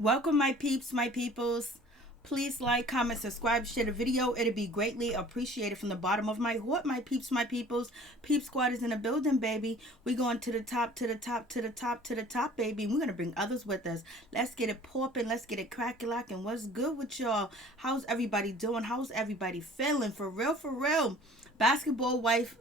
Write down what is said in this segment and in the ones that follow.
Welcome, my peeps, my peoples. Please like, comment, subscribe, share the video. It'd be greatly appreciated from the bottom of my heart, my peeps, my peoples. Peep Squad is in the building, baby. We going to the top, to the top, to the top, to the top, baby. And we're gonna bring others with us. Let's get it popping. Let's get it cracking. What's good with y'all? How's everybody doing? How's everybody feeling? For real, for real. Basketball wife.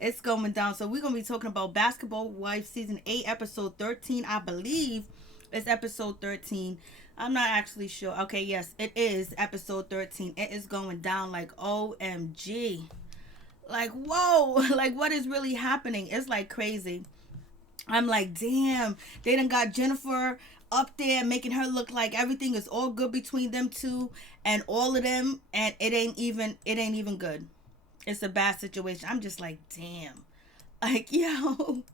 It's going down. So we're gonna be talking about Basketball Wife season 8, episode 13, I believe. It's episode 13. I'm not actually sure. Okay, yes, it is episode 13. It is going down like OMG. Like, whoa. Like, what is really happening? It's like crazy. I'm like, damn. They done got Jennifer up there making her look like everything is all good between them two and all of them. And it ain't even good. It's a bad situation. I'm just like, damn. Like, yo.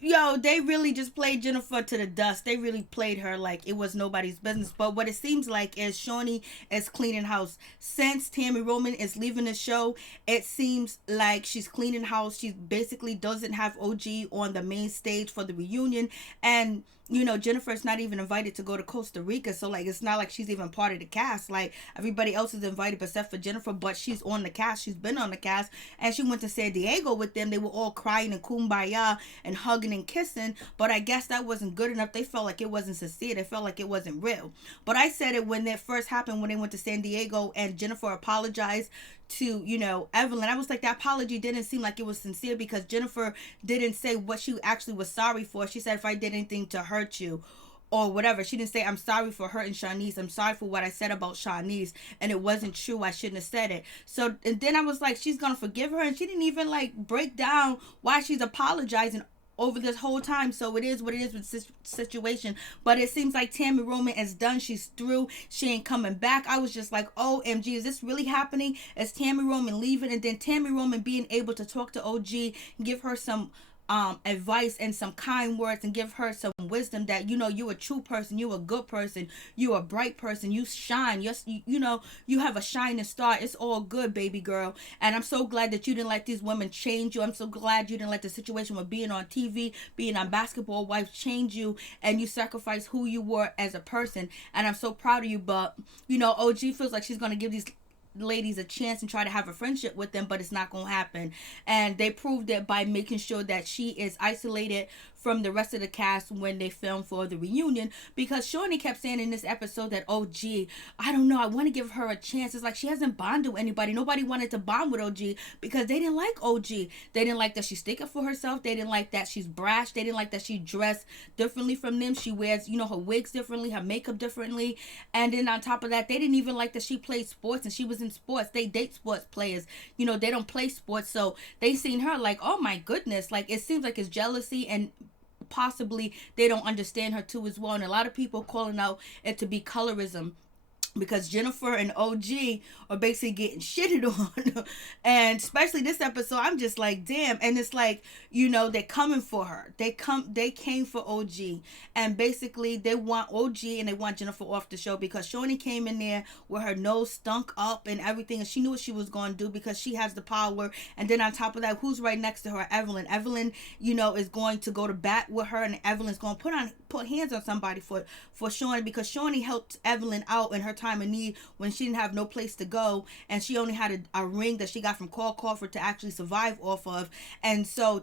Yo, they really just played Jennifer to the dust. They really played her like it was nobody's business. But what it seems like is Shawnee is cleaning house. Since Tami Roman is leaving the show, it seems like she's cleaning house. She basically doesn't have OG on the main stage for the reunion. And you know, Jennifer's not even invited to go to Costa Rica. So, like, it's not like she's even part of the cast. Like, everybody else is invited except for Jennifer, but she's on the cast. She's been on the cast. And she went to San Diego with them. They were all crying and kumbaya and hugging and kissing. But I guess that wasn't good enough. They felt like it wasn't sincere. They felt like it wasn't real. But I said it when that first happened, when they went to San Diego and Jennifer apologized to, you know, Evelyn. I was like, that apology didn't seem like it was sincere because Jennifer didn't say what she actually was sorry for. She said, if I did anything to hurt you or whatever. She didn't say, I'm sorry for hurting Shanice. I'm sorry for what I said about Shanice. And it wasn't true. I shouldn't have said it. So, and then I was like, she's going to forgive her. And she didn't even like break down why she's apologizing over this whole time. So it is what it is with this situation. But it seems like Tami Roman is done. She's through. She ain't coming back. I was just like, OMG, is this really happening? Is Tami Roman leaving? And then Tami Roman being able to talk to OG, give her some advice and some kind words and give her some wisdom that, you know, you're a true person, you're a good person, you're a bright person, you shine, you know, you have a shining star. It's all good, baby girl. And I'm so glad that you didn't let these women change you. I'm so glad you didn't let the situation with being on TV, being on Basketball Wife change you, and you sacrificed who you were as a person. And I'm so proud of you. But, you know, OG feels like she's going to give these ladies a chance and try to have a friendship with them, but it's not gonna happen. And they proved it by making sure that she is isolated from the rest of the cast when they filmed for the reunion, because Shawnee kept saying in this episode that, oh gee, I don't know, I want to give her a chance. It's like she hasn't bonded with anybody. Nobody wanted to bond with OG because they didn't like OG. They didn't like that she's sticking for herself. They didn't like that she's brash. They didn't like that she dressed differently from them. She wears, you know, her wigs differently, her makeup differently. And then on top of that, they didn't even like that she played sports and she was in sports. They date sports players. You know, they don't play sports. So they seen her like, oh my goodness, like it seems like it's jealousy, and possibly they don't understand her too as well. And a lot of people calling out it to be colorism, because Jennifer and OG are basically getting shitted on. And especially this episode, I'm just like, damn. And it's like, you know, they're coming for her. They came for OG. And basically they want OG and they want Jennifer off the show, because Shawnee came in there with her nose stunk up and everything. And she knew what she was going to do because she has the power. And then on top of that, who's right next to her? Evelyn. Evelyn, you know, is going to go to bat with her, and Evelyn's going to put hands on somebody for Shawnee, because Shawnee helped Evelyn out in her time of need when she didn't have no place to go, and she only had a ring that she got from Carl Crawford to actually survive off of. And so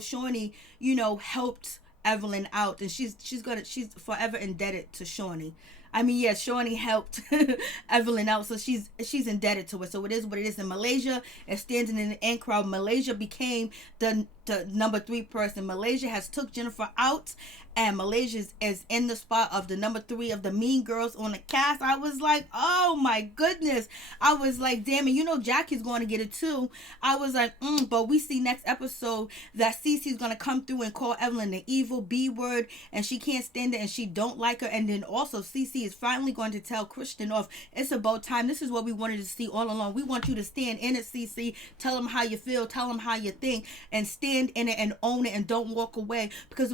Shawnee, you know, helped Evelyn out, and she's forever indebted to Shawnee. I mean, yeah, Shawnee helped Evelyn out, so she's indebted to her. So it is what it is. In Malaysia, is standing in the end crowd. Malaysia became the number 3 person. Malaysia has took Jennifer out, and Malaysia is in the spot of the number 3 of the Mean Girls on the cast. I was like, oh my goodness. I was like, damn it, you know Jackie's going to get it too. I was like, but we see next episode that Cece's going to come through and call Evelyn the evil B word, and she can't stand it, and she don't like her. And then also Cece is finally going to tell Christian off. It's about time. This is what we wanted to see all along. We want you to stand in it, Cece. Tell them how you feel. Tell them how you think, and stand in it and own it, and don't walk away, because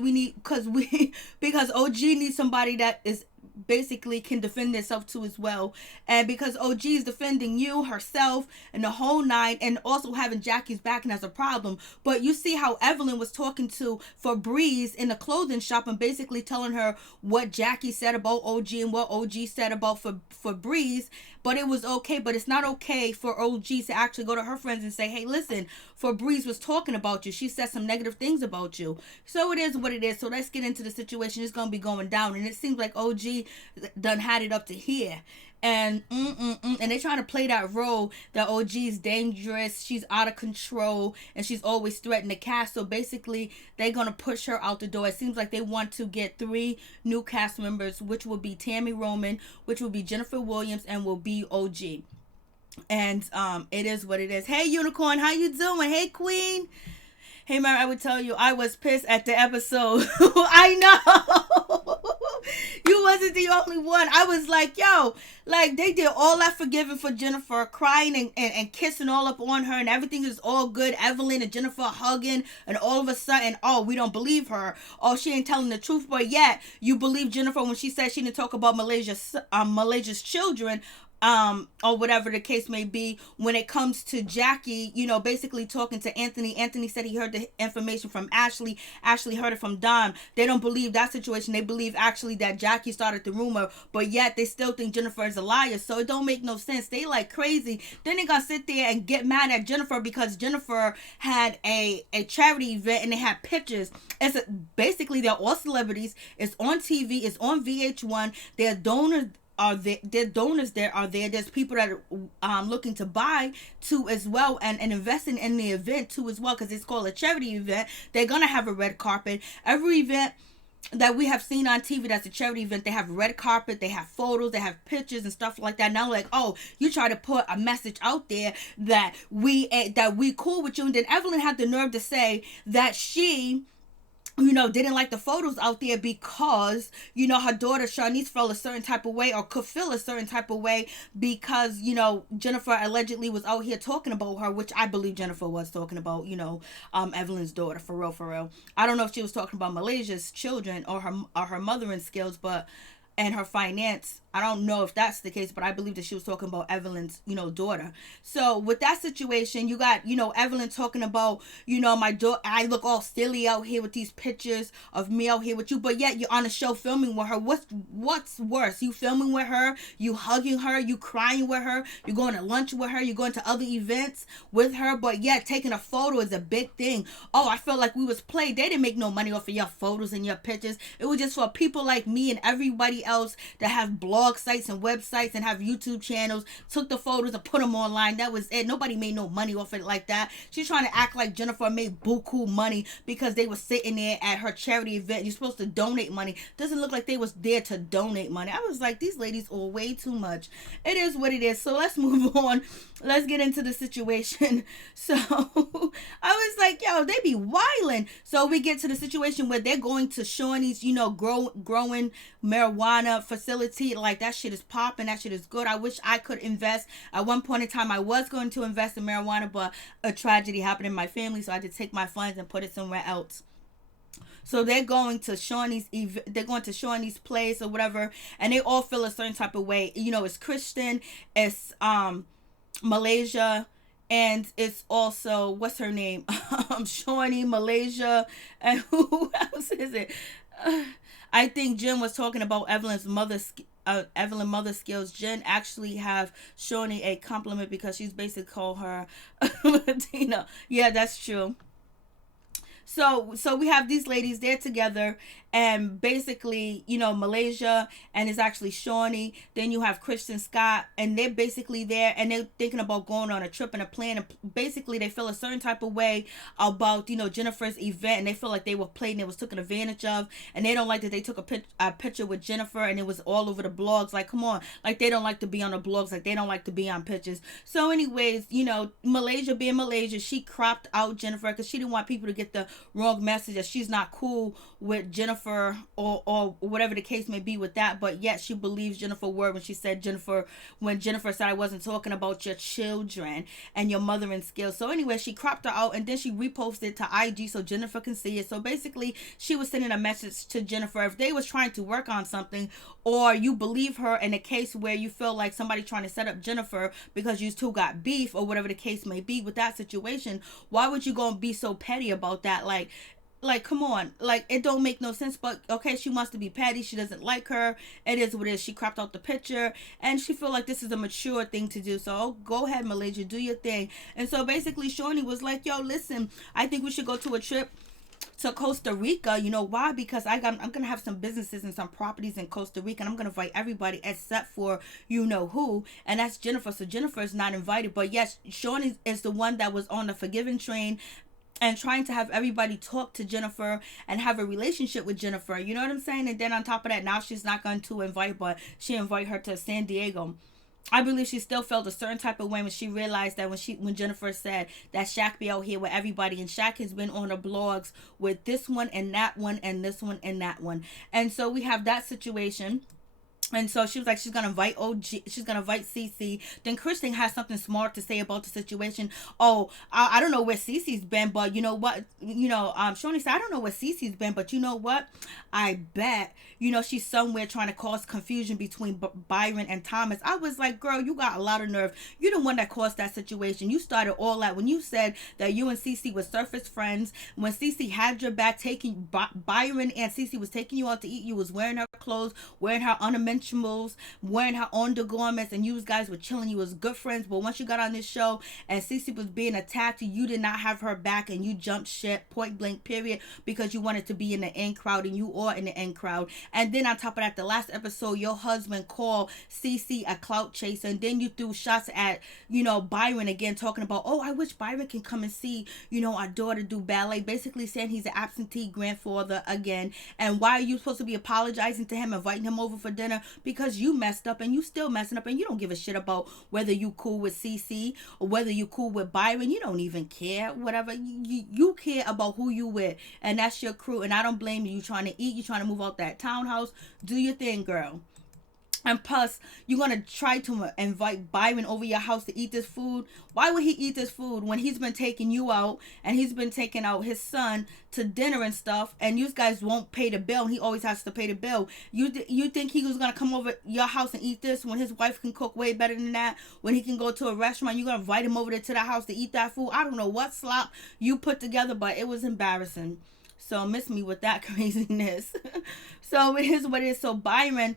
OG needs somebody that is basically can defend themselves too as well. And because OG is defending you, herself, and the whole nine, and also having Jackie's backing as a problem. But you see how Evelyn was talking to Febreze in the clothing shop and basically telling her what Jackie said about OG and what OG said about Febreze. But it was okay. But it's not okay for OG to actually go to her friends and say, hey, listen, Febreze was talking about you. She said some negative things about you. So it is what it is. So let's get into the situation. It's going to be going down. And it seems like OG done had it up to here. And and they trying to play that role that OG is dangerous, she's out of control, and she's always threatening the cast. So basically, they're gonna push her out the door. It seems like they want to get 3 new cast members, which will be Tami Roman, which will be Jennifer Williams, and will be OG. And it is what it is. Hey, Unicorn, how you doing? Hey, Queen. Hey, Mary, I would tell you, I was pissed at the episode. I know. You wasn't the only one. I was like, yo, like, they did all that forgiving for Jennifer, crying and kissing all up on her, and everything is all good. Evelyn and Jennifer hugging, and all of a sudden, oh, we don't believe her. Oh, she ain't telling the truth. But yet, you believe Jennifer when she said she didn't talk about Malaysia's children. Or whatever the case may be. When it comes to Jackie, you know, basically talking to Anthony. Anthony said he heard the information from Ashley. Ashley heard it from Dom. They don't believe that situation. They believe actually that Jackie started the rumor, but yet they still think Jennifer is a liar. So it don't make no sense. They like crazy. Then they gonna sit there and get mad at Jennifer because Jennifer had a charity event and they had pictures. Basically they're all celebrities. It's on TV. It's on VH1. They're donors. Their donors there are there. There's people that are looking to buy too as well, and investing in the event too as well, because it's called a charity event. They're gonna have a red carpet. Every event that we have seen on TV that's a charity event, they have red carpet, they have photos, they have pictures and stuff like that. Now, like, oh, you try to put a message out there that we cool with you, and then Evelyn had the nerve to say that she, you know, didn't like the photos out there because, you know, her daughter Shaunice felt a certain type of way, or could feel a certain type of way because, you know, Jennifer allegedly was out here talking about her, which I believe Jennifer was talking about, you know, Evelyn's daughter, for real. I don't know if she was talking about Malaysia's children or her mothering skills, and her finance. I don't know if that's the case, but I believe that she was talking about Evelyn's, you know, daughter. So with that situation, you got, you know, Evelyn talking about, you know, my daughter, I look all silly out here with these pictures of me out here with you, but yet you're on a show filming with her. What's worse? You filming with her, you hugging her, you crying with her, you going to lunch with her, you going to other events with her, but yet taking a photo is a big thing. Oh, I felt like we was played. They didn't make no money off of your photos and your pictures. It was just for people like me and everybody else that have blog sites and websites and have YouTube channels, took the photos and put them online. That was it. Nobody made no money off it like that. She's trying to act like Jennifer made buku money because they were sitting there at her charity event. You're supposed to donate money. Doesn't look like they was there to donate money. I was like, these ladies are way too much. It is what it is. So let's move on. Let's get into the situation. So I was like, yo, they be wilding. So we get to the situation where they're going to Shaunie's, you know, growing marijuana facility. Like, that shit is popping. That shit is good. I wish I could invest. At one point in time, I was going to invest in marijuana, but a tragedy happened in my family, so I had to take my funds and put it somewhere else. So they're going to Shaunie's place or whatever, and they all feel a certain type of way. You know, it's Christian, it's Malaysia, and it's also, what's her name? Shaunie, Malaysia, and who else is it? I think Jen was talking about Evelyn's mother's skills. Jen actually have Shaunie a compliment because she's basically called her Latina. Yeah, that's true. So we have these ladies, they're together, and basically, you know, Malaysia, and it's actually Shaunie. Then you have Christian Scott, and they're basically there, and they're thinking about going on a trip and a plan. And basically, they feel a certain type of way about, you know, Jennifer's event, and they feel like they were played and it was taken advantage of, and they don't like that they took a picture with Jennifer, and it was all over the blogs. Like, come on, like, they don't like to be on the blogs, like, they don't like to be on pictures. So anyways, you know, Malaysia being Malaysia, she cropped out Jennifer because she didn't want people to get the wrong message that she's not cool with Jennifer Jennifer, or whatever the case may be with that, but yet she believes Jennifer's word when she said when Jennifer said, I wasn't talking about your children and your mothering skills. So anyway, she cropped her out and then she reposted to IG so Jennifer can see it. So basically she was sending a message to Jennifer. If they was trying to work on something, or you believe her in a case where you feel like somebody trying to set up Jennifer because you two got beef or whatever the case may be with that situation, why would you go and be so petty about that? Like, come on. Like, it don't make no sense. But, okay, she wants to be petty. She doesn't like her. It is what it is. She cropped out the picture. And she feel like this is a mature thing to do. So, go ahead, Malaysia. Do your thing. And so, basically, Shawnee was like, yo, listen, I think we should go to a trip to Costa Rica. You know why? Because I'm gonna have some businesses and some properties in Costa Rica, and I'm gonna invite everybody except for you know who, and that's Jennifer. So Jennifer is not invited, but yes, Shawnee is the one that was on the forgiving train and trying to have everybody talk to Jennifer and have a relationship with Jennifer. You know what I'm saying? And then on top of that, now she's not going to invite, but she invite her to San Diego. I believe she still felt a certain type of way when she realized that when Jennifer said that Shaq be out here with everybody, and Shaq has been on the blogs with this one and that one and this one and that one. And so we have that situation. And so she was like, she's going to invite OG, she's going to invite Cece. Then Kristen has something smart to say about the situation. Oh, I don't know where Cece's been, but you know what? Shawnee said, I don't know where Cece's been, but you know what? I bet, she's somewhere trying to cause confusion between Byron and Thomas. I was like, girl, you got a lot of nerve. You're the one that caused that situation. You started all that when you said that you and Cece were surface friends. When Cece had your back, Byron and Cece was taking you out to eat. You was wearing her clothes, wearing her ornaments, wearing her undergarments, and you guys were chilling. You was good friends, but once you got on this show and Cece was being attacked, you did not have her back and you jumped ship, point blank period, because you wanted to be in the in crowd, and you are in the in crowd. And then on top of that, the last episode, your husband called Cece a clout chaser, and then you threw shots at Byron again, talking about, oh, I wish Byron can come and see our daughter do ballet, basically saying he's an absentee grandfather again. And why are you supposed to be apologizing to him, inviting him over for dinner? Because you messed up and you still messing up, and you don't give a shit about whether you cool with Cece or whether you cool with Byron. You don't even care. Whatever, you care about who you with, and that's your crew. And I don't blame you. You trying to eat, you trying to move out that townhouse. Do your thing, girl. And plus, you're going to try to invite Byron over your house to eat this food. Why would he eat this food when he's been taking you out and he's been taking out his son to dinner and stuff, and you guys won't pay the bill, and he always has to pay the bill? You think he was going to come over your house and eat this when his wife can cook way better than that? When he can go to a restaurant, you're going to invite him over there to the house to eat that food? I don't know what slop you put together, but it was embarrassing. So miss me with that craziness. So it is what it is. So Byron,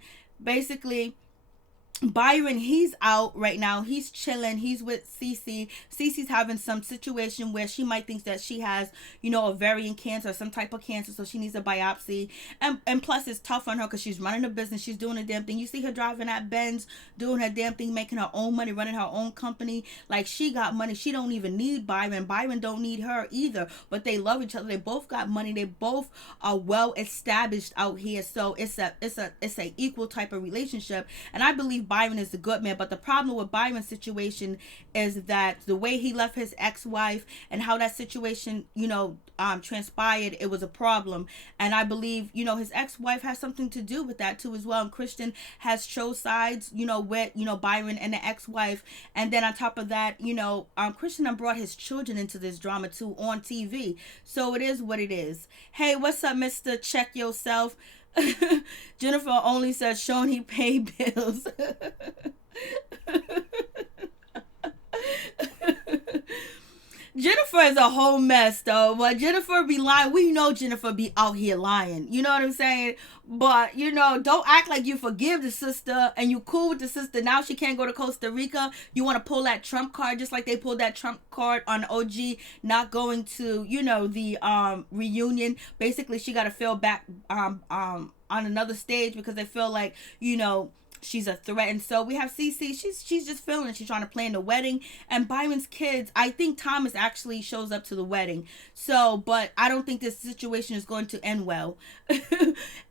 he's out right now. He's chilling. He's with Cece. Cece's having some situation where she might think that she has, ovarian cancer, some type of cancer, so she needs a biopsy. And plus, it's tough on her because she's running a business. She's doing a damn thing. You see her driving that Benz, doing her damn thing, making her own money, running her own company. Like, she got money. She don't even need Byron. Byron don't need her either. But they love each other. They both got money. They both are well established out here. So it's a equal type of relationship. And I believe Byron is a good man, but the problem with Byron's situation is that the way he left his ex-wife and how that situation, transpired, it was a problem. And I believe, his ex-wife has something to do with that too as well. And Christian has chose sides, with, Byron and the ex-wife. And then on top of that, Christian brought his children into this drama too on TV. So it is what it is. Hey, what's up, Mr. Check Yourself? Jennifer only says Shawnee pay bills. Jennifer is a whole mess though, but Jennifer be lying. We know Jennifer be out here lying. You know what I'm saying? But, don't act like you forgive the sister and you cool with the sister. Now she can't go to Costa Rica. You want to pull that Trump card just like they pulled that Trump card on OG not going to, the reunion. Basically, she got to fill back on another stage because they feel like, she's a threat. And so we have Cece, she's just feeling it. She's trying to plan the wedding. And Byron's kids, I think Thomas actually shows up to the wedding. So, but I don't think this situation is going to end well.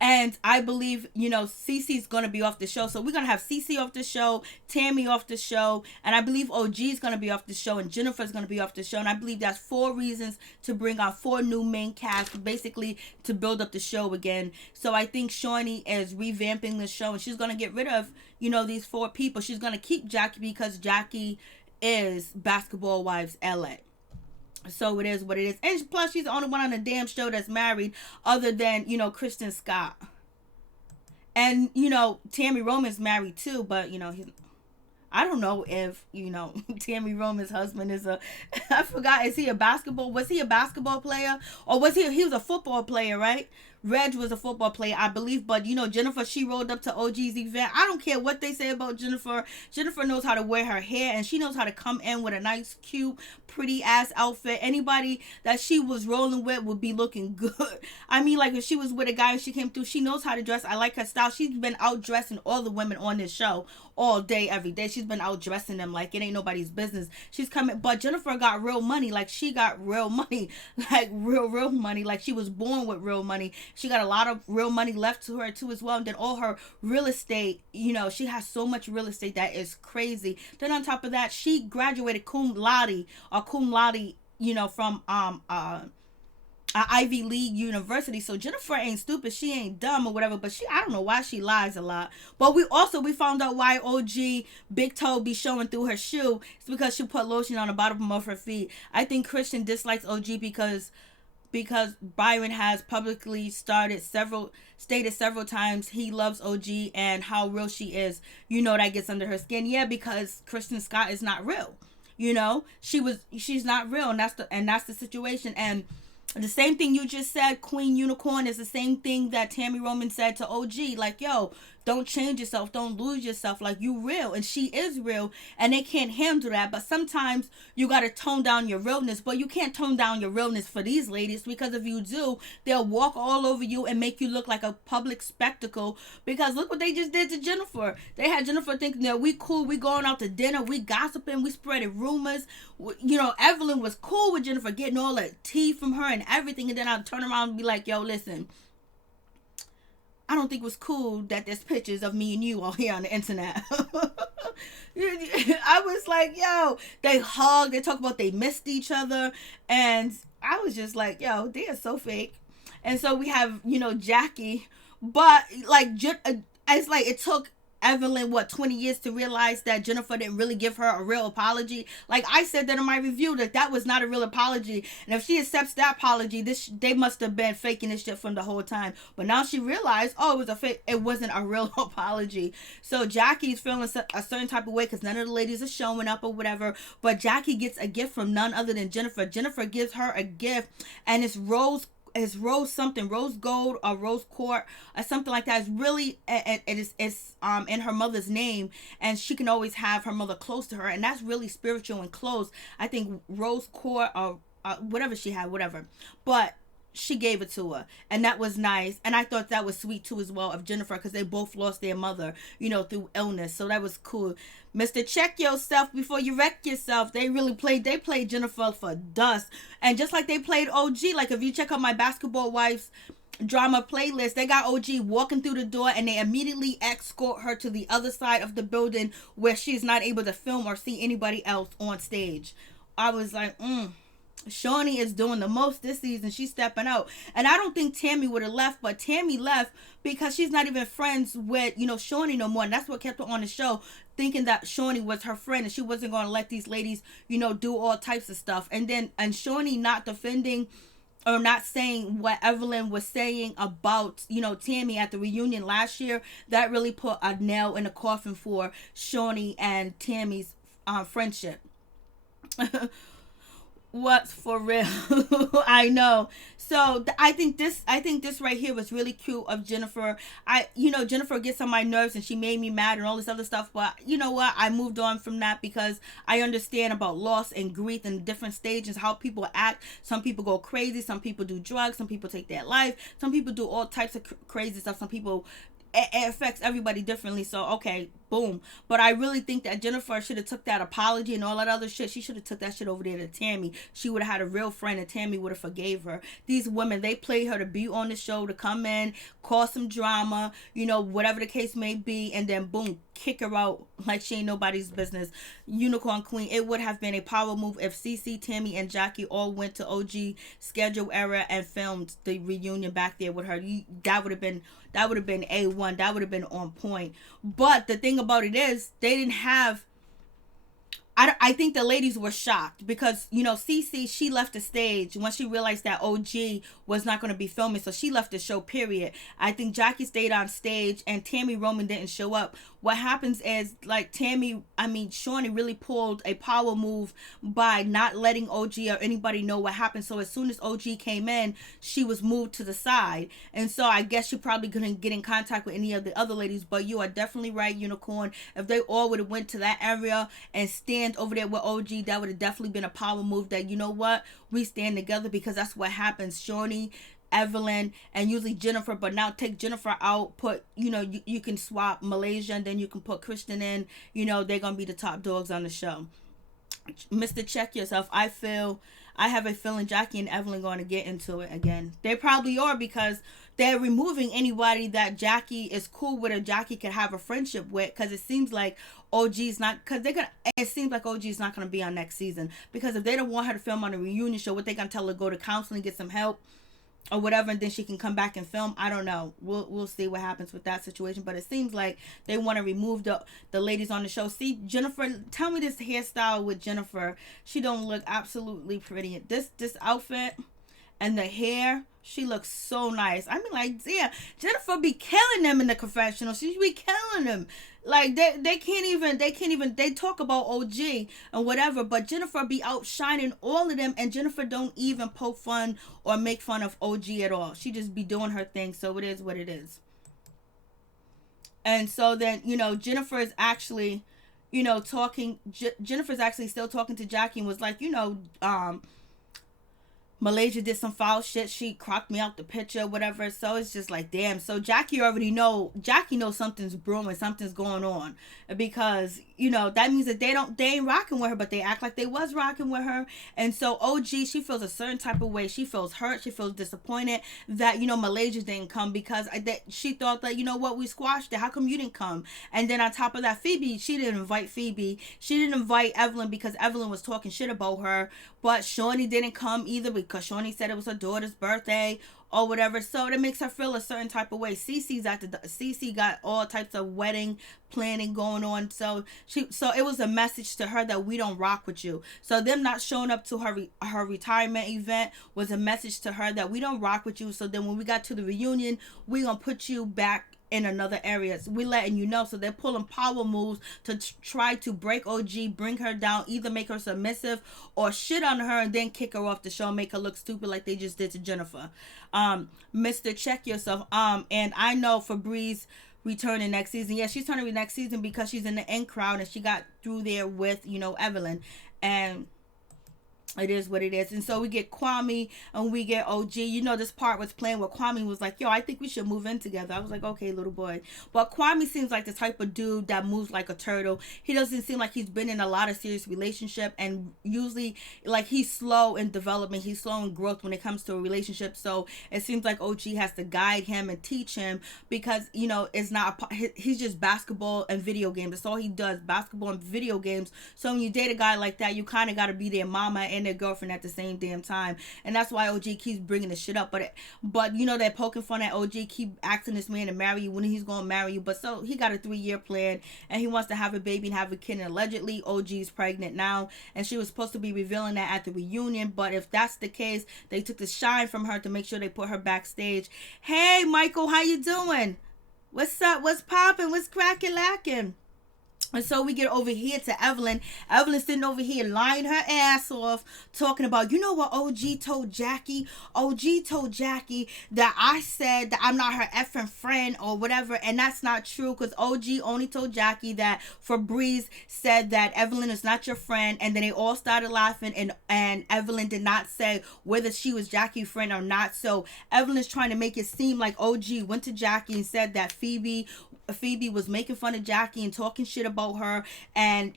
And I believe, you know, Cece's going to be off the show. So we're going to have Cece off the show, Tami off the show, and I believe OG is going to be off the show, and Jennifer's going to be off the show. And I believe that's 4 reasons to bring out 4 new main casts, basically to build up the show again. So I think Shawnee is revamping the show, and she's going to get rid of, you know, these 4 people. She's going to keep Jackie because Jackie is Basketball Wives LA. So it is what it is. And plus, she's the only one on the damn show that's married other than, you know, Kristen Scott. And, you know, Tami Roman's married too, but, you know, I don't know if, you know, Tami Roman's husband is I forgot, was he a basketball player? Or he was a football player, right? Reg was a football player, I believe. But, you know, Jennifer, she rolled up to OG's event. I don't care what they say about Jennifer. Jennifer knows how to wear her hair, and she knows how to come in with a nice, cute, pretty ass outfit. Anybody that she was rolling with would be looking good. I mean, like, if she was with a guy and she came through, she knows how to dress. I like her style. She's been out dressing all the women on this show all day, every day. She's been out dressing them like it ain't nobody's business. She's coming, but Jennifer got real money. Like, she got real money, like real money. Like, she was born with real money. She got a lot of real money left to her too as well. And then all her real estate, you know, she has so much real estate that is crazy. Then on top of that, she graduated cum laude, you know, from Ivy League university. So Jennifer ain't stupid, she ain't dumb or whatever, but I don't know why she lies a lot. But we found out why OG big toe be showing through her shoe. It's because she put lotion on the bottom of her feet. I think Christian dislikes OG because Byron has publicly stated several times he loves OG and how real she is. You know, that gets under her skin. Yeah, because Kristen Scott is not real. You know, she's not real, and that's the situation. And the same thing you just said, Queen Unicorn, is the same thing that Tami Roman said to OG. Like, yo, don't change yourself. Don't lose yourself. Like, you real. And she is real. And they can't handle that. But sometimes you got to tone down your realness. But you can't tone down your realness for these ladies. Because if you do, they'll walk all over you and make you look like a public spectacle. Because look what they just did to Jennifer. They had Jennifer thinking that we cool. We going out to dinner. We gossiping. We spreading rumors. You know, Evelyn was cool with Jennifer, getting all that tea from her and everything. And then I'll turn around and be like, yo, listen, I don't think it was cool that there's pictures of me and you all here on the internet. I was like, yo, they hugged, they talk about they missed each other, and I was just like, yo, they are so fake. And so we have, you know, Jackie, but like, it's like it took Evelyn, 20 years to realize that Jennifer didn't really give her a real apology. Like I said that in my review, that was not a real apology. And if she accepts that apology, they must have been faking this shit from the whole time. But now she realized, oh, it was a fake. It wasn't a real apology. So Jackie's feeling a certain type of way because none of the ladies are showing up or whatever. But Jackie gets a gift from none other than Jennifer. Jennifer gives her a gift, and it's rose gold or rose quartz or something like that. It's really, it's in her mother's name, and she can always have her mother close to her, and that's really spiritual and close. I think rose quartz or whatever she had, whatever, but she gave it to her, and that was nice. And I thought that was sweet too as well of Jennifer, because they both lost their mother, you know, through illness. So that was cool. Mr. Check Yourself Before You Wreck Yourself. They played Jennifer for dust. And just like they played OG, like if you check out my Basketball Wives drama playlist, they got OG walking through the door and they immediately escort her to the other side of the building where she's not able to film or see anybody else on stage. I was like, Shawnee is doing the most this season. She's stepping out. And I don't think Tami would have left, but Tami left because she's not even friends with, you know, Shawnee no more. And that's what kept her on the show, thinking that Shawnee was her friend and she wasn't going to let these ladies, you know, do all types of stuff. And Shawnee not defending or not saying what Evelyn was saying about, you know, Tami at the reunion last year, that really put a nail in the coffin for Shawnee and Tami's friendship. What's for real? I know. So I think this right here was really cute of Jennifer. Jennifer gets on my nerves and she made me mad and all this other stuff. But you know what? I moved on from that because I understand about loss and grief and different stages, how people act. Some people go crazy. Some people do drugs. Some people take their life. Some people do all types of crazy stuff. Some people it affects everybody differently. So okay, boom. But I really think that Jennifer should have took that apology and all that other shit. She should have took that shit over there to Tami. She would have had a real friend, and Tami would have forgave her. These women, they played her to be on the show, to come in, cause some drama, you know, whatever the case may be, and then boom, kick her out like she ain't nobody's business. Unicorn Queen. It would have been a power move if CC, Tami, and Jackie all went to OG schedule era and filmed the reunion back there with her. That would have been A1. That would have been on point. But the thing about it is, they didn't have. I think the ladies were shocked because, you know, Cece, she left the stage when she realized that OG was not going to be filming. So she left the show, period. I think Jackie stayed on stage and Tami Roman didn't show up. What happens is, like, Shawnee really pulled a power move by not letting OG or anybody know what happened. So as soon as OG came in, she was moved to the side. And so I guess she probably couldn't get in contact with any of the other ladies. But you are definitely right, Unicorn. If they all would have went to that area and stand over there with OG, that would have definitely been a power move that, you know what, we stand together, because that's what happens. Shawnee, Evelyn, and usually Jennifer, but now take Jennifer out, put, you know, you can swap Malaysia and then you can put Christian in, you know, they're gonna be the top dogs on the show. Mr. Check Yourself, I have a feeling Jackie and Evelyn going to get into it again. They probably are, because they're removing anybody that Jackie is cool with or Jackie could have a friendship with, because it seems like OG's not, because it seems like OG's not going to be on next season, because if they don't want her to film on a reunion show, what they going to tell her, go to counseling, get some help or whatever, and then she can come back and film? I don't know. We'll see what happens with that situation, but it seems like they want to remove the ladies on the show. See, Jennifer, tell me this hairstyle with Jennifer, she don't look absolutely pretty. This outfit and the hair, she looks so nice. I mean, like, yeah, Jennifer be killing them in the confessional. She be killing them. Like, they can't even, they talk about OG and whatever, but Jennifer be outshining all of them, and Jennifer don't even poke fun or make fun of OG at all. She just be doing her thing, so it is what it is. And so then, you know, Jennifer is actually, you know, Jennifer's actually still talking to Jackie and was like, you know, Malaysia did some foul shit. She cropped me out the picture, whatever. So it's just like, damn. So Jackie knows something's brewing, something's going on, because, you know, that means that they ain't rocking with her, but they act like they was rocking with her. And so OG, she feels a certain type of way. She feels hurt. She feels disappointed that, you know, Malaysia didn't come, because she thought that, you know what, we squashed it. How come you didn't come? And then on top of that, Phoebe, she didn't invite Phoebe. She didn't invite Evelyn because Evelyn was talking shit about her. But Shawnee didn't come either because Shawnee said it was her daughter's birthday or whatever. So that makes her feel a certain type of way. Cece got all types of wedding planning going on. So it was a message to her that we don't rock with you. So them not showing up to her retirement event was a message to her that we don't rock with you. So then when we got to the reunion, we gonna put you back in another area. So we letting you know. So they're pulling power moves to try to break OG, bring her down, either make her submissive or shit on her and then kick her off the show, make her look stupid like they just did to Jennifer. Mr. Check Yourself. And I know Febreze returning next season. Yeah, she's turning next season because she's in the end crowd and she got through there with, you know, Evelyn. And it is what it is. And so we get Kwame and we get OG. You know, this part was playing where Kwame was like, yo, I think we should move in together. I was like, okay, little boy. But Kwame seems like the type of dude that moves like a turtle. He doesn't seem like he's been in a lot of serious relationship, and usually, like, he's slow in development. He's slow in growth when it comes to a relationship. So it seems like OG has to guide him and teach him, because, you know, it's not he's just basketball and video games. That's all he does, basketball and video games. So when you date a guy like that, you kind of got to be their mama and their girlfriend at the same damn time. And that's why OG keeps bringing this shit up. But you know, they're poking fun at OG, keep asking this man to marry you when he's gonna marry you. But so he got a 3-year plan and he wants to have a baby and have a kid, and allegedly OG's pregnant now, and she was supposed to be revealing that at the reunion. But if that's the case, they took the shine from her to make sure they put her backstage. Hey Michael, how you doing? What's up? What's popping? What's cracking lacking? And so we get over here to Evelyn. Evelyn sitting over here lying her ass off, talking about, you know what OG told Jackie? OG told Jackie that I said that I'm not her effing friend or whatever. And that's not true, because OG only told Jackie that Febreze said that Evelyn is not your friend. And then they all started laughing, and Evelyn did not say whether she was Jackie's friend or not. So Evelyn's trying to make it seem like OG went to Jackie and said that Phoebe was making fun of Jackie and talking shit about her, and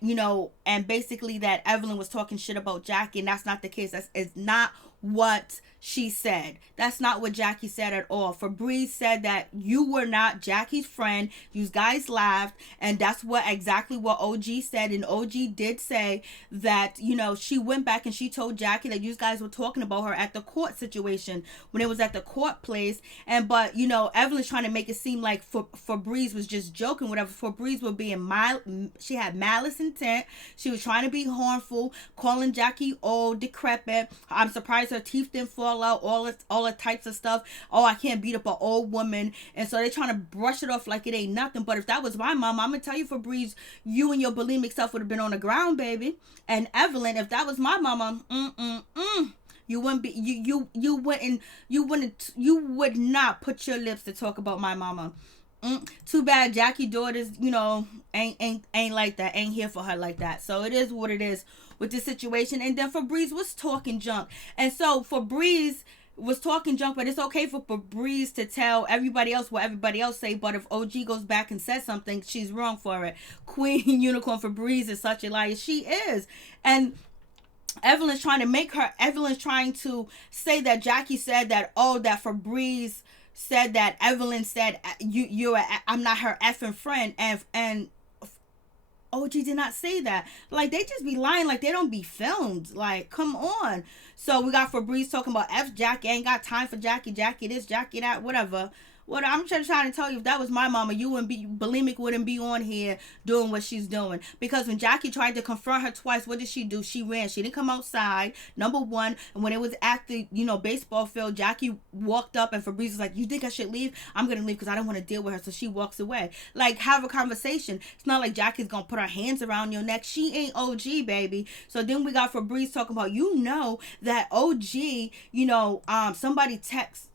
and basically that Evelyn was talking shit about Jackie, and that's not the case. It's not what she said. That's not what Jackie said at all. Febreze said that you were not Jackie's friend. You guys laughed, and that's exactly what OG said. And OG did say that, she went back and she told Jackie that you guys were talking about her at the court situation, when it was at the court place. But Evelyn's trying to make it seem like Febreze was just joking, whatever. Febreze was being she had malice intent. She was trying to be harmful, calling Jackie old, decrepit. I'm surprised her teeth didn't fall out, all the types of stuff. Oh, I can't beat up an old woman. And so they're trying to brush it off like it ain't nothing. But if that was my mom, I'm gonna tell you, Febreze, you and your bulimic self would have been on the ground, baby. And Evelyn, if that was my mama, you wouldn't be, you would not put your lips to talk about my mama. Too bad Jackie daughters, ain't like that, ain't here for her like that. So it is what it is with this situation. And then Febreze was talking junk. And so Febreze was talking junk, but it's okay for Febreze to tell everybody else what everybody else say. But if OG goes back and says something, she's wrong for it. Queen Unicorn Febreze is such a liar. She is. And Evelyn's trying to say that Jackie said that, that Febreze said that Evelyn said I'm not her effing friend, and OG did not say that. Like, they just be lying like they don't be filmed. Like, come on. So we got Febreze talking about Jackie, ain't got time for Jackie this, Jackie that, whatever. What I'm trying to tell you, if that was my mama, bulimic wouldn't be on here doing what she's doing. Because when Jackie tried to confront her twice, what did she do? She ran. She didn't come outside, number one. And when it was at the, baseball field, Jackie walked up and Febreze was like, you think I should leave? I'm going to leave because I don't want to deal with her. So she walks away. Like, have a conversation. It's not like Jackie's going to put her hands around your neck. She ain't OG, baby. So then we got Febreze talking about, that OG, somebody texts,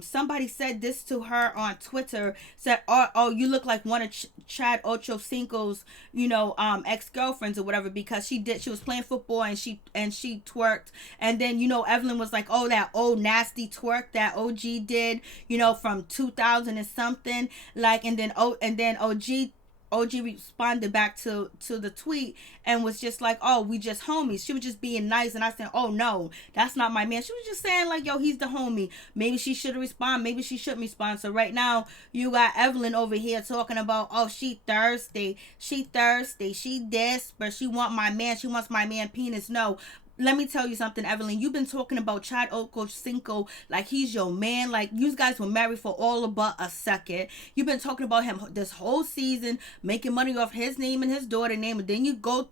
somebody said this to her on Twitter, said, oh, you look like one of Chad Ochocinco's, ex-girlfriends or whatever, because she was playing football and she twerked. And then, Evelyn was like, oh, that old nasty twerk that OG did, from 2000 and something, like, and then OG responded back to the tweet and was just like, oh, we just homies. She was just being nice. And I said, oh, no, that's not my man. She was just saying, like, yo, he's the homie. Maybe she should respond. Maybe she shouldn't respond. So right now, you got Evelyn over here talking about, oh, she thirsty. She desperate. She wants my man. She wants my man penis. No. Let me tell you something, Evelyn. You've been talking about Chad Ochocinco like he's your man. Like, you guys were married for all but a second. You've been talking about him this whole season, making money off his name and his daughter's name. And then you go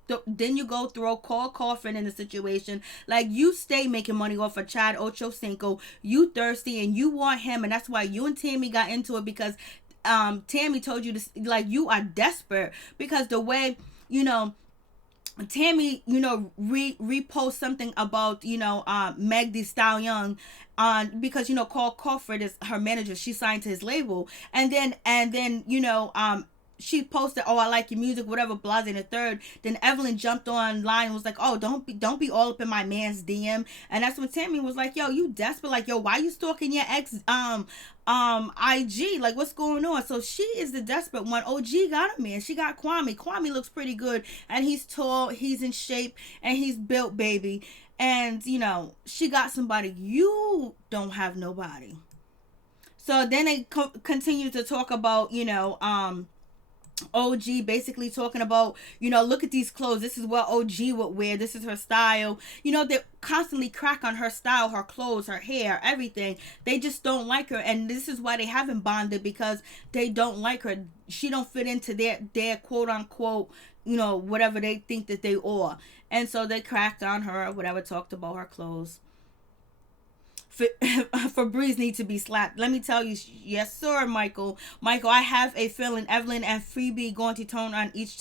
throw Carl Coffin in the situation. Like, you stay making money off of Chad Ochocinco. You thirsty and you want him. And that's why you and Tami got into it, because Tami told you to, like, you are desperate because the way, Tami, repost something about, Meg Thee Stallion because, Carl Crawford is her manager. She signed to his label. And then, she posted, oh, I like your music, whatever, blase and the third. Then Evelyn jumped online and was like, oh, don't be all up in my man's DM. And that's when Tami was like, yo, you desperate. Like, yo, why you stalking your ex IG? Like, what's going on? So she is the desperate one. OG got a man. She got Kwame. Kwame looks pretty good. And he's tall, he's in shape, and he's built, baby. And, she got somebody. You don't have nobody. So then they continue to talk about, OG basically talking about, look at these clothes. This is what OG would wear. This is her style. They constantly crack on her style, her clothes, her hair, everything. They just don't like her. And this is why they haven't bonded, because they don't like her. She don't fit into their quote unquote, whatever they think that they are. And so they cracked on her or whatever, talked about her clothes. Febreze need to be slapped. Let me tell you, yes sir, Michael, I have a feeling Evelyn and Phoebe going to turn on each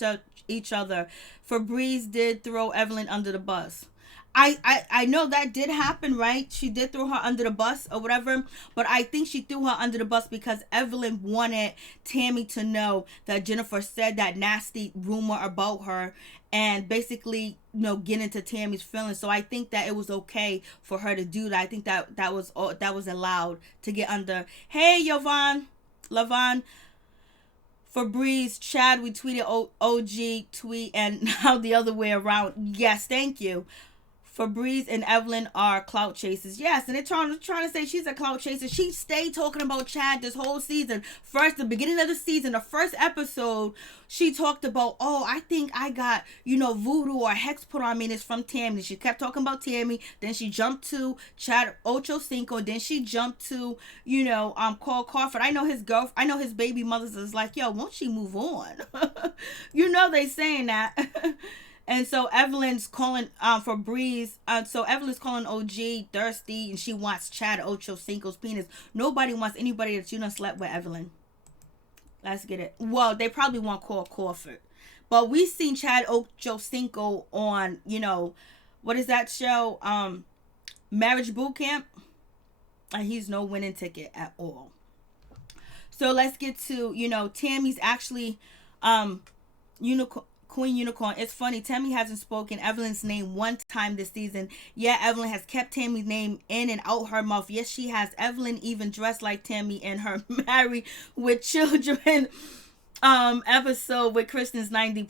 each other. Febreze did throw Evelyn under the bus. I know that did happen, right? She did throw her under the bus or whatever, but I think she threw her under the bus because Evelyn wanted Tami to know that Jennifer said that nasty rumor about her and basically, get into Tami's feelings. So I think that it was okay for her to do that. I think that was allowed to get under. Hey, Lavon. Febreze, Chad, we tweeted OG tweet, and now the other way around. Yes, thank you. Febreze and Evelyn are clout chasers. Yes, and they're trying to say she's a clout chaser. She stayed talking about Chad this whole season. First, the beginning of the season, the first episode, she talked about, oh, I think I got, voodoo or hex put on me, and it's from Tami. She kept talking about Tami. Then she jumped to Chad Ochocinco. Then she jumped to, Cole Crawford. I know his baby mothers is like, yo, won't she move on? They saying that. And so Evelyn's calling Febreze. So Evelyn's calling OG thirsty, and she wants Chad Ochocinco's penis. Nobody wants anybody that done slept with Evelyn. Let's get it. Well, they probably want Cole Crawford, but we seen Chad Ochocinco on what is that show? Marriage Boot Camp, and he's no winning ticket at all. So let's get to Tami's actually Queen Unicorn. It's funny, Tami hasn't spoken Evelyn's name one time this season. Yeah, Evelyn has kept Tami's name in and out her mouth. Yes, she has. Evelyn even dressed like Tami in her Married with Children episode with Kristen's 90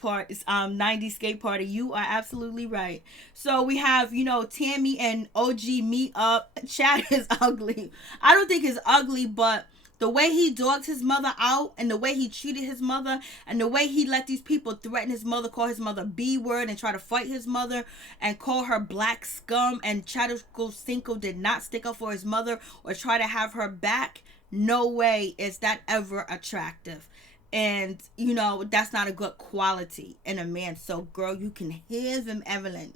skate party. You are absolutely right. So we have, Tami and OG meet up. Chad is ugly. I don't think it's ugly, but the way he dogged his mother out, and the way he treated his mother, and the way he let these people threaten his mother, call his mother B-word, and try to fight his mother, and call her black scum, and Chad Ochocinco did not stick up for his mother or try to have her back. No way is that ever attractive. And, that's not a good quality in a man. So, girl, you can hear them, Evelyn.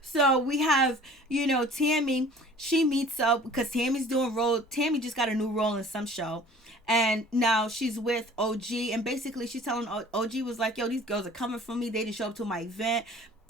So, we have, Tami. She meets up because Tami's doing role. Tami just got a new role in some show. And now she's with OG. And basically, she's telling OG was like, yo, these girls are coming for me. They didn't show up to my event.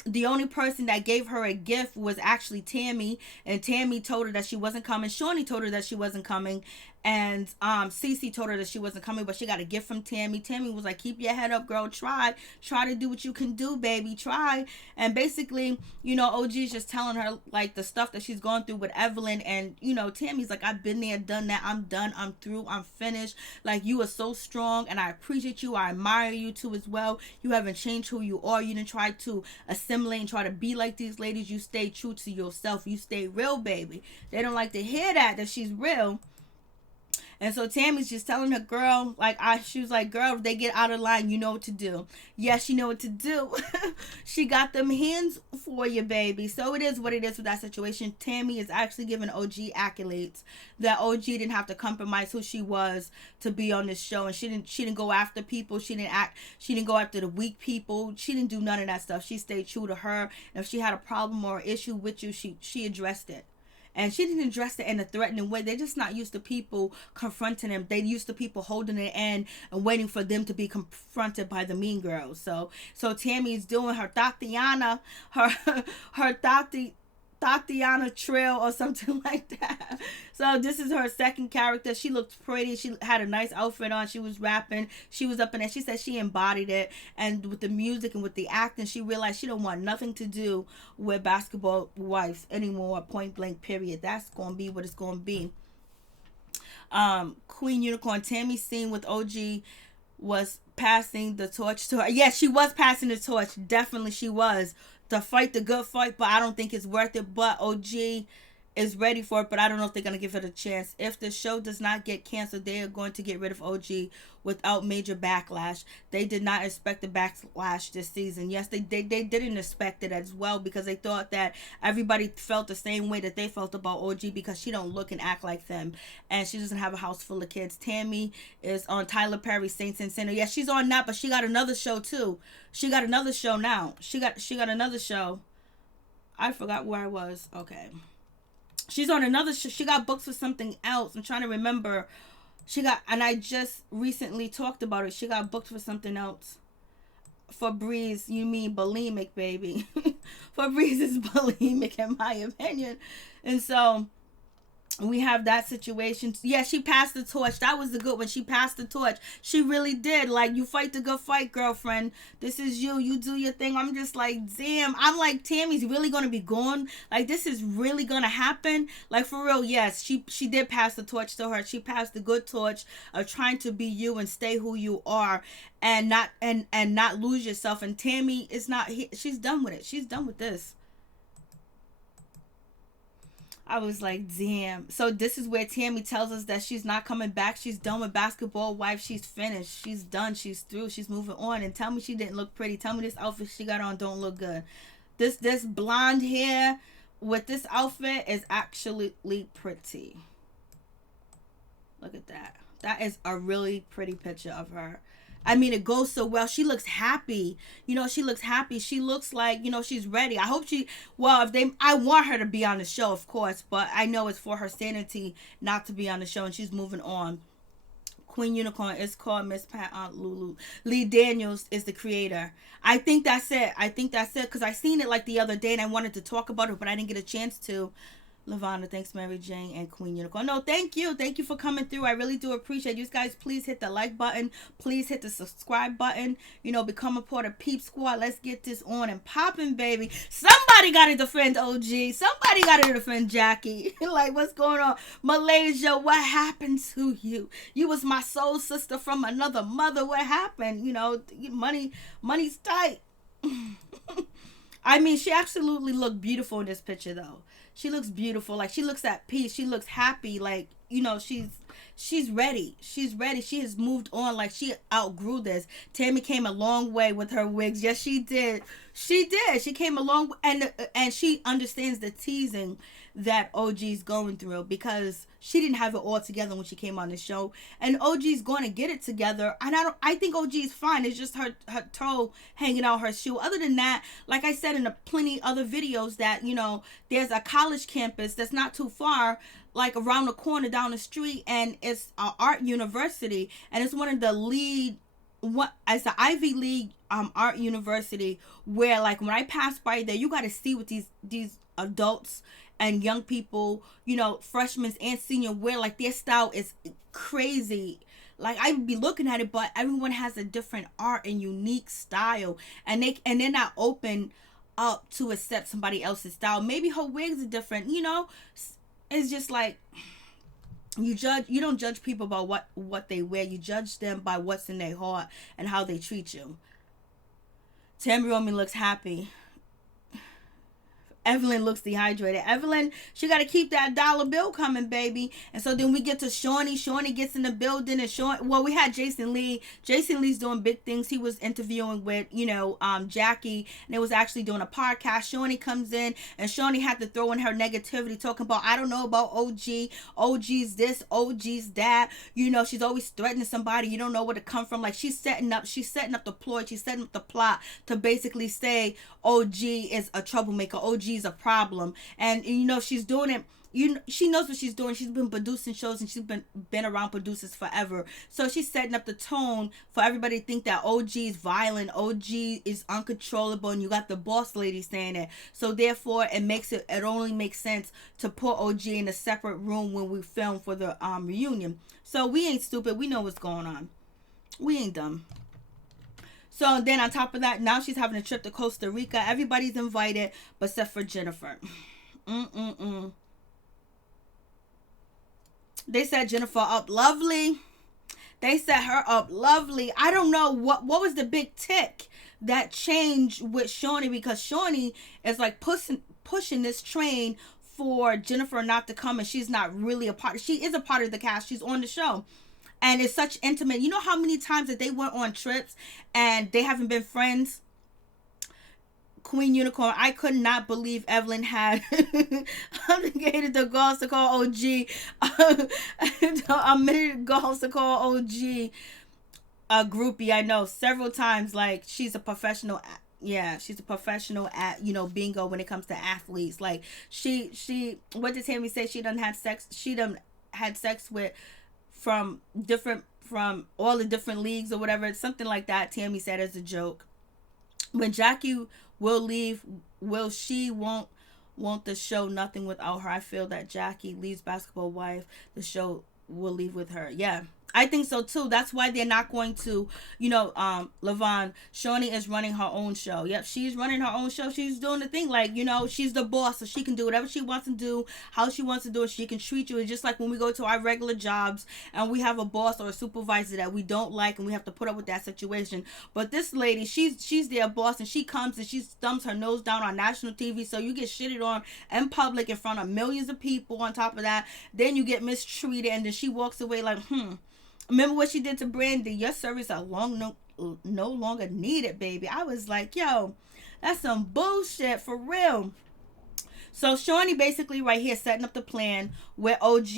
The only person that gave her a gift was actually Tami, and Tami told her that she wasn't coming. Shawnee told her that she wasn't coming, and Cece told her that she wasn't coming, but she got a gift from Tami. Tami was like, keep your head up, girl. Try to do what you can do, baby. Try. And basically, OG's just telling her like the stuff that she's going through with Evelyn, and Tami's like, I've been there, done that. I'm done. I'm through. I'm finished. Like, you are so strong, and I appreciate you. I admire you too as well. You haven't changed who you are. You didn't try to assimilate and try to be like these ladies. You stay true to yourself. You stay real, baby. They don't like to hear that she's real. And so Tami's just telling her, girl, she was like, girl, if they get out of line, you know what to do. Yes, you know what to do. She got them hands for you, baby. So it is what it is with that situation. Tami is actually giving OG accolades that OG didn't have to compromise who she was to be on this show. And she didn't go after people. She didn't go after the weak people. She didn't do none of that stuff. She stayed true to her. And if she had a problem or issue with you, she addressed it. And she didn't address it in a threatening way. They're just not used to people confronting them. They're used to people holding it in and waiting for them to be confronted by the mean girls. So Tami's doing her Tatiana, her Tatiana trail or something like that. So this is her second character. She looked pretty. She had a nice outfit on. She was rapping. She was up in there. She said she embodied it. And with the music and with the acting, she realized she don't want nothing to do with Basketball Wives anymore. Point blank, period. That's going to be what it's going to be. Queen Unicorn. Tami's scene with OG was passing the torch to her. Yes, she was passing the torch. Definitely she was. To fight the good fight, but I don't think it's worth it. But OG is ready for it, but I don't know if they're going to give it a chance. If the show does not get canceled, they are going to get rid of OG without major backlash. They did not expect the backlash this season. Yes, they didn't expect it as well, because they thought that everybody felt the same way that they felt about OG, because she don't look and act like them, and she doesn't have a house full of kids. Tami is on Tyler Perry's Saints and Sinners. Yes, she's on that, but she got another show too. She got another show now. She got another show. I forgot where I was. Okay. She's on another show. She got booked for something else. I'm trying to remember. And I just recently talked about it. She got booked for something else. Febreze, you mean bulimic, baby. Febreze is bulimic in my opinion. And so we have that situation. Yeah, she passed the torch. That was the good one. She passed the torch. She really did. Like, you fight the good fight, girlfriend. This is you. You do your thing. I'm just like, damn. I'm like, Tammy's really gonna be gone. Like, this is really gonna happen. Like, for real, yes. She did pass the torch to her. She passed the good torch of trying to be you and stay who you are, and not lose yourself. And Tami is not. She's done with it. She's done with this. I was like, damn. So this is where Tami tells us that she's not coming back. She's done with basketball wife. She's finished. She's done. She's through. She's moving on. And tell me she didn't look pretty. Tell me this outfit she got on don't look good. This blonde hair with this outfit is actually pretty. Look at that. That is a really pretty picture of her. I mean, it goes so well. She looks happy. You know, she looks happy. She looks like, you know, she's ready. I hope I want her to be on the show, of course, but I know it's for her sanity not to be on the show, and she's moving on. Queen Unicorn is called Miss Pat Aunt Lulu. Lee Daniels is the creator. I think that's it. Because I seen it like the other day and I wanted to talk about it, but I didn't get a chance to. Lavonda, thanks, Mary Jane, and Queen Unicorn. No, thank you. Thank you for coming through. I really do appreciate you guys. Please hit the like button. Please hit the subscribe button. You know, become a part of Peep Squad. Let's get this on and popping, baby. Somebody got to defend OG. Somebody got to defend Jackie. Like, what's going on? Malaysia, what happened to you? You was my soul sister from another mother. What happened? You know, money's tight. I mean, she absolutely looked beautiful in this picture, though. She looks beautiful. Like, she looks at peace. She looks happy. Like, you know, she's ready. She's ready. She has moved on. Like, she outgrew this. Tami came a long way with her wigs. Yes, she did. She did. She came a long way. And she understands the teasing that OG's going through, because she didn't have it all together when she came on the show, and OG's going to get it together. And I think OG is fine. It's just her toe hanging out her shoe. Other than that, like I said in the plenty other videos, that, you know, there's a college campus that's not too far, like around the corner down the street, and it's an art university, and it's one of the lead, as the Ivy League art university, where, like, when I pass by there, you got to see what these adults and young people, you know, freshmen and senior wear. Like, their style is crazy. Like, I would be looking at it, but everyone has a different art and unique style, and they're not open up to accept somebody else's style. Maybe her wigs are different, you know. It's just like, you don't judge people by what they wear. You judge them by what's in their heart and how they treat you. Tami Roman looks happy. Evelyn looks dehydrated. Evelyn, she got to keep that dollar bill coming, baby. And so then we get to Shawnee. Shawnee gets in the building, and we had Jason Lee. Jason Lee's doing big things. He was interviewing with, you know, Jackie, and they was actually doing a podcast. Shawnee comes in, and Shawnee had to throw in her negativity, talking about, I don't know about OG. OG's this, OG's that. You know, she's always threatening somebody. You don't know where to come from. Like, she's setting up the ploy. She's setting up the plot to basically say OG is a troublemaker. OG is a problem. And, you know, she's doing it. She knows what she's doing. She's been producing shows, and she's been around producers forever. So she's setting up the tone for everybody to think that OG is violent, OG is uncontrollable, and you got the boss lady saying it. So therefore, it only makes sense to put OG in a separate room when we film for the reunion. So we ain't stupid. We know what's going on. We ain't dumb. So then on top of that, now she's having a trip to Costa Rica. Everybody's invited, but except for Jennifer. They set Jennifer up lovely. They set her up lovely. I don't know what was the big tick that changed with Shawnee, because Shawnee is like pushing this train for Jennifer not to come, and she's not really a part. She is a part of the cast. She's on the show. And it's such intimate. You know how many times that they went on trips and they haven't been friends? Queen Unicorn, I could not believe Evelyn had obligated the girls to call OG. A minute girls to call OG a groupie. I know several times. Like, she's a professional. Yeah, she's a professional at, you know, bingo when it comes to athletes. Like, she what did Tami say? She done had sex with from all the different leagues or whatever. Something like that. Tami said as a joke. When Jackie will leave, will she won't the show nothing without her? I feel that Jackie leaves Basketball Wife, the show will leave with her. Yeah, I think so too. That's why they're not going to, Levon, Shawnee is running her own show. Yep, she's running her own show. She's doing the thing, like, she's the boss, so she can do whatever she wants to do, how she wants to do it. She can treat you. It's just like when we go to our regular jobs and we have a boss or a supervisor that we don't like, and we have to put up with that situation. But this lady, she's their boss, and she comes and she thumbs her nose down on national TV, so you get shitted on in public in front of millions of people. On top of that, then you get mistreated, and then she walks away like, remember what she did to Brandy? Your service are no longer needed, baby. I was like, yo, that's some bullshit for real. So Shawnee basically right here setting up the plan where OG,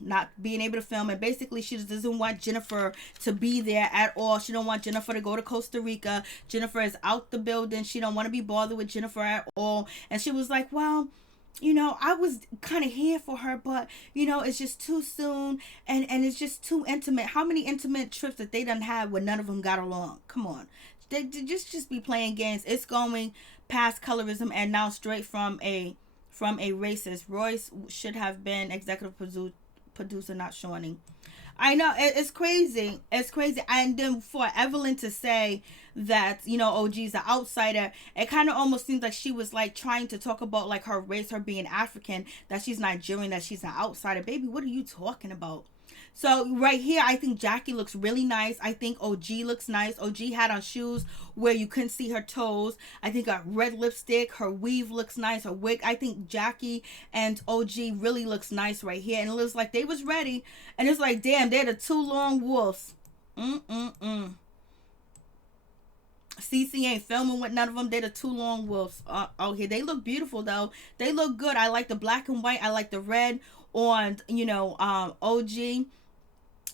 not being able to film, and basically she doesn't want Jennifer to be there at all. She don't want Jennifer to go to Costa Rica. Jennifer is out the building. She don't want to be bothered with Jennifer at all. And she was like, well, I was kind of here for her, but, it's just too soon, and it's just too intimate. How many intimate trips that they done had when none of them got along? Come on. They just be playing games. It's going past colorism and now straight from a racist. Royce should have been executive producer, not Shawnee. I know, it's crazy. It's crazy. And then for Evelyn to say that, OG's an outsider, it kind of almost seems like she was like trying to talk about like her race, her being African, that she's Nigerian, that she's an outsider. Baby, what are you talking about? So right here, I think Jackie looks really nice. I think OG looks nice. OG had on shoes where you couldn't see her toes. I think her red lipstick, her weave looks nice, her wig. I think Jackie and OG really looks nice right here. And it looks like they was ready. And it's like, damn, they're the two long wolves. CC ain't filming with none of them. They're the two long wolves out here. They look beautiful, though. They look good. I like the black and white. I like the red on, OG.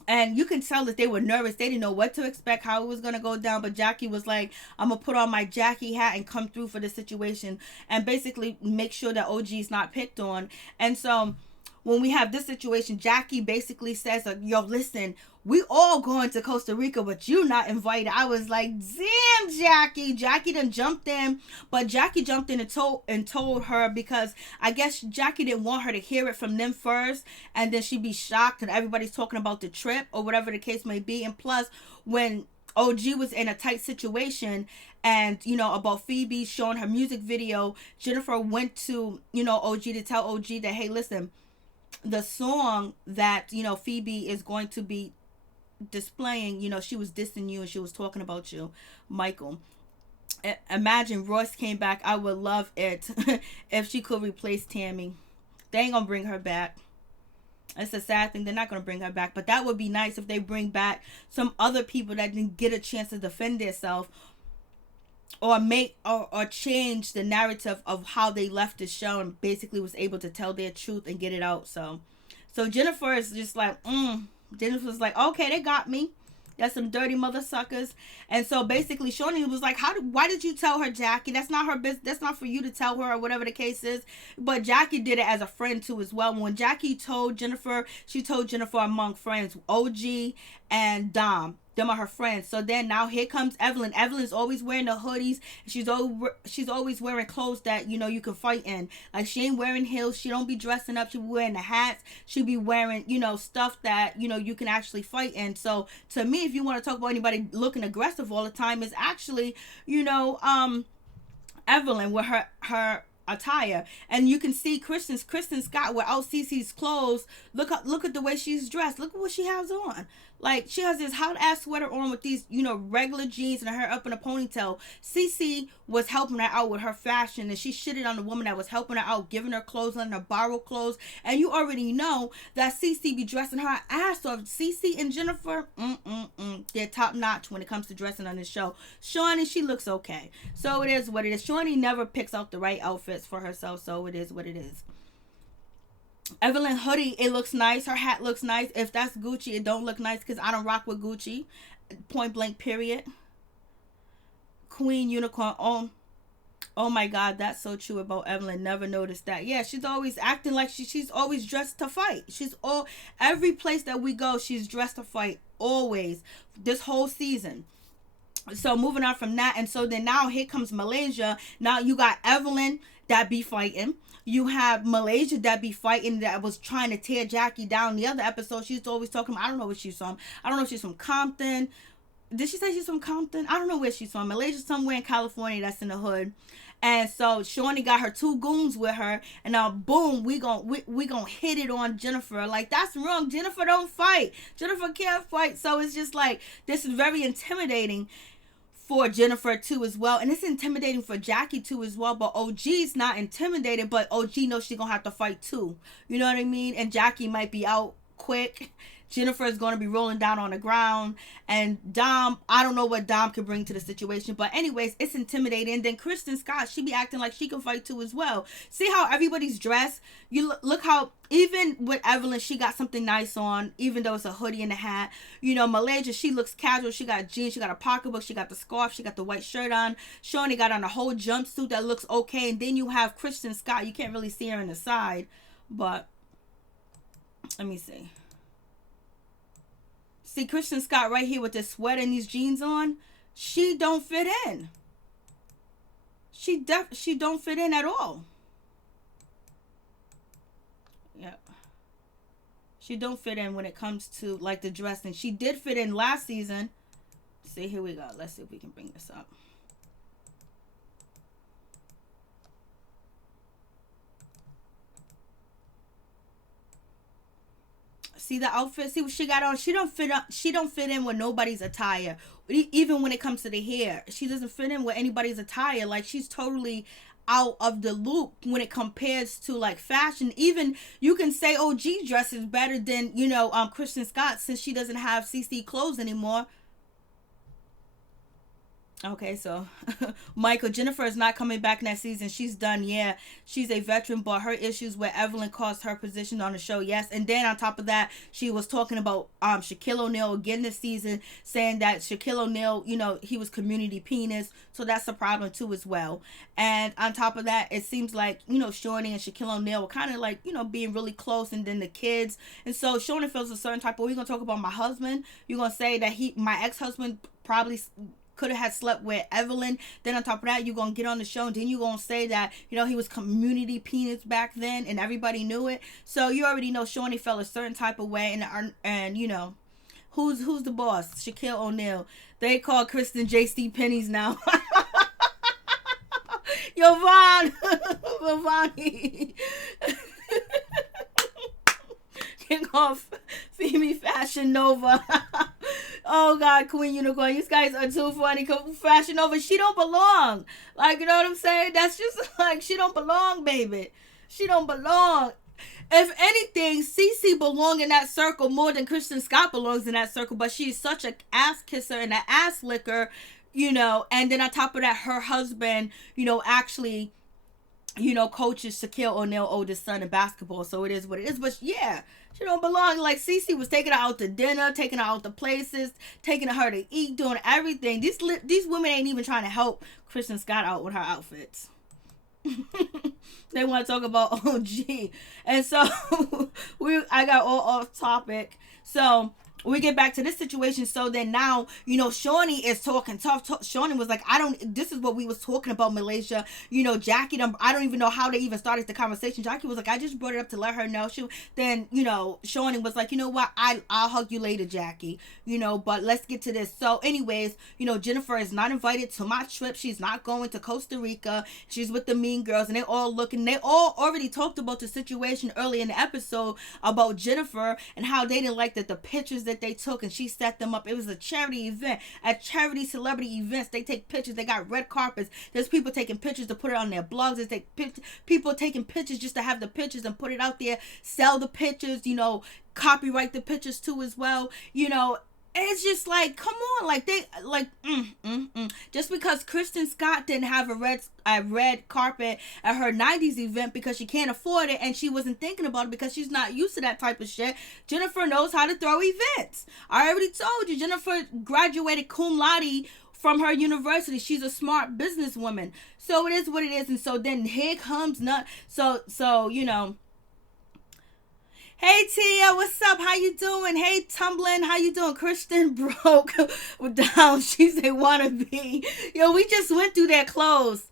And you can tell that they were nervous. They didn't know what to expect, how it was going to go down. But Jackie was like, I'm going to put on my Jackie hat and come through for the situation. And basically make sure that OG is not picked on. And so when we have this situation, Jackie basically says, yo, listen, we all going to Costa Rica, but you not invited. I was like, damn, Jackie. Jackie done jumped in, but Jackie jumped in and told her, because I guess Jackie didn't want her to hear it from them first, and then she'd be shocked and everybody's talking about the trip or whatever the case may be. And plus, when OG was in a tight situation and, about Phoebe showing her music video, Jennifer went to, OG to tell OG that, hey, listen, the song that, Phoebe is going to be displaying, she was dissing you and she was talking about you, Michael. Imagine Royce came back. I would love it if she could replace Tami. They ain't gonna bring her back. It's a sad thing. They're not gonna bring her back, but that would be nice if they bring back some other people that didn't get a chance to defend themselves, or make or change the narrative of how they left the show and basically was able to tell their truth and get it out. So Jennifer is just like, Jennifer was like, okay, they got me. That's some dirty mother suckers. And so basically Shawnee was like, why did you tell her, Jackie? That's not her business. That's not for you to tell her, or whatever the case is. But Jackie did it as a friend too as well. When Jackie told Jennifer, she told Jennifer among friends, OG and Dom. Them are her friends. So then now here comes Evelyn. Evelyn's always wearing the hoodies. She's always wearing clothes that, you can fight in. Like, she ain't wearing heels. She don't be dressing up. She be wearing the hats. She be wearing, stuff that, you can actually fight in. So to me, if you want to talk about anybody looking aggressive all the time, is actually, Evelyn with her attire. And you can see Kristen Scott without CeCe's clothes. Look at the way she's dressed. Look at what she has on. Like, she has this hot ass sweater on with these, regular jeans and her hair up in a ponytail. CeCe was helping her out with her fashion, and she shitted on the woman that was helping her out, giving her clothes, letting her borrow clothes. And you already know that CeCe be dressing her ass off. CeCe and Jennifer, they're top notch when it comes to dressing on this show. Shawnee, she looks okay. So it is what it is. Shawnee never picks out the right outfits for herself, so it is what it is. Evelyn hoodie, it looks nice. Her hat looks nice. If that's Gucci, it don't look nice because I don't rock with Gucci. Point blank, period. Queen Unicorn. Oh my God, that's so true about Evelyn. Never noticed that. Yeah, she's always acting like she's always dressed to fight. Every place that we go, she's dressed to fight. Always. This whole season. So moving on from that, and so then now here comes Malaysia. Now you got Evelyn that be fighting. You have Malaysia that be fighting, that was trying to tear Jackie down. The other episode, she's always talking. I don't know where she's from. I don't know if she's from Compton. Did she say she's from Compton? I don't know where she's from. Malaysia, somewhere in California, that's in the hood. And so Shawnee got her two goons with her, and now boom, we gon' hit it on Jennifer. Like, that's wrong. Jennifer don't fight. Jennifer can't fight. So it's just like, this is very intimidating for Jennifer too as well, and it's intimidating for Jackie too as well. But OG's not intimidated, but OG knows she's gonna have to fight too. You know what I mean? And Jackie might be out quick. Jennifer is going to be rolling down on the ground, and Dom, I don't know what Dom could bring to the situation, but anyways, it's intimidating. And then Kristen Scott, she be acting like she can fight too as well. See how everybody's dressed? You look how, even with Evelyn, she got something nice on, even though it's a hoodie and a hat. You know, Malaysia, she looks casual. She got jeans, she got a pocketbook, she got the scarf, she got the white shirt on. Shawnee got on a whole jumpsuit that looks okay. And then you have Kristen Scott. You can't really see her in the side, but let me see. See, Kristen Scott right here with this sweater and these jeans on, she don't fit in. She don't fit in at all. Yeah. She don't fit in when it comes to like the dressing. She did fit in last season. See, here we go. Let's see if we can bring this up. See the outfit? See what she got on? She don't fit in with nobody's attire. Even when it comes to the hair, she doesn't fit in with anybody's attire. Like, she's totally out of the loop when it compares to like fashion. Even you can say OG dresses better than, you know, Kristen Scott, since she doesn't have CC clothes anymore. Okay, so Michael, Jennifer is not coming back next season. She's done. Yeah, she's a veteran, but her issues with Evelyn cost her position on the show. Yes, and then on top of that, she was talking about Shaquille O'Neal again this season, saying that Shaquille O'Neal, you know, he was community penis, so that's a problem too as well. And on top of that, it seems like, you know, Shawnee and Shaquille O'Neal were kind of like, you know, being really close, and then the kids, and so Shawnee feels a certain type of. We're gonna talk about my husband. You're gonna say that my ex-husband probably could have had slept with Evelyn. Then on top of that, you're gonna get on the show, and then you're gonna say that, you know, he was community penis back then and everybody knew it. So you already know Shawnee felt a certain type of way. And you know, who's the boss? Shaquille O'Neal. They call Kristen JC Pennies now. Yo, Vaughn. Vaughn. Kick off F.A.M.E Fashion Nova. Oh God, Queen Unicorn, you guys are too funny. Fashion Nova, she don't belong. Like, you know what I'm saying? That's just like, she don't belong, baby. She don't belong. If anything, Cece belong in that circle more than Kristen Scott belongs in that circle. But she's such an ass kisser and an ass licker, you know. And then on top of that, her husband, you know, actually, you know, coaches Shaquille O'Neal oldest son in basketball. So it is what it is. But yeah, she don't belong. Like, Cece was taking her out to dinner, taking her out to places, taking her to eat, doing everything. These women ain't even trying to help Kristen Scott out with her outfits. They want to talk about OG. And so I got all off topic. So we get back to this situation. So then now, you know, Shawnee is talking tough. Shawnee was like, this is what we was talking about, Malaysia. You know, Jackie, I don't even know how they even started the conversation. Jackie was like, I just brought it up to let her know. Then, you know, Shawnee was like, you know what? I'll hug you later, Jackie. You know, but let's get to this. So anyways, you know, Jennifer is not invited to my trip. She's not going to Costa Rica. She's with the Mean Girls, and they all already talked about the situation early in the episode about Jennifer and how they didn't like the pictures that they took, and she set them up. It was a charity event. At charity celebrity events, they take pictures. They got red carpets. There's people taking pictures to put it on their blogs. There's people taking pictures just to have the pictures and put it out there, sell the pictures, you know, copyright the pictures too as well, you know. It's just like, come on, like just because Kristen Scott didn't have a red carpet at her 90s event because she can't afford it, and she wasn't thinking about it because she's not used to that type of shit. Jennifer knows how to throw events. I already told you, Jennifer graduated cum laude from her university. She's a smart businesswoman. So it is what it is. And so then here comes so you know, hey Hey Tia, what's up? How you doing? Hey Tumbling, how you doing? Kristen broke down. She said wanna be. Yo, we just went through their clothes.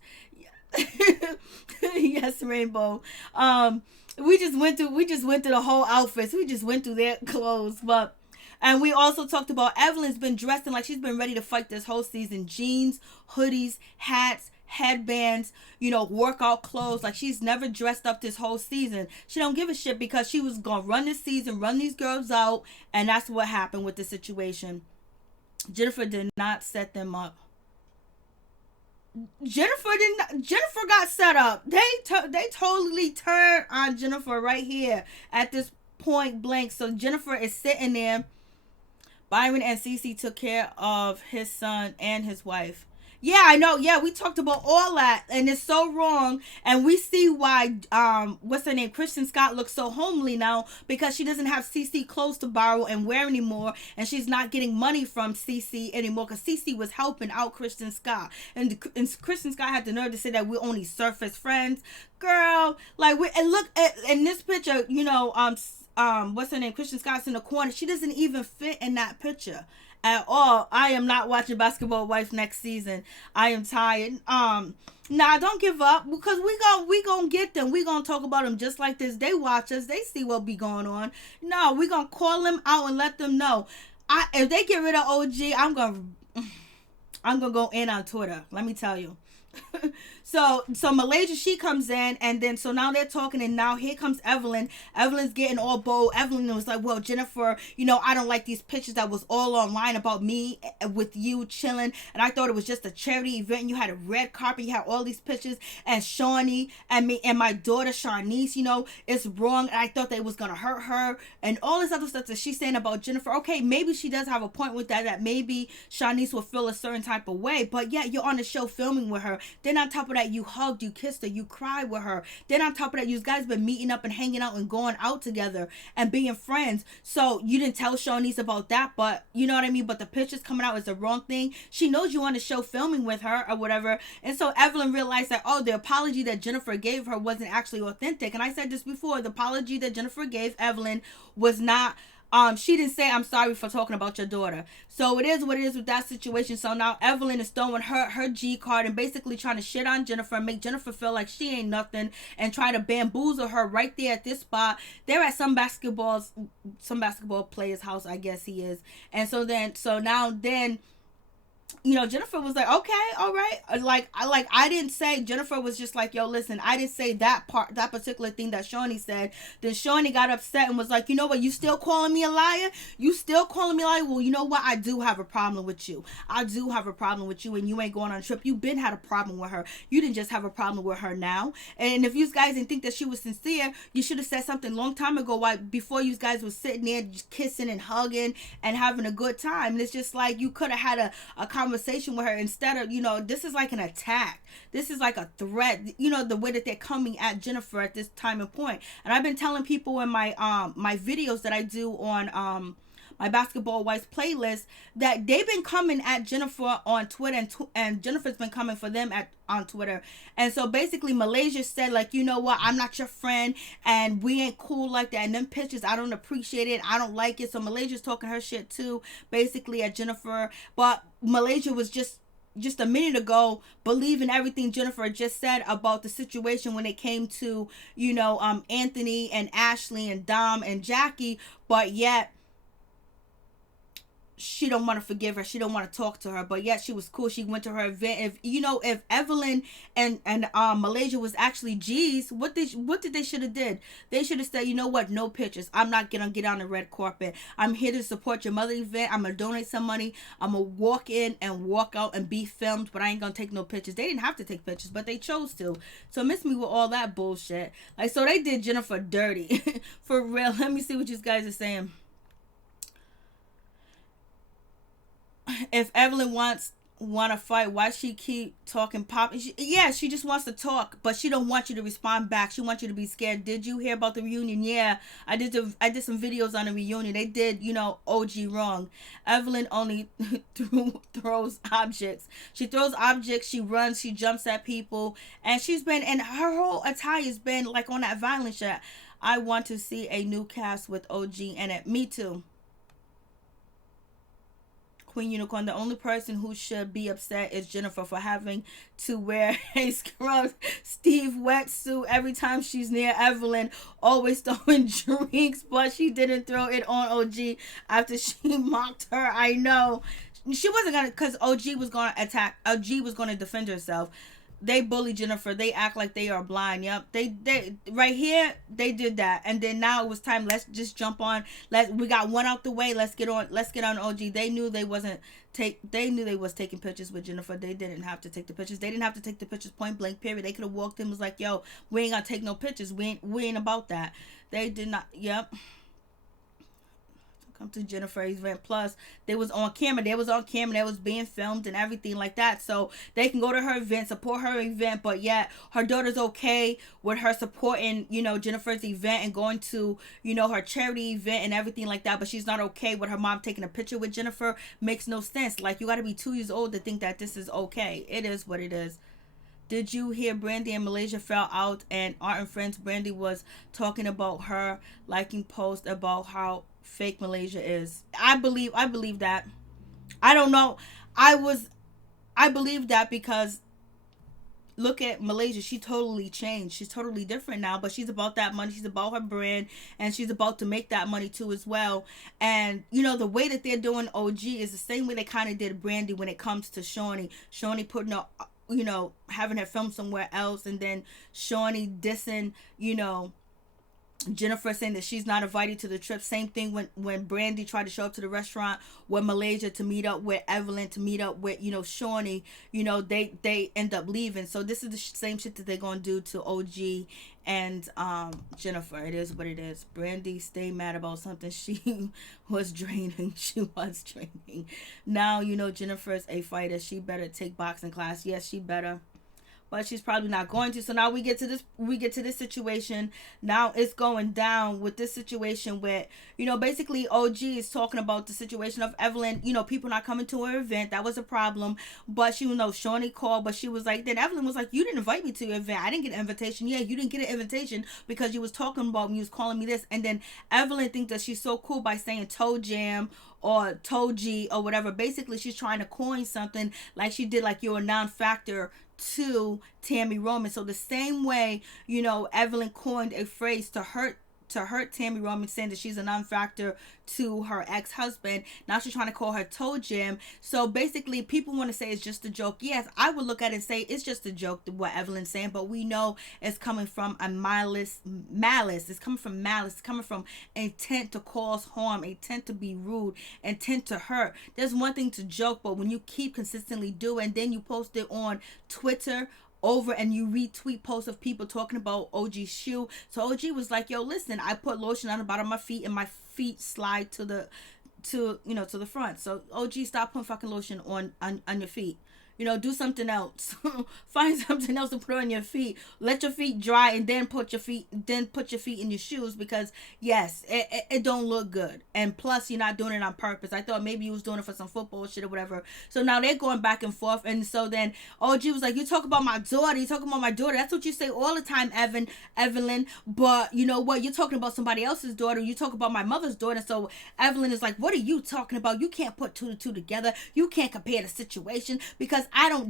Yes, Rainbow. We just went through the whole outfits. We just went through their clothes, but and we also talked about Evelyn's been dressing like she's been ready to fight this whole season. Jeans, hoodies, hats, headbands, workout clothes. Like she's never dressed up this whole season. She don't give a shit because she was gonna run this season, run these girls out, and that's what happened with the situation. Jennifer did not set them up. Jennifer got set up. They totally turned on Jennifer right here at this point blank. So Jennifer is sitting there. Byron and Cece took care of his son and his wife. Yeah, I know. Yeah, we talked about all that, and it's so wrong. And we see why what's her name, Kristen Scott, looks so homely now, because she doesn't have CC clothes to borrow and wear anymore, and she's not getting money from CC anymore because CC was helping out Kristen Scott, and Kristen Scott had the nerve to say that we're only surface friends. Girl, like and look at in this picture, what's her name, Kristen Scott's in the corner. She doesn't even fit in that picture at all. I am not watching Basketball Wife next season. I am tired. Nah, don't give up, because we gonna get them. We gonna talk about them just like this. They watch us. They see what be going on. No, we gonna call them out and let them know. If they get rid of OG, I'm gonna go in on Twitter. Let me tell you. So Malaysia, she comes in, and then so now they're talking, and now here comes Evelyn. Evelyn's getting all bold. Evelyn was like, well, Jennifer, I don't like these pictures that was all online about me with you chilling, and I thought it was just a charity event. You had a red carpet, you had all these pictures, and Shawnee and me and my daughter Shanice, it's wrong, and I thought that it was gonna hurt her, and all this other stuff that she's saying about Jennifer. Okay, maybe she does have a point with that maybe Shanice will feel a certain type of way, but yeah, you're on the show filming with her. Then on top of that, you hugged, you kissed her, you cried with her. Then on top of that, you guys been meeting up and hanging out and going out together and being friends. So you didn't tell Shanice about that, but you know what I mean? But the pictures coming out is the wrong thing. She knows you on the show filming with her or whatever. And so Evelyn realized that, the apology that Jennifer gave her wasn't actually authentic. And I said this before, the apology that Jennifer gave Evelyn was not, she didn't say, I'm sorry for talking about your daughter. So it is what it is with that situation. So now Evelyn is throwing her G card and basically trying to shit on Jennifer and make Jennifer feel like she ain't nothing, and try to bamboozle her right there at this spot. They're at some basketball player's house, I guess he is. And so now Jennifer was like, okay, all right. I didn't say, Jennifer was just like, yo, listen, I didn't say that particular thing that Shawnee said. Then Shawnee got upset and was like, you know what, you still calling me a liar? You still calling me a liar? Well, you know what, I do have a problem with you. I do have a problem with you, and you ain't going on a trip. You been had a problem with her. You didn't just have a problem with her now. And if you guys didn't think that she was sincere, you should have said something long time ago, before you guys was sitting there just kissing and hugging and having a good time. And it's just like, you could have had a conversation with her instead of, this is like an attack. This is like a threat, the way that they're coming at Jennifer at this time and point. And I've been telling people in my my videos that I do on my Basketball Wives playlist that they've been coming at Jennifer on Twitter, and Jennifer's been coming for them on Twitter. And so basically Malaysia said, like, you know what, I'm not your friend, and we ain't cool like that, and them pictures, I don't appreciate it, I don't like it. So Malaysia's talking her shit too, basically at Jennifer. But Malaysia was just a minute ago believing everything Jennifer just said about the situation when it came to Anthony and Ashley and Dom and Jackie, but yet she don't want to forgive her. She don't want to talk to her, but yet she was cool. She went to her event. If Evelyn and Malaysia was actually G's, what they should have did? They should have said, you know what, no pictures. I'm not gonna get on the red carpet. I'm here to support your mother event. I'm gonna donate some money. I'm gonna walk in and walk out and be filmed, but I ain't gonna take no pictures. They didn't have to take pictures, but they chose to. So miss me with all that bullshit. Like, so they did Jennifer dirty. For real. Let me see what you guys are saying. If Evelyn want to fight, why she keep talking pop? She just wants to talk, but she don't want you to respond back. She wants you to be scared. Did you hear about the reunion? Yeah, I did some videos on the reunion. They did, OG wrong. Evelyn only throws objects. She throws objects. She runs. She jumps at people, and her whole attire has been like on that violent shit. I want to see a new cast with OG in it. Me too. Queen Unicorn, the only person who should be upset is Jennifer for having to wear a scrub Steve wetsuit every time she's near Evelyn, always throwing drinks, but she didn't throw it on OG after she mocked her. I know. She wasn't gonna, because OG was gonna attack, OG was gonna defend herself. They bully Jennifer. They act like they are blind. Yep. They right here, they did that. And then now it was time. Let's just jump on. We got one out the way. Let's get on OG. They knew they wasn't they knew they was taking pictures with Jennifer. They didn't have to take the pictures. They didn't have to take the pictures point blank, period. They could have walked in and was like, yo, we ain't gonna take no pictures. We ain't about that. They did not. Yep. Come to Jennifer's event. Plus, they was on camera. They was being filmed and everything like that. So they can go to her event, support her event, but yet her daughter's okay with her supporting, Jennifer's event and going to, her charity event and everything like that. But she's not okay with her mom taking a picture with Jennifer. Makes no sense. Like, you got to be 2 years old to think that this is okay. It is what it is. Did you hear Brandy and Malaysia fell out and Art and Friends? Brandy was talking about her liking posts about how fake Malaysia is. I believe that. I don't know. I believe that because look at Malaysia. She totally changed. She's totally different now, but she's about that money. She's about her brand, and she's about to make that money too as well. And the way that they're doing OG is the same way they kind of did Brandy when it comes to Shawnee. Shawnee putting up, having her film somewhere else, and then Shawnee dissing, Jennifer saying that she's not invited to the trip. Same thing when Brandy tried to show up to the restaurant with Malaysia to meet up with Evelyn, to meet up with, Shawnee, they end up leaving. So this is the same shit that they're going to do to OG and Jennifer. It is what it is. Brandy stay mad about something she was draining. She was training. Now, Jennifer is a fighter. She better take boxing class. Yes, she better. But she's probably not going to. So now we get to this situation. Now it's going down with this situation where, basically OG is talking about the situation of Evelyn, people not coming to her event. That was a problem. But Shawnee called, but she was like, then Evelyn was like, you didn't invite me to your event. I didn't get an invitation. Yeah, you didn't get an invitation because you was talking about me, you was calling me this. And then Evelyn thinks that she's so cool by saying toe jam or toe G or whatever. Basically, she's trying to coin something like she did, like you're a non-factor to Tami Roman. So the same way, Evelyn coined a phrase to hurt Tami Roman, saying that she's a non-factor to her ex-husband. Now she's trying to call her toe jam. So basically, people want to say it's just a joke. Yes, I would look at it and say it's just a joke, what Evelyn's saying, but we know it's coming from a malice. It's coming from malice. It's coming from intent to cause harm, intent to be rude, intent to hurt. There's one thing to joke, but when you keep consistently doing, and then you post it on Twitter over and you retweet posts of people talking about OG's shoe. So OG was like, yo, listen, I put lotion on the bottom of my feet and my feet slide to the front. So OG, stop putting fucking lotion on your feet. Do something else. Find something else to put on your feet. Let your feet dry and then put your feet in your shoes, because yes, it don't look good. And plus, you're not doing it on purpose. I thought maybe you was doing it for some football shit or whatever. So now they're going back and forth. And so then OG was like, you talk about my daughter. You talking about my daughter. That's what you say all the time, Evelyn. But you know what? You're talking about somebody else's daughter. You talk about my mother's daughter. So Evelyn is like, what are you talking about? You can't put two to two together. You can't compare the situation, because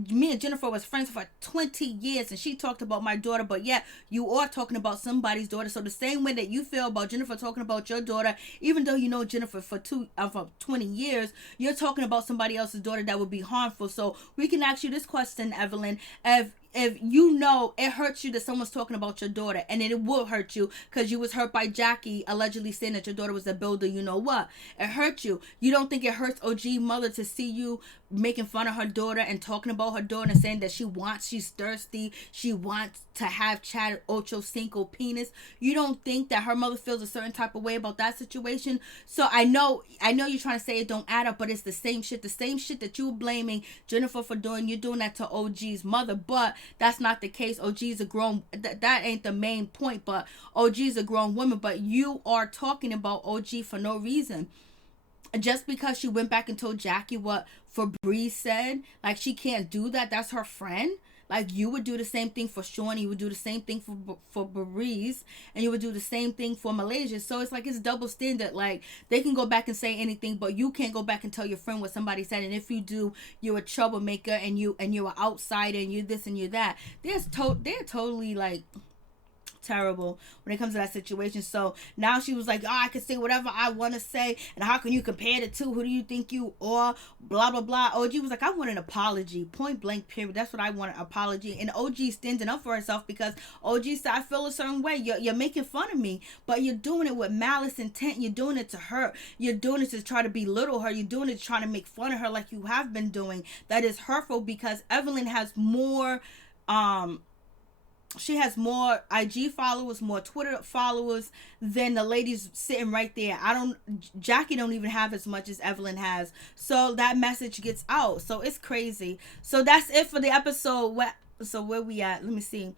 me and Jennifer was friends for 20 years and she talked about my daughter, but yet you are talking about somebody's daughter. So the same way that you feel about Jennifer talking about your daughter, even though you know Jennifer for 20 years, you're talking about somebody else's daughter that would be harmful. So we can ask you this question, Evelyn. If it hurts you that someone's talking about your daughter, and it will hurt you because you was hurt by Jackie allegedly saying that your daughter was a builder, it hurt you. You don't think it hurts OG mother to see you making fun of her daughter and talking about her daughter and saying that she's thirsty, she wants to have Chad Ocho Cinco penis? You don't think that her mother feels a certain type of way about that situation? So I know you're trying to say it don't add up, but it's the same shit that you were blaming Jennifer for doing. You're doing that to OG's mother, but that's not the case. OG's a grown, that ain't the main point, but OG's a grown woman, but you are talking about OG for no reason. Just because she went back and told Jackie what Febreze said, like she can't do that, that's her friend. Like, you would do the same thing for Shawnee, you would do the same thing for Breeze, and you would do the same thing for Malaysia. So it's like, it's double standard. Like, they can go back and say anything, but you can't go back and tell your friend what somebody said. And if you do, you're a troublemaker, and you're an outsider, and you're this and you're that. They're totally like terrible when it comes to that situation. So now she was like, oh, I can say whatever I want to say, and how can you compare the two? Who do you think you are? Blah blah blah. OG was like, I want an apology, point blank, period. That's what I want, an apology. And OG standing up for herself, because OG said, I feel a certain way. You're making fun of me, but you're doing it with malice intent. You're doing it to hurt. You're doing it to try to belittle her. You're doing it to try to make fun of her, like you have been doing. That is hurtful, because Evelyn has more she has more IG followers, more Twitter followers than the ladies sitting right there. Jackie don't even have as much as Evelyn has. So that message gets out. So it's crazy. So that's it for the episode. So where we at? Let me see.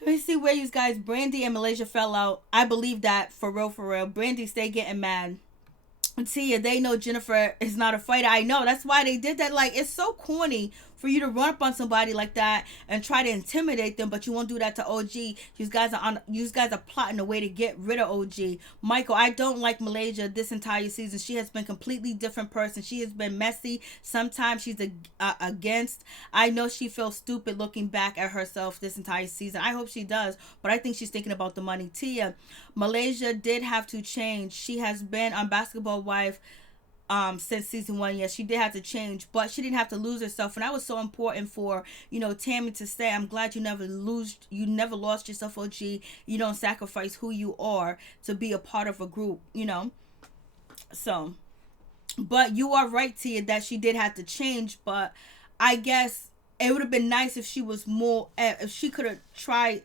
Let me see where you guys, Brandy and Malaysia fell out. I believe that, for real. Brandy stay getting mad. Tia, they know Jennifer is not a fighter. I know. That's why they did that. Like, it's so corny for you to run up on somebody like that and try to intimidate them, but you won't do that to OG. You guys are plotting a way to get rid of OG. Michael, I don't like Malaysia this entire season. She has been a completely different person. She has been messy. Sometimes she's against. I know she feels stupid looking back at herself this entire season. I hope she does, but I think she's thinking about the money. Tia, Malaysia did have to change. She has been on Basketball Wife since season 1. Yes, she did have to change, but she didn't have to lose herself. And that was so important for, Tami to say, I'm glad you never lost yourself, OG. You don't sacrifice who you are to be a part of a group, So, but you are right, Tia, that she did have to change. But I guess it would have been nice if she was more, if she could have tried.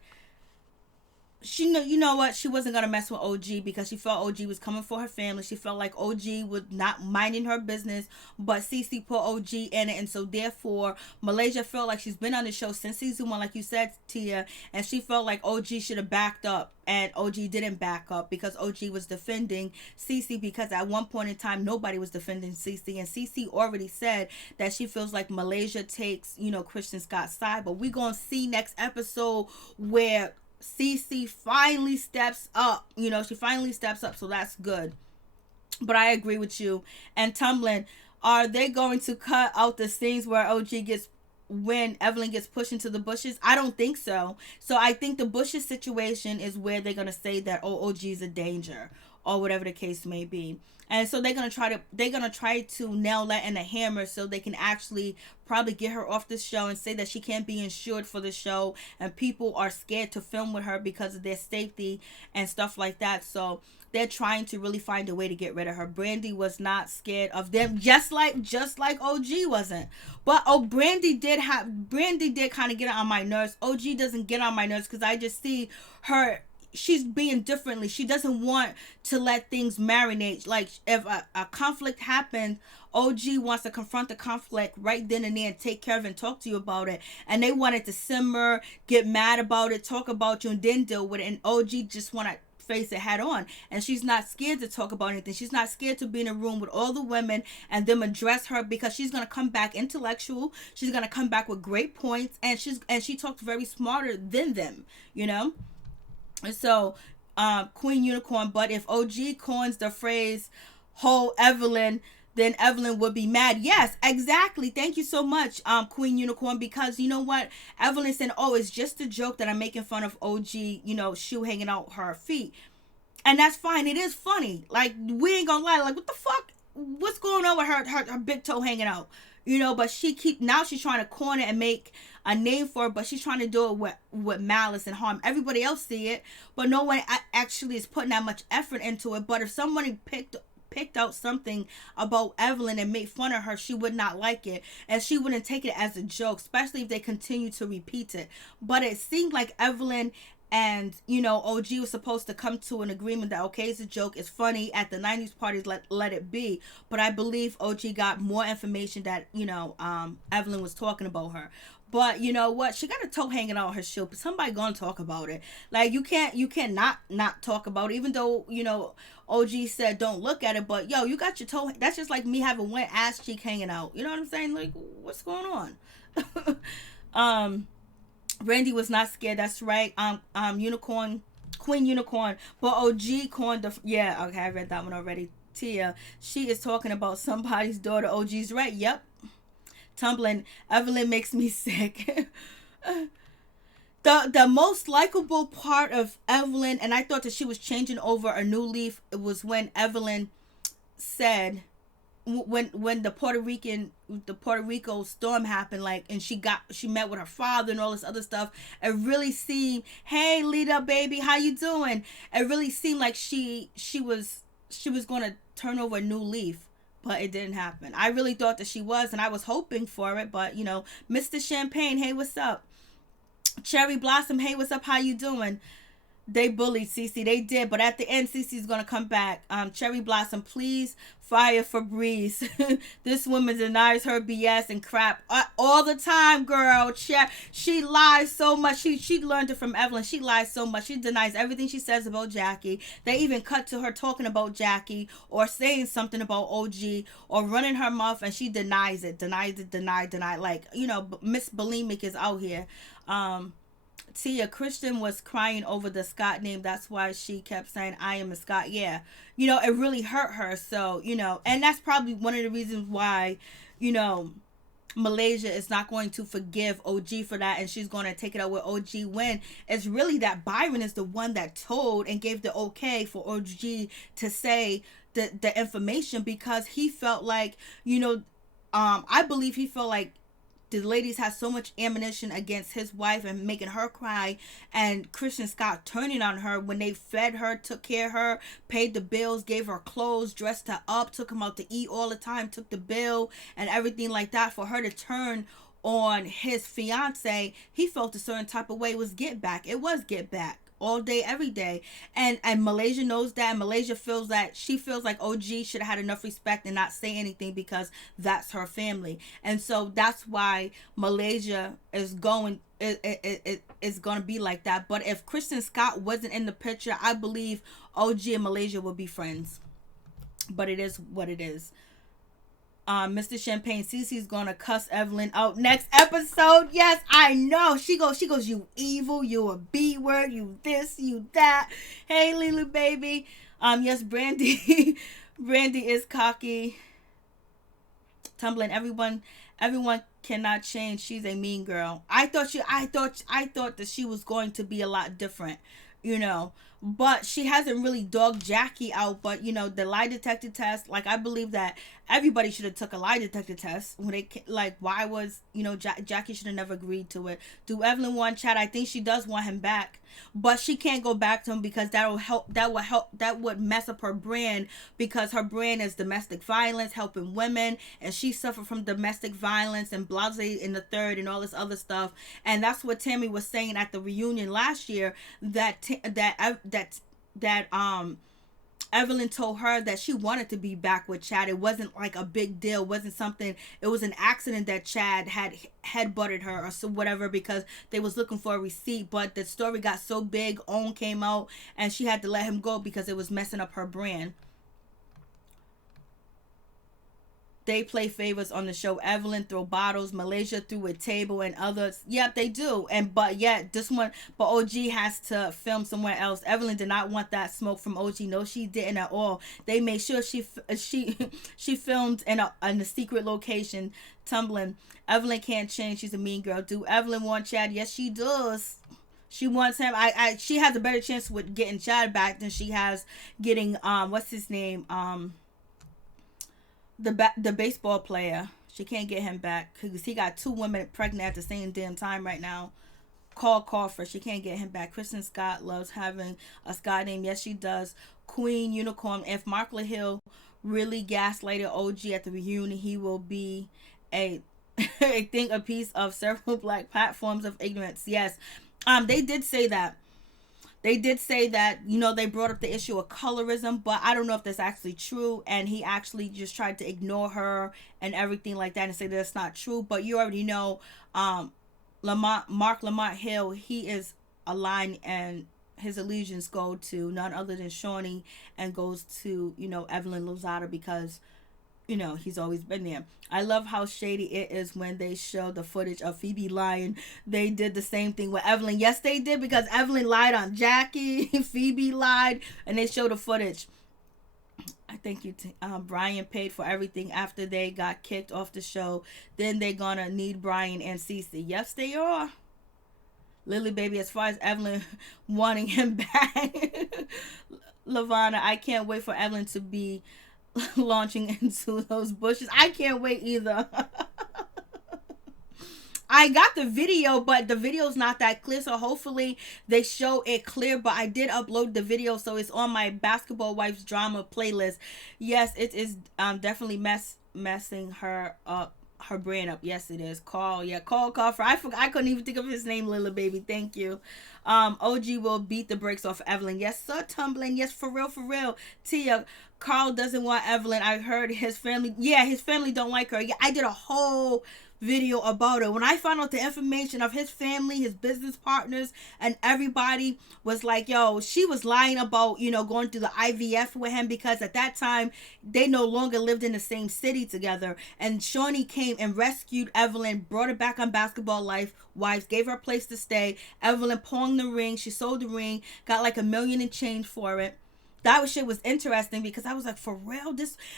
You know what? She wasn't going to mess with OG, because she felt OG was coming for her family. She felt like OG was not minding her business, but Cece put OG in it. And so therefore, Malaysia felt like she's been on the show since season 1, like you said, Tia, and she felt like OG should have backed up. And OG didn't back up, because OG was defending Cece, because at one point in time, nobody was defending Cece. And Cece already said that she feels like Malaysia takes, Christian Scott's side. But we're going to see next episode where Cece finally steps up. She finally steps up, so that's good. But I agree with you. And Tumblin, are they going to cut out the scenes where when Evelyn gets pushed into the bushes? I don't think so. So I think the bushes situation is where they're going to say that, OG is a danger, or whatever the case may be. And so they're gonna try to nail that in a hammer, so they can actually probably get her off the show and say that she can't be insured for the show, and people are scared to film with her because of their safety and stuff like that. So they're trying to really find a way to get rid of her. Brandy was not scared of them, just like OG wasn't. But Brandy did kind of get on my nerves. OG doesn't get on my nerves, because I just see her. She's being differently. She doesn't want to let things marinate. Like, if a conflict happens, OG wants to confront the conflict right then and there and take care of it and talk to you about it. And they want it to simmer, get mad about it, talk about you, and then deal with it. And OG just want to face it head on. And she's not scared to talk about anything. She's not scared to be in a room with all the women and them address her, because she's going to come back intellectual. She's going to come back with great points. And she talks very smarter than them, And so, Queen Unicorn, but if OG coins the phrase, "Ho Evelyn," then Evelyn would be mad. Yes, exactly. Thank you so much, Queen Unicorn, because you know what? Evelyn said, oh, it's just a joke that I'm making fun of OG, shoe hanging out her feet. And that's fine. It is funny. Like, we ain't gonna lie. Like, what the fuck? What's going on with her big toe hanging out? But now she's trying to corner and make a name for it, but she's trying to do it with malice and harm. Everybody else see it, but no one actually is putting that much effort into it. But if somebody picked out something about Evelyn and made fun of her, she would not like it, and she wouldn't take it as a joke, especially if they continue to repeat it. But it seemed like Evelyn and OG was supposed to come to an agreement that, okay, it's a joke, it's funny, at the 90s parties, let it be. But I believe OG got more information that Evelyn was talking about her. But you know what? She got a toe hanging out her shoe. But somebody gonna talk about it. Like, you can't not talk about it. Even though OG said don't look at it. But yo, you got your toe. That's just like me having one ass cheek hanging out. You know what I'm saying? Like, what's going on? Um, Randy was not scared. That's right. Unicorn, Queen Unicorn, but OG coined the. Yeah, okay, I read that one already. Tia, she is talking about somebody's daughter. OG's right. Yep. Tumbling. Evelyn makes me sick. The most likable part of Evelyn, and I thought that she was changing over a new leaf. It was when Evelyn said, when the Puerto Rico storm happened, like, and she met with her father and all this other stuff. It really seemed, hey Lita baby, how you doing? It really seemed like she was going to turn over a new leaf, but it didn't happen. I really thought that she was, and I was hoping for it, but Mr. Champagne, hey, what's up? Cherry Blossom, hey, what's up? How you doing? They bullied Cece. They did, but at the end, Cece's gonna come back. Cherry Blossom, please fire Febreze. This woman denies her BS and crap all the time, girl. She lies so much. She learned it from Evelyn. She lies so much. She denies everything she says about Jackie. They even cut to her talking about Jackie or saying something about OG or running her mouth, and she denies it. Deny. Like, Miss Bulimic is out here. Tia, Christian was crying over the Scott name. That's why she kept saying, I am a Scott. Yeah. It really hurt her. So, and that's probably one of the reasons why, Malaysia is not going to forgive OG for that, and she's going to take it out with OG when it's really that Byron is the one that told and gave the okay for OG to say the information, because he felt like, I believe he felt like the ladies had so much ammunition against his wife and making her cry, and Christian Scott turning on her when they fed her, took care of her, paid the bills, gave her clothes, dressed her up, took him out to eat all the time, took the bill and everything like that. For her to turn on his fiance, he felt a certain type of way. It was get back. It was get back all day, every day. And Malaysia knows that. Malaysia feels that she feels like OG should have had enough respect and not say anything, because that's her family. And so that's why Malaysia is going it's going to be like that. But if Kristen Scott wasn't in the picture, I believe OG and Malaysia would be friends. But it is what it is. Mr. Champagne, Cece's gonna cuss Evelyn out next episode. Yes, I know. She goes, you evil, you a B word, you this, you that. Hey, Lily baby. Yes, Brandy. Brandy is cocky. Tumbling. Everyone cannot change. She's a mean girl. I thought that she was going to be a lot different, but she hasn't really dogged Jackie out. But the lie detector test, like, I believe that everybody should have took a lie detector test when they, like, why was Jackie should have never agreed to it. Do Evelyn want Chad? I think she does want him back, but she can't go back to him because that would mess up her brand, because her brand is domestic violence, helping women, and she suffered from domestic violence and blase in the third and all this other stuff. And that's what Tami was saying at the reunion last year, that Evelyn told her that she wanted to be back with Chad. It wasn't like a big deal. It wasn't something. It was an accident that Chad had headbutted her or so whatever, because they was looking for a receipt. But the story got so big, OWN came out, and she had to let him go because it was messing up her brand. They play favors on the show. Evelyn throw bottles, Malaysia threw a table, and others. Yep, they do. But OG has to film somewhere else. Evelyn did not want that smoke from OG. No, she didn't at all. They made sure she filmed in a secret location. Tumbling. Evelyn can't change. She's a mean girl. Do Evelyn want Chad? Yes, she does. She wants him. She has a better chance with getting Chad back than she has getting what's his name, the baseball player. She can't get him back because he got 2 women pregnant at the same damn time right now. Call Crawford. She can't get him back. Kristen Scott loves having a Scott name. Yes, she does. Queen Unicorn. If Mark LaHill really gaslighted OG at the reunion, he will be a piece of several black platforms of ignorance. Yes. They did say that. They brought up the issue of colorism, but I don't know if that's actually true. And he actually just tried to ignore her and everything like that and say that's not true. But you already know, Mark Lamont Hill, he is a line, and his allegiance go to none other than Shawnee, and goes to, Evelyn Lozada, because he's always been there. I love how shady it is when they show the footage of Phoebe lying. They did the same thing with Evelyn. Yes, they did, because Evelyn lied on Jackie. Phoebe lied, and they showed the footage. I think Brian paid for everything after they got kicked off the show. Then they're gonna need Brian and Cece. Yes, they are. Lily baby, as far as Evelyn wanting him back, Lavana, I can't wait for Evelyn to be launching into those bushes. I can't wait either. I got the video, but the video's not that clear, so hopefully they show it clear. But I did upload the video, so it's on my Basketball Wives drama playlist. Yes, it is definitely messing her up, her brand up. Yes, it is. Carl for I couldn't even think of his name. Lila baby, thank you. OG will beat the brakes off Evelyn. Yes, sir. Tumbling. Yes, for real. Tia, Carl doesn't want Evelyn. I heard his family. Yeah, his family don't like her. Yeah, I did a whole video about it. When I found out the information of his family, his business partners, and everybody was like, yo, she was lying about, going through the IVF with him, because at that time they no longer lived in the same city together. And Shawnee came and rescued Evelyn, brought her back on Basketball Wives, gave her a place to stay. Evelyn pawned the ring. She sold the ring, got like $1 million in change for it. That shit was interesting, because I was like, for real?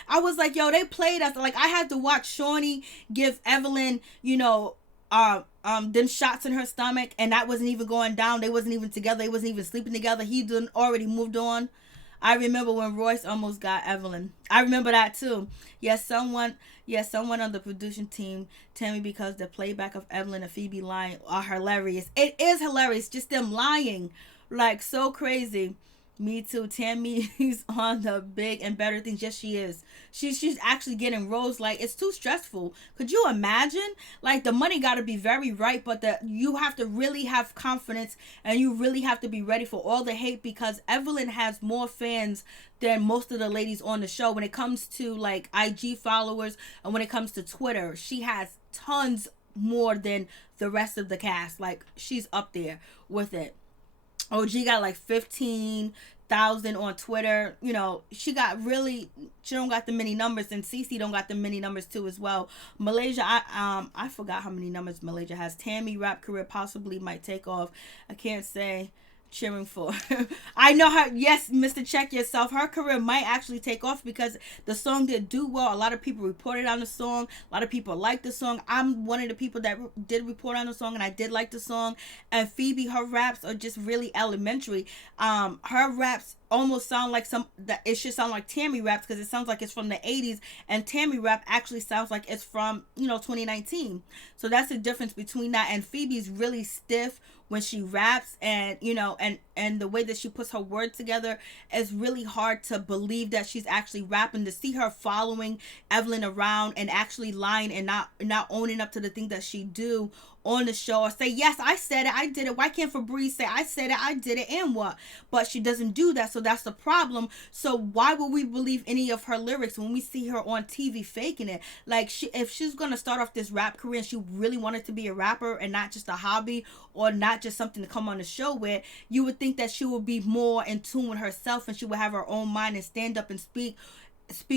I was like, yo, they played us. Like, I had to watch Shawnee give Evelyn, them shots in her stomach, and that wasn't even going down. They wasn't even together. They wasn't even sleeping together. He done already moved on. I remember when Royce almost got Evelyn. I remember that too. Yes, someone on the production team, Tami, because the playback of Evelyn and Phoebe lying are hilarious. It is hilarious, just them lying, like, so crazy. Me too. Tammy's on the big and better things. Yes, she is. She's actually getting roles. Like, it's too stressful. Could you imagine? Like, the money got to be very right, but you have to really have confidence, and you really have to be ready for all the hate, because Evelyn has more fans than most of the ladies on the show. When it comes to like IG followers, and when it comes to Twitter, she has tons more than the rest of the cast. Like, she's up there with it. OG got like 15,000 on Twitter. She don't got the many numbers, and Cece don't got the many numbers too as well. Malaysia, I forgot how many numbers Malaysia has. Tami rap career possibly might take off. I can't say. Cheering for I know her. Yes, Mr. Check Yourself, her career might actually take off, because the song did do well. A lot of people reported on the song. A lot of people liked the song. I'm one of the people that did report on the song, and I did like the song. And Phoebe, her raps are just really elementary. Her raps almost sound like it should sound like Tami raps, because it sounds like it's from the 80s, and Tami rap actually sounds like it's from 2019. So that's the difference between that. And Phoebe's really stiff when she raps, and and the way that she puts her words together is really hard to believe that she's actually rapping. To see her following Evelyn around and actually lying and not owning up to the things that she do on the show, or say, yes, I said it, I did it. Why can't Febreze say, I said it, I did it, and what? But she doesn't do that, so that's the problem. So why would we believe any of her lyrics when we see her on TV faking it? Like, if she's gonna start off this rap career, and she really wanted to be a rapper and not just a hobby, or not just something to come on the show with, you would think that she would be more in tune with herself, and she would have her own mind and stand up and speak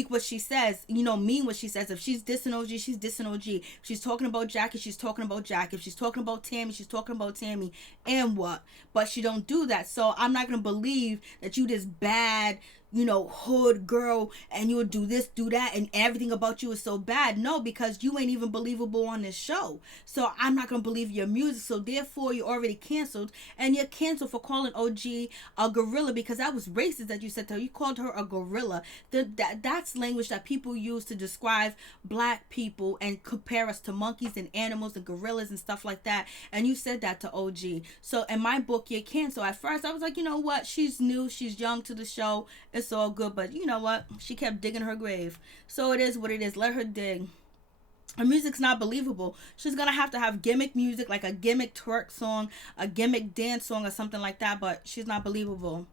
what she says, mean what she says. If she's dissing OG, she's dissing OG. If she's talking about Jackie, she's talking about Jackie. If she's talking about Tami, she's talking about Tami, and what? But she don't do that. So I'm not gonna believe that you this bad, hood girl, and you would do this, do that, and everything about you is so bad. No, because you ain't even believable on this show. So I'm not gonna believe your music. So therefore, you're already canceled, and you're canceled for calling OG a gorilla, because that was racist that you said to her. You called her a gorilla. That's language that people use to describe black people and compare us to monkeys and animals and gorillas and stuff like that. And you said that to OG. So in my book, you're canceled. At first, I was like, you know what? She's new. She's young to the show. It's all good. But you know what? She kept digging her grave. So it is what it is. Let her dig. Her music's not believable. She's gonna have to have gimmick music, like a gimmick twerk song, a gimmick dance song, or something like that. But she's not believable.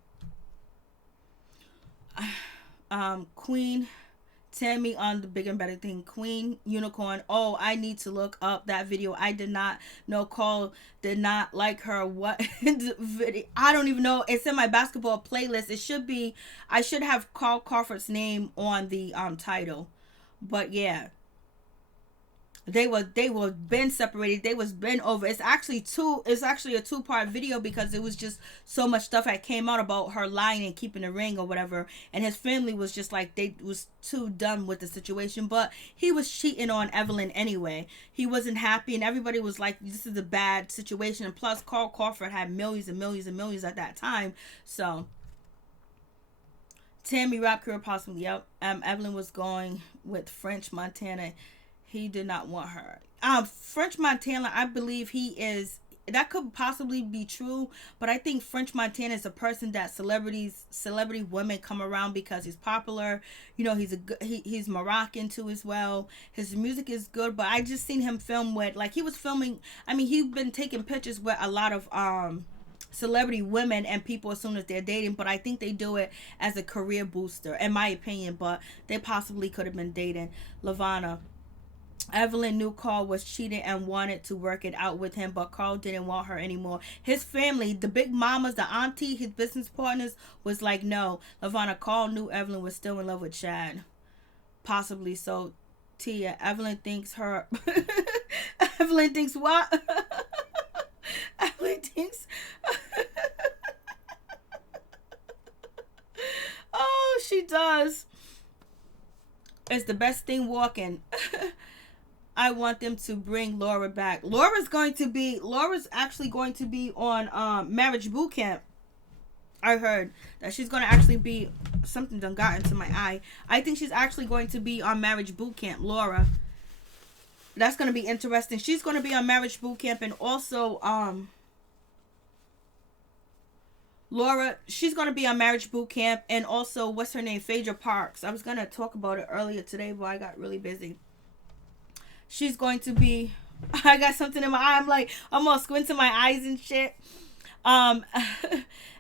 Queen Tami on the big and better thing. Queen Unicorn. Oh, I need to look up that video. I did not know. Cole did not like her. What video? I don't even know. It's in my basketball playlist. It should be. I should have Carl Crawford's name on the title. But yeah, they were been separated. They was been over. It's actually a two-part video because it was just so much stuff that came out about her lying and keeping the ring or whatever, and his family was just like they was too done with the situation. But he was cheating on Evelyn anyway. He wasn't happy, and everybody was like, this is a bad situation. And plus Carl Crawford had millions and millions and millions at that time. So Tami rap career possibly. Yep. Evelyn was going with French Montana. He did not want her. French Montana, I believe he is. That could possibly be true, but I think French Montana is a person that celebrity women come around because he's popular. You know, he's Moroccan too as well. His music is good, but I just seen him film with, like, he was filming. I mean, he's been taking pictures with a lot of celebrity women and people as soon as they're dating, but I think they do it as a career booster, in my opinion. But they possibly could have been dating. Lavana. Evelyn knew Carl was cheating and wanted to work it out with him, but Carl didn't want her anymore. His family, the big mamas, the auntie, his business partners, was like, no. Lavana, Carl knew Evelyn was still in love with Chad. Possibly so. Tia, Evelyn thinks her... Evelyn thinks what? Evelyn thinks... Oh, she does. It's the best thing walking. I want them to bring Laura back. Laura's actually going to be on Marriage Boot Camp. I heard that she's going to actually be, something done got into my eye. I think she's actually going to be on Marriage Boot Camp, Laura. That's going to be interesting. She's going to be on Marriage Boot Camp, and also Laura, she's going to be on Marriage Boot Camp, and also, what's her name? Phaedra Parks. I was going to talk about it earlier today, but I got really busy. She's going to be... I got something in my eye. I'm all squinting my eyes and shit.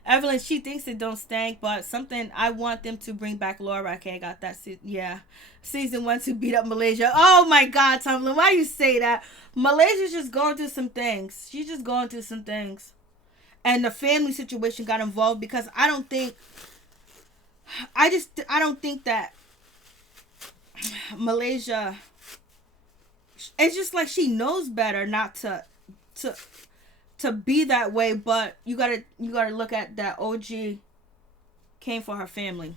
Evelyn, she thinks it don't stank, but something... I want them to bring back Laura. Okay, I got that. Yeah. Season 1 to beat up Malaysia. Oh my God, Tumblr, why you say that? Malaysia's just going through some things. She's just going through some things. And the family situation got involved because I don't think that Malaysia... It's just like she knows better not to be that way, but you gotta look at that. OG came for her family,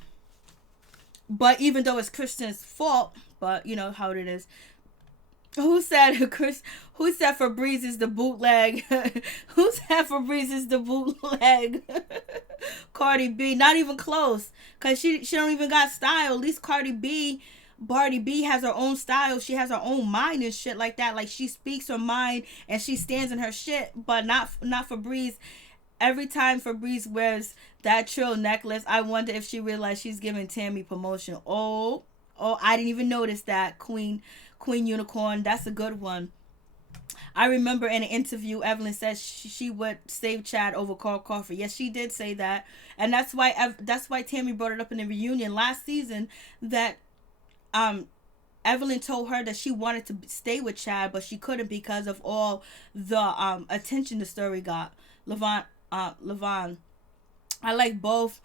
but even though it's Kristen's fault, but you know how it is. Who said Febreze is the bootleg? Who said Febreze is the bootleg? Cardi B, not even close, cause she don't even got style. At least Cardi B has her own style. She has her own mind and shit like that. Like, she speaks her mind and she stands in her shit. But not Febreze. Every time Febreze wears that Trill necklace, I wonder if she realized she's giving Tami promotion. Oh, I didn't even notice that. Queen Unicorn. That's a good one. I remember in an interview, Evelyn said she would save Chad over Carl Crawford. Yes, she did say that, and that's why Tami brought it up in the reunion last season that Evelyn told her that she wanted to stay with Chad, but she couldn't because of all the attention the story got. Levon, I like both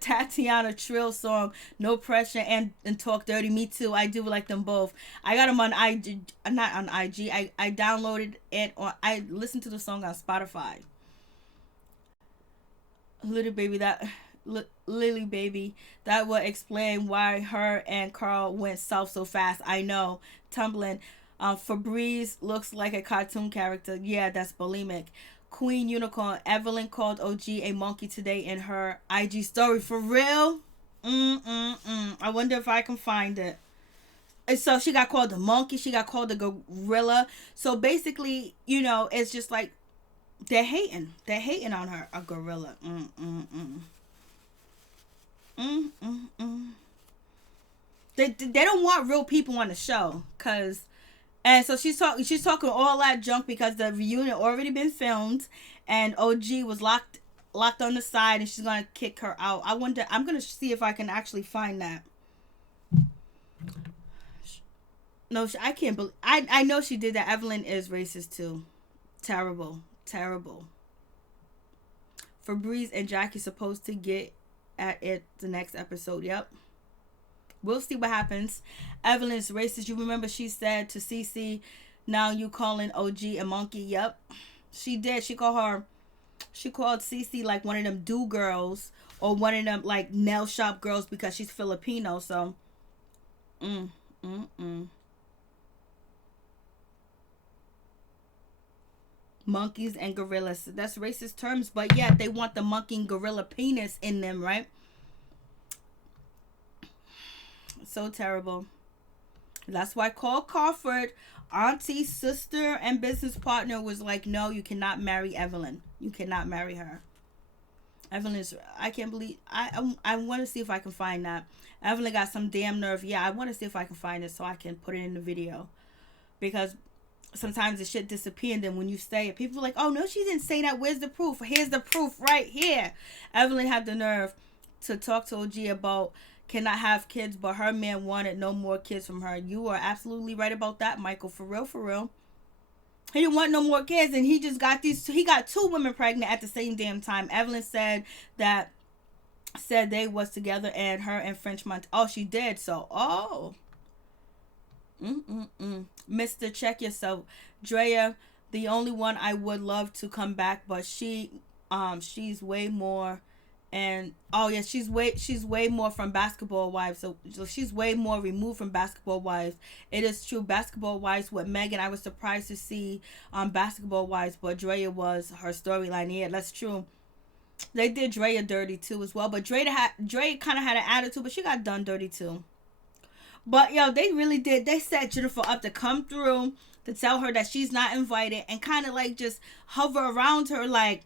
Tatiana Trill song, No Pressure, and Talk Dirty. Me too. I do like them both. I got them on IG, not on IG. I downloaded it, or I listened to the song on Spotify. Little baby, Lily baby, that would explain why her and Carl went south so fast. I know. Tumbling. Febreze looks like a cartoon character. Yeah, that's bulimic. Queen Unicorn, Evelyn called OG a monkey today in her IG story. For real? I wonder if I can find it. And so she got called a monkey. She got called a gorilla. So basically, you know, it's just like they're hating. They're hating on her. A gorilla. They don't want real people on the show, and so she's talking all that junk because the reunion already been filmed, and OG was locked on the side, and she's gonna kick her out. I'm gonna see if I can actually find that. No, I can't believe. I know she did that. Evelyn is racist too. Terrible. Febreze and Jackie supposed to get at it the next episode. Yep. We'll see what happens. Evelyn is racist. You remember she said to Cece, now you calling OG a monkey. Yep. She did. She called Cece like one of them do girls or one of them like nail shop girls because she's Filipino. So, mm, mm, mm. Monkeys and gorillas. That's racist terms, but yeah, they want the monkey and gorilla penis in them, right? So terrible. That's why Cole Crawford, auntie, sister, and business partner was like, no, you cannot marry Evelyn. You cannot marry her. Evelyn is, I can't believe, I want to see if I can find that. Evelyn got some damn nerve. Yeah, I want to see if I can find it so I can put it in the video. Because sometimes the shit disappears, and then when you say it, people are like, oh, no, she didn't say that. Where's the proof? Here's the proof right here. Evelyn had the nerve to talk to OG about cannot have kids, but her man wanted no more kids from her. You are absolutely right about that, Michael. For real, for real. He didn't want no more kids, and he just got he got 2 women pregnant at the same damn time. Evelyn said they was together, and her and French Mont. Oh, she did. So, oh. Mr. Check Yourself. Drea, the only one I would love to come back, but she's way more. And oh yeah, she's way more from Basketball Wives. So she's way more removed from Basketball Wives. It is true. Basketball Wives with Megan, I was surprised to see Basketball Wives, but Drea was her storyline. Yeah, that's true. They did Drea dirty too as well, but Drea kind of had an attitude, but she got done dirty too. But yo, they really did. They set Jennifer up to come through to tell her that she's not invited and kind of like just hover around her like.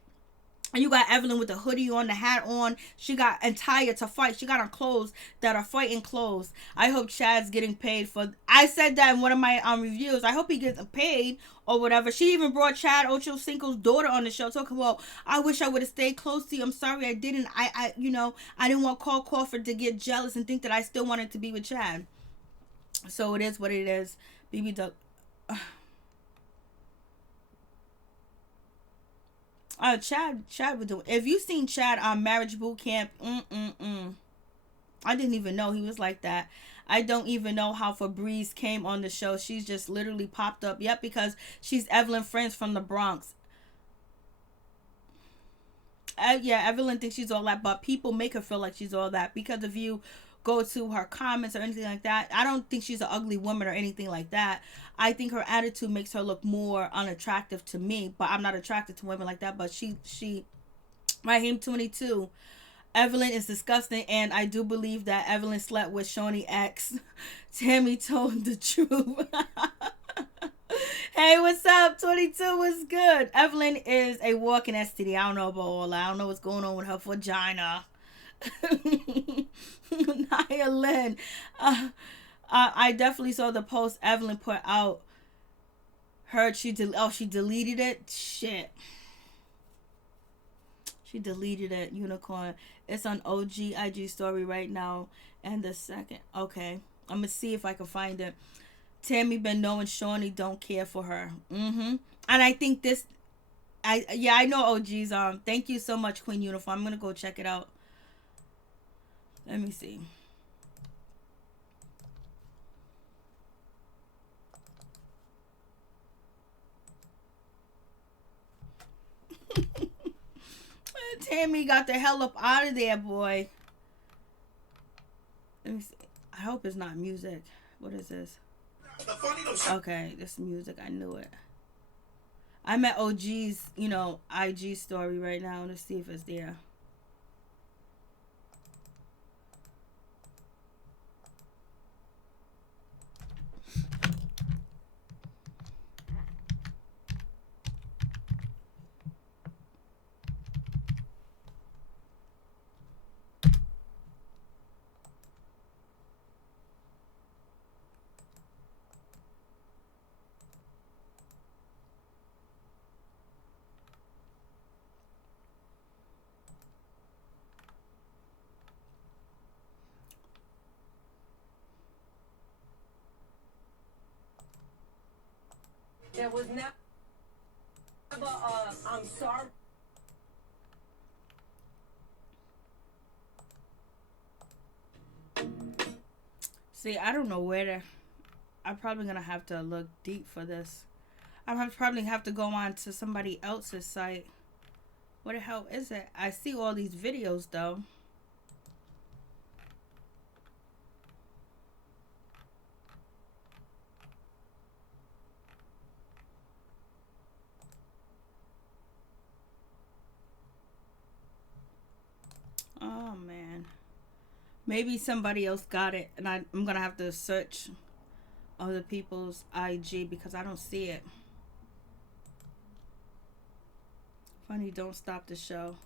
And you got Evelyn with the hoodie on, the hat on. She got entire to fight. She got her clothes that are fighting clothes. I hope Chad's getting paid for. I said that in one of my reviews. I hope he gets paid or whatever. She even brought Chad Ochocinco's daughter on the show talking about, I wish I would have stayed close to you. I'm sorry I didn't. I didn't want Cole Crawford to get jealous and think that I still wanted to be with Chad. So it is what it is. BB Duck. Chad would do. If you seen Chad on Marriage Boot Camp, I didn't even know he was like that. I don't even know how Febreze came on the show. She's just literally popped up. Yep, because she's Evelyn Friends from the Bronx. Yeah, Evelyn thinks she's all that, but people make her feel like she's all that because if you go to her comments or anything like that, I don't think she's an ugly woman or anything like that. I think her attitude makes her look more unattractive to me, but I'm not attracted to women like that. But she Raheem 22. Evelyn is disgusting, and I do believe that Evelyn slept with Shawnee X. Tami told the truth. Hey, what's up? 22 was good. Evelyn is a walking STD. I don't know about all that. I don't know what's going on with her vagina. Nia Lynn. I definitely saw the post Evelyn put out. Heard she deleted it. Shit. She deleted it. Unicorn. It's on OG IG story right now. And the second. Okay. I'm gonna see if I can find it. Tami been knowing Shawnee don't care for her. And I think this. I know OG's. Thank you so much, Queen Uniform. I'm gonna go check it out. Let me see. Tami got the hell up out of there, boy. Let me see. I hope it's not music. What is this? Okay, this music. I knew it. I'm at OG's, IG story right now. Let's see if it's there. There was never I'm sorry. See, I don't know where to. I'm probably gonna have to look deep for this. Probably have to go on to somebody else's site. What the hell is it? I see all these videos though. Oh man. Maybe somebody else got it, and I'm gonna have to search other people's IG because I don't see it. Funny, don't stop the show.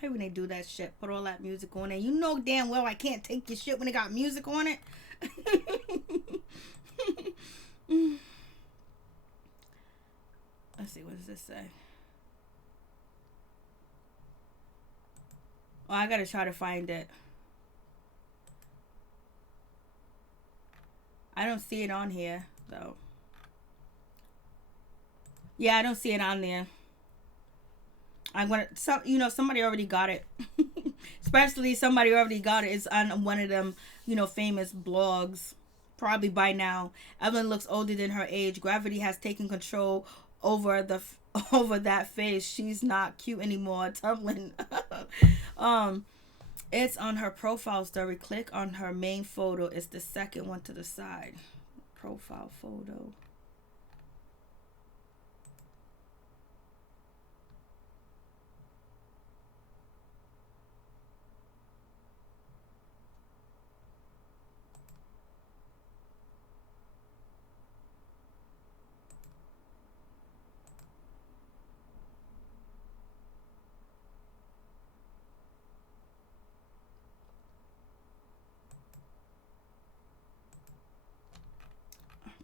Hey, when they do that shit, put all that music on it. You know damn well I can't take your shit when it got music on it. Let's see, what does this say? Oh, I gotta try to find it. I don't see it on here, though. Yeah, I don't see it on there. I'm gonna, somebody already got it. Especially somebody already got it. It's on one of them, famous blogs. Probably by now. Evelyn looks older than her age. Gravity has taken control over over that face. She's not cute anymore. Tumbling. It's on her profile story. Click on her main photo. It's the second one to the side. Profile photo.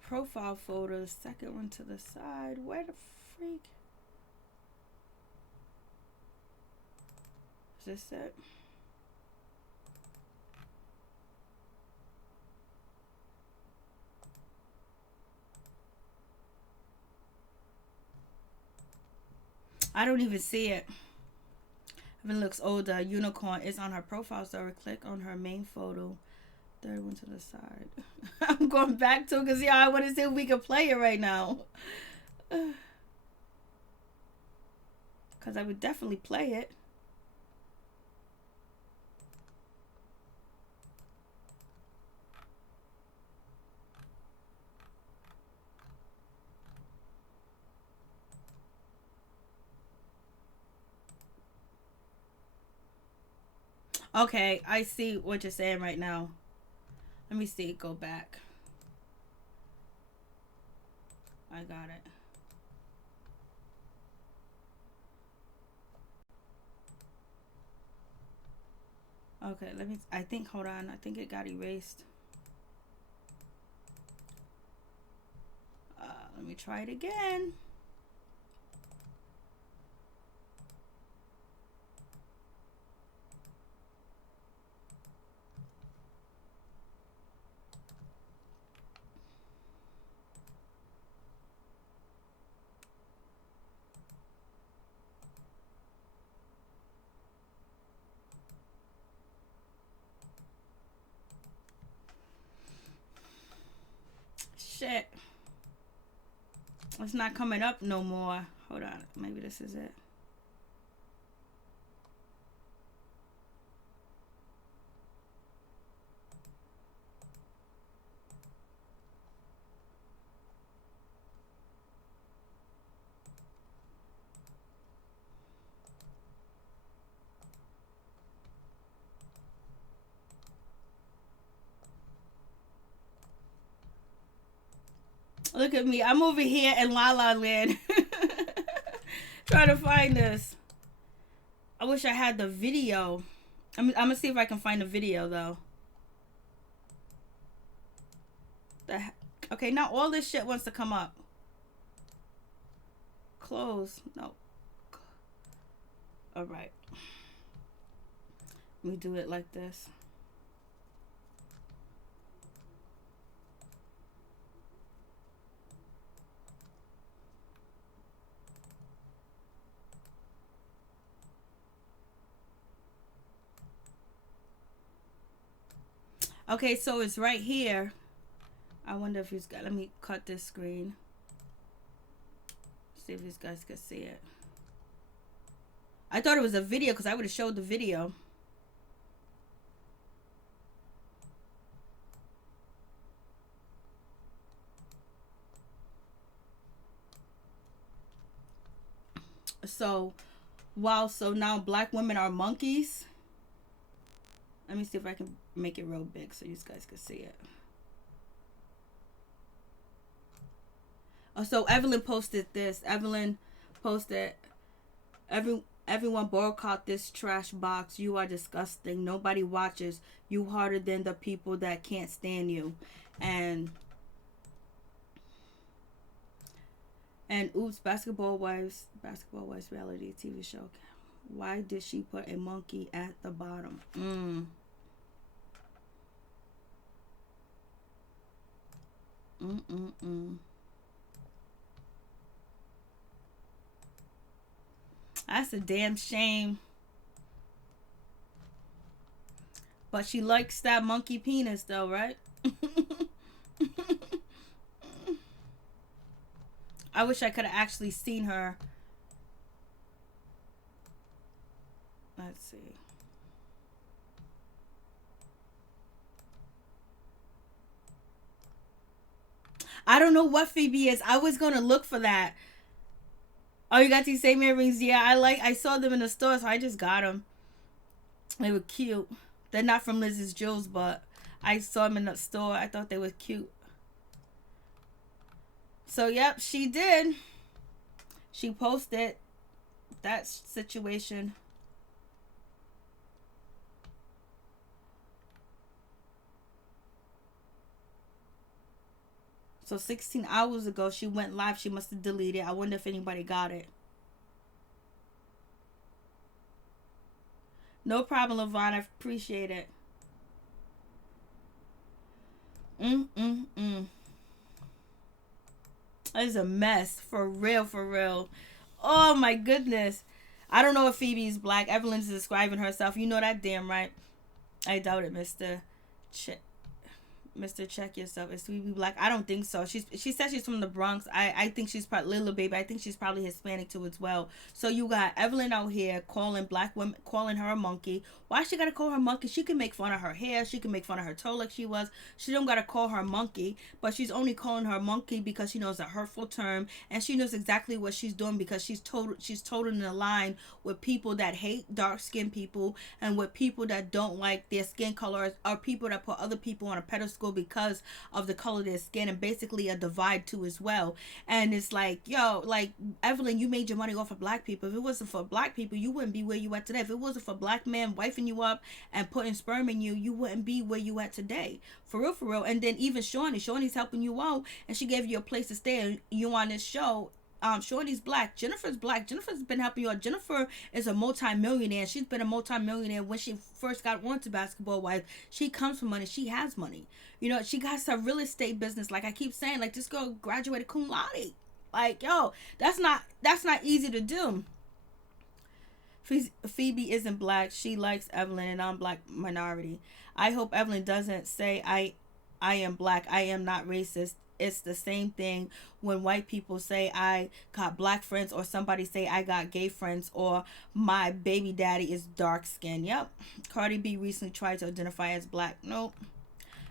Profile photo, second one to the side. Where the freak? Is this it? I don't even see it. Evan looks older. Unicorn is on her profile story. Click on her main photo. Third one to the side. I'm going back to it because, I want to see if we can play it right now. Because I would definitely play it. Okay, I see what you're saying right now. Let me see. Go back. I got it. Okay, hold on. I think it got erased. Let me try it again. Shit. It's not coming up no more. Hold on. Maybe this is it. Look at me. I'm over here in La La Land. Trying to find this. I wish I had the video. I'm gonna see if I can find the video though. Okay, now all this shit wants to come up. Close. No. Alright. Let me do it like this. Okay, so it's right here. I wonder if he's got. Let me cut this screen. See if these guys can see it. I thought it was a video because I would have showed the video. So, wow. So now black women are monkeys. Let me see if I can make it real big so you guys can see it. So Evelyn posted this. Evelyn posted, everyone boycott this trash box. You are disgusting. Nobody watches you harder than the people that can't stand you. And oops, Basketball Wives reality TV show. Why did she put a monkey at the bottom? That's a damn shame. But she likes that monkey penis though, right? I wish I could have actually seen her. Let's see. I don't know what Phoebe is. I was gonna look for that. Oh, you got these same earrings? Yeah, I saw them in the store, so I just got them. They were cute. They're not from Liz's Jewels, but I saw them in the store. I thought they were cute. So, yep, she did. She posted that situation. So 16 hours ago, she went live. She must have deleted it. I wonder if anybody got it. No problem, Levon. I appreciate it. It's a mess. For real, for real. Oh, my goodness. I don't know if Phoebe's black. Evelyn's describing herself. You know that damn right. I doubt it, Mr. Check Yourself. Is Phoebe black? I don't think so. She said she's from the Bronx. I think she's probably little baby. I think she's probably Hispanic too as well. So you got Evelyn out here calling black women, calling her a monkey. Why she gotta call her monkey? She can make fun of her hair. She can make fun of her toe like she was. She don't gotta call her monkey. But she's only calling her monkey because she knows a hurtful term and she knows exactly what she's doing because she's totally in line with people that hate dark skinned people and with people that don't like their skin color or people that put other people on a pedestal because of the color of their skin and basically a divide too as well. And it's like, yo, like Evelyn, you made your money off of black people. If it wasn't for black people, you wouldn't be where you at today. If it wasn't for black men wifing you up and putting sperm in you, you wouldn't be where you at today. For real, for real. And then even Shaunie's helping you out and she gave you a place to stay and you on this show. Shorty's black. Jennifer's black. Jennifer's been helping you out. Jennifer is a multi-millionaire. She's been a multi-millionaire when she first got onto Basketball Wives. She comes from money. She has money. You know, she got some real estate business. Like I keep saying, like this girl graduated cum laude. Like, yo, that's not easy to do. Phoebe isn't black. She likes Evelyn and I'm black minority. I hope Evelyn doesn't say I am black. I am not racist. It's the same thing when white people say I got black friends or somebody say I got gay friends or my baby daddy is dark skinned. Yep. Cardi B recently tried to identify as black. Nope.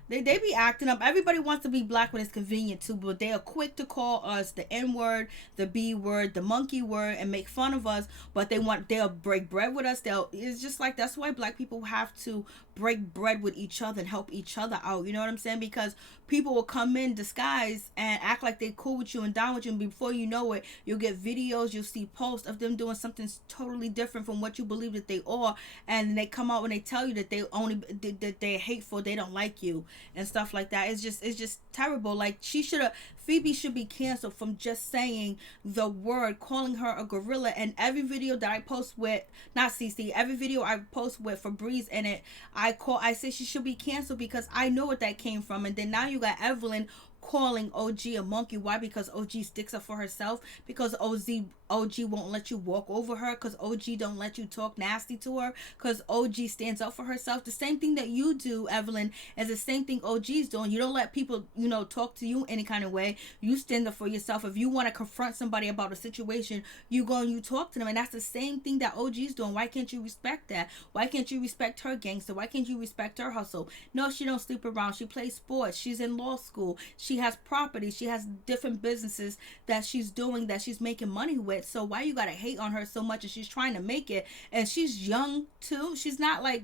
They be acting up. Everybody wants to be black when it's convenient too, but they are quick to call us the N word, the B word, the monkey word, and make fun of us. But they'll break bread with us. It's just like that's why black people have to break bread with each other and help each other out. You know what I'm saying? Because people will come in disguise and act like they're cool with you and down with you, and before you know it, you'll get videos, you'll see posts of them doing something totally different from what you believe that they are, and they come out and they tell you that that they're hateful, they don't like you and stuff like that. It's just terrible. Like Phoebe should be canceled from just saying the word, calling her a gorilla. And every video that I post with, not CC, every video I post with Febreze in it, I say she should be canceled because I know what that came from. And then now you got Evelyn calling OG a monkey. Why? Because OG sticks up for herself. Because OG won't let you walk over her. Because OG don't let you talk nasty to her. Because OG stands up for herself. The same thing that you do, Evelyn, is the same thing OG's doing. You don't let people, talk to you any kind of way. You stand up for yourself. If you want to confront somebody about a situation, you go and you talk to them. And that's the same thing that OG's doing. Why can't you respect that? Why can't you respect her gangster? Why can't you respect her hustle? No, she don't sleep around. She plays sports. She's in law school. She has property. She has different businesses that she's doing, that she's making money with. So why you gotta hate on her so much? And she's trying to make it, and she's young too. She's not like,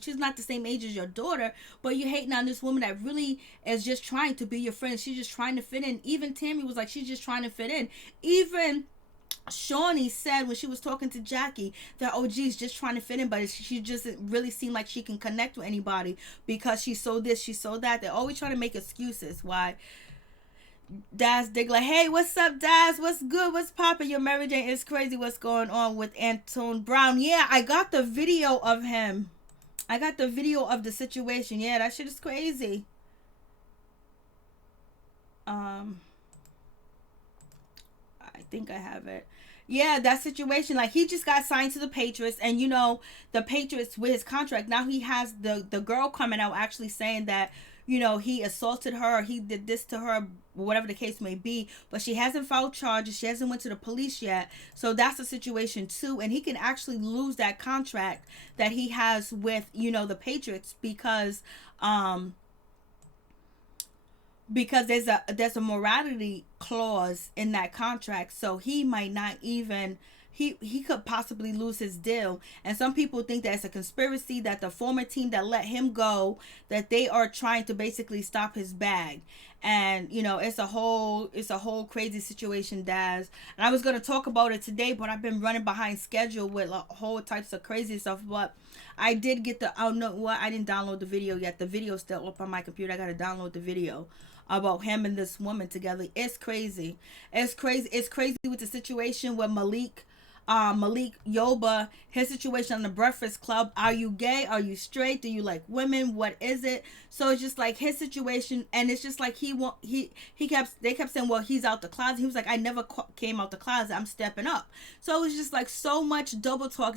she's not the same age as your daughter, but you're hating on this woman that really is just trying to be your friend. She's just trying to fit in. Even Tami was like, she's just trying to fit in. Even Shaunie said when she was talking to Jackie that OG's just trying to fit in, but she just really seem like she can connect with anybody because she's so this, she's so that. They're always trying to make excuses. Why? Daz Diggler, hey, what's up, Daz? What's good? What's poppin'? Your Mary Jane is crazy. What's going on with Antone Brown? Yeah, I got the video of him. I got the video of the situation. Yeah, that shit is crazy. I think I have it. Yeah, that situation, like, he just got signed to the Patriots, and the Patriots with his contract, now he has the girl coming out actually saying that he assaulted her, or he did this to her, whatever the case may be, but she hasn't filed charges. She hasn't went to the police yet. So that's a situation too, and he can actually lose that contract that he has with the Patriots because there's a morality clause in that contract. So he might not even, he could possibly lose his deal. And some people think that it's a conspiracy, that the former team that let him go, that they are trying to basically stop his bag. And it's a whole crazy situation, Daz. And I was going to talk about it today, but I've been running behind schedule with whole types of crazy stuff. But I did get I didn't download the video yet. The video's still up on my computer. I got to download the video about him and this woman together. It's crazy. It's crazy with the situation with Malik Yoba, his situation on the Breakfast Club. Are you gay? Are you straight? Do you like women? What is it? So it's just like his situation, and it's just like they kept saying, well, he's out the closet. He was like, I never came out the closet. I'm stepping up. So it's just like so much double talk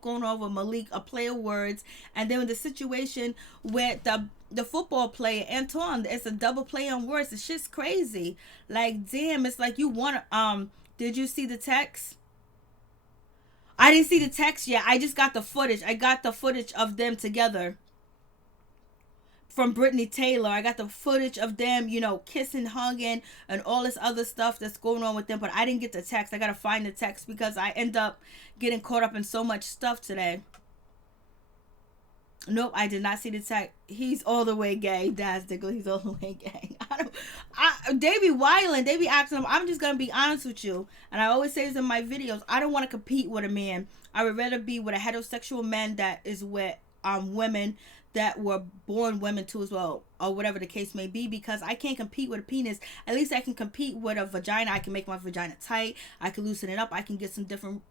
going on with Malik, a play of words, and then with the situation with the football player Antoine, it's a double play on words. It's just crazy. Like, damn, it's like you want to did you see the text? I didn't see the text yet. I just got the footage. I got the footage of them together from Brittany Taylor. I got the footage of them, kissing, hugging, and all this other stuff that's going on with them. But I didn't get the text. I got to find the text because I end up getting caught up in so much stuff today. Nope, I did not see the text. He's all the way gay. Daz Diggler, he's all the way gay. They be wilding. They be asking him. I'm just going to be honest with you. And I always say this in my videos. I don't want to compete with a man. I would rather be with a heterosexual man that is with women that were born women too as well, or whatever the case may be, because I can't compete with a penis. At least I can compete with a vagina. I can make my vagina tight. I can loosen it up. I can get some different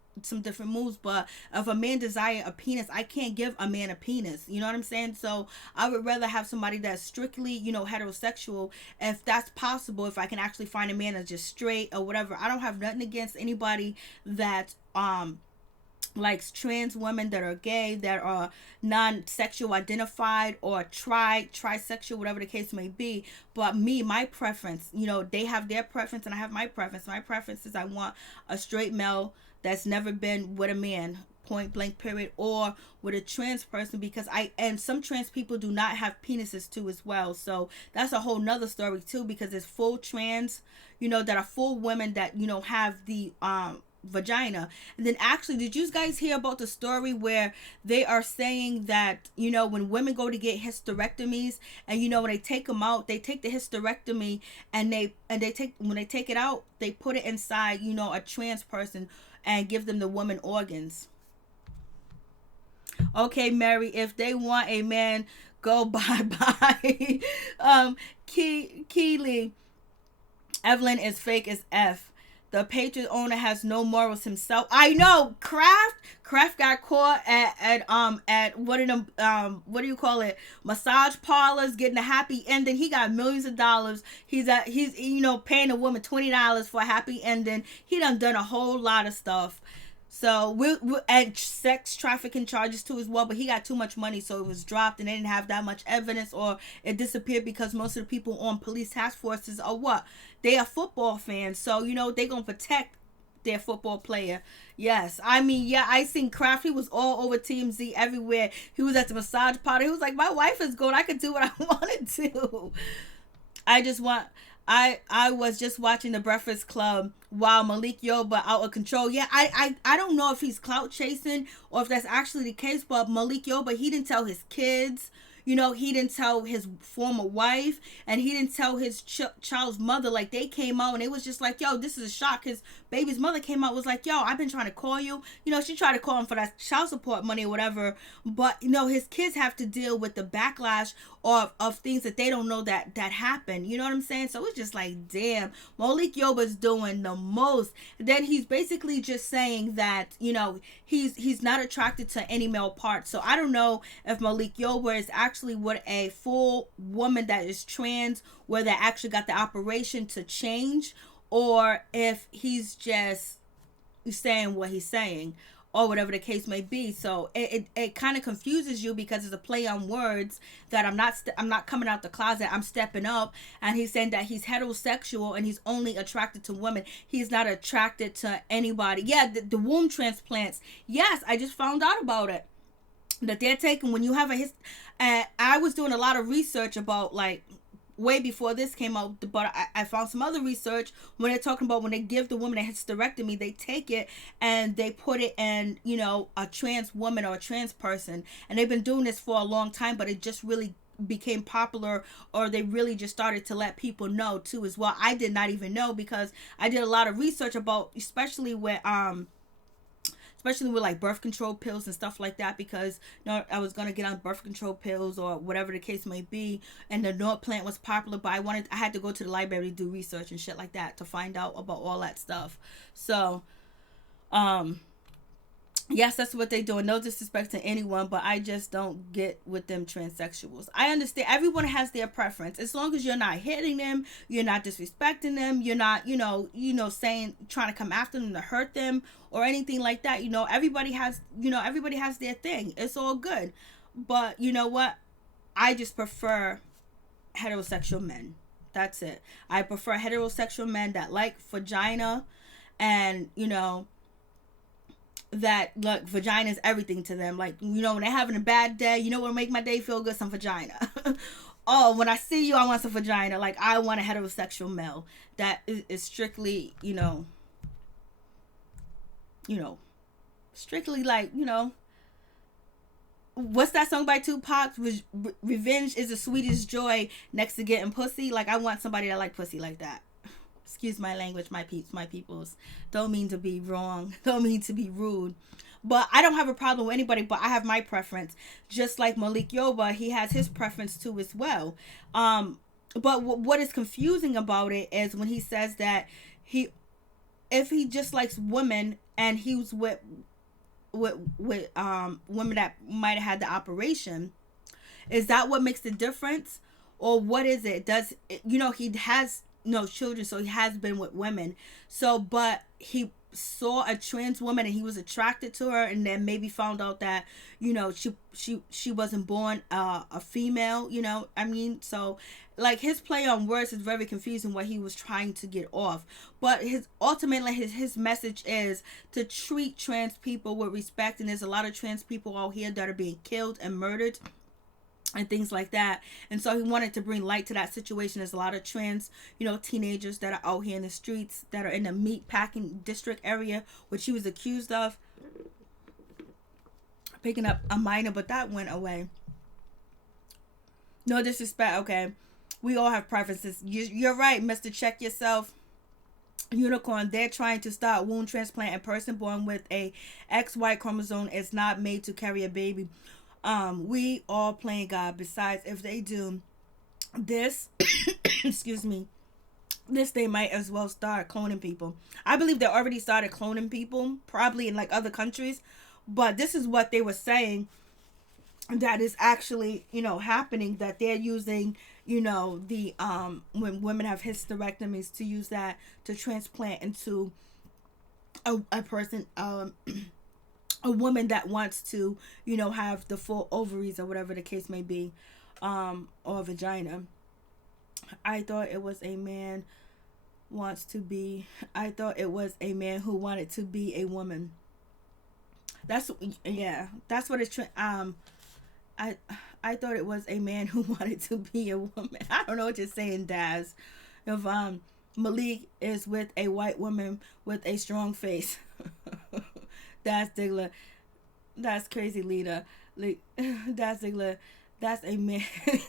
moves. But if a man desire a penis, I can't give a man a penis. You know what I'm saying? So I would rather have somebody that's strictly, heterosexual, if that's possible. If I can actually find a man that's just straight or whatever. I don't have nothing against anybody that likes trans women, that are gay, that are non-sexual identified, or trisexual, whatever the case may be. But me, my preference, they have their preference and I have my preference. My preference is I want a straight male that's never been with a man, point blank period, or with a trans person, because and some trans people do not have penises too as well. So that's a whole nother story too, because it's full trans, that are full women that, have the vagina. And then actually, did you guys hear about the story where they are saying that, when women go to get hysterectomies, and when they take them out, they take the hysterectomy, and when they take it out, they put it inside, a trans person and give them the woman organs. Okay, Mary, if they want a man, go bye. Keely, Evelyn is fake as F. The Patriot owner has no morals himself. I know. Kraft got caught at one of them what do you call it, massage parlors, getting a happy ending. He got millions of dollars. He's paying a woman $20 for a happy ending. He done a whole lot of stuff. So we and sex trafficking charges too as well, but he got too much money, so it was dropped, and they didn't have that much evidence, or it disappeared because most of the people on police task forces are what? They are football fans, so they gonna protect their football player. Yes, I mean, yeah, I seen Kraft. He was all over TMZ everywhere. He was at the massage party. He was like, my wife is good. I could do what I wanted to. I was just watching The Breakfast Club while Malik Yoba out of control. Yeah, I don't know if he's clout chasing or if that's actually the case, but Malik Yoba, he didn't tell his kids. He didn't tell his former wife, and he didn't tell his child's mother. Like, they came out and it was just like, yo, this is a shock. His baby's mother came out, was like, yo, I've been trying to call you. She tried to call him for that child support money or whatever. But, his kids have to deal with the backlash of things that they don't know that happen. You know what I'm saying? So it's just like, damn, Malik Yoba's doing the most. Then he's basically just saying that, he's not attracted to any male parts. So I don't know if Malik Yoba is actually with a full woman that is trans, where they actually got the operation to change, or if he's just saying what he's saying, or whatever the case may be. So it kind of confuses you, because it's a play on words that I'm not coming out the closet, I'm stepping up. And he's saying that he's heterosexual and he's only attracted to women. He's not attracted to anybody. Yeah, the womb transplants. Yes, I just found out about it, that they're taking when you have a I was doing a lot of research about, like, way before this came out, but I found some other research when they're talking about when they give the woman a hysterectomy, they take it and they put it in, a trans woman or a trans person. And they've been doing this for a long time, but it just really became popular, or they really just started to let people know too as well. I did not even know, because I did a lot of research about, especially with like birth control pills and stuff like that, because I was gonna get on birth control pills or whatever the case may be, and the Nord plant was popular, but I had to go to the library to do research and shit like that to find out about all that stuff. So yes, that's what they're doing. No disrespect to anyone, but I just don't get with them transsexuals. I understand everyone has their preference. As long as you're not hitting them, you're not disrespecting them, you're not, saying, trying to come after them to hurt them or anything like that. Everybody has their thing. It's all good. But you know what? I just prefer heterosexual men. That's it. I prefer heterosexual men that like vagina, and that, look, vagina is everything to them. Like, when they're having a bad day, what'll make my day feel good? Some vagina. Oh, when I see you, I want some vagina. Like, I want a heterosexual male that is strictly, strictly like, what's that song by Tupac? Revenge is the sweetest joy next to getting pussy. Like, I want somebody that like pussy like that. Excuse my language, my peeps, my peoples. Don't mean to be wrong. Don't mean to be rude. But I don't have a problem with anybody, but I have my preference. Just like Malik Yoba, he has his preference too as well. But what is confusing about it is when he says that if he just likes women and he was with women that might have had the operation, is that what makes the difference? Or what is it? He has no children, so he has been with women. So, but he saw a trans woman and he was attracted to her, and then maybe found out that she wasn't born a female. So like, his play on words is very confusing, what he was trying to get off. But his message is to treat trans people with respect, and there's a lot of trans people out here that are being killed and murdered and things like that. And so he wanted to bring light to that situation. There's a lot of trans, teenagers that are out here in the streets, that are in the meat packing district area, which he was accused of picking up a minor, but that went away. No disrespect, okay. We all have preferences. You're right, Mr. Check Yourself. Unicorn, they're trying to start womb transplant. A person born with a XY chromosome is not made to carry a baby. We all playing God. Besides, if they do this, excuse me, this they might as well start cloning people. I believe they already started cloning people, probably in like other countries, but this is what they were saying that is actually, happening, that they're using, the when women have hysterectomies, to use that to transplant into a person, a woman that wants to, have the full ovaries or whatever the case may be, or vagina. I thought it was a man wants to be. I thought it was a man who wanted to be a woman. That's, yeah. That's what it's. I I thought it was a man who wanted to be a woman. I don't know what you're saying, Daz. If Malik is with a white woman with a strong face. That's Diggler. That's crazy, Lita. That's Diggler. That's a man.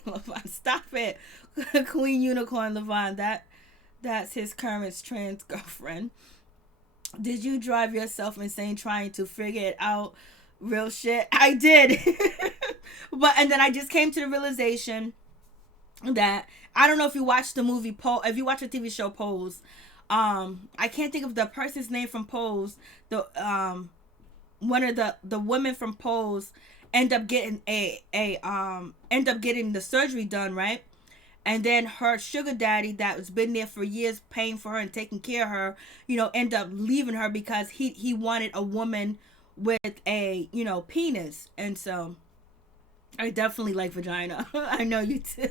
Levon, stop it. Queen Unicorn Levon. That's his current trans girlfriend. Did you drive yourself insane trying to figure it out? Real shit. I did. And then I just came to the realization that, I don't know if you watched the movie if you watch the TV show Pose. I can't think of the person's name from Pose. The one of the women from Pose end up getting end up getting the surgery done, right? And then her sugar daddy that was been there for years paying for her and taking care of her, end up leaving her because he wanted a woman with a, penis. And so I definitely like vagina. I know you too.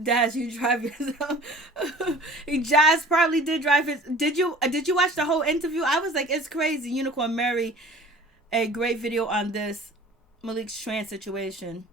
Daz, you drive yourself. Jazz probably did drive his. Did you watch the whole interview? I was like, it's crazy. Unicorn Mary, a great video on this Malik's trans situation.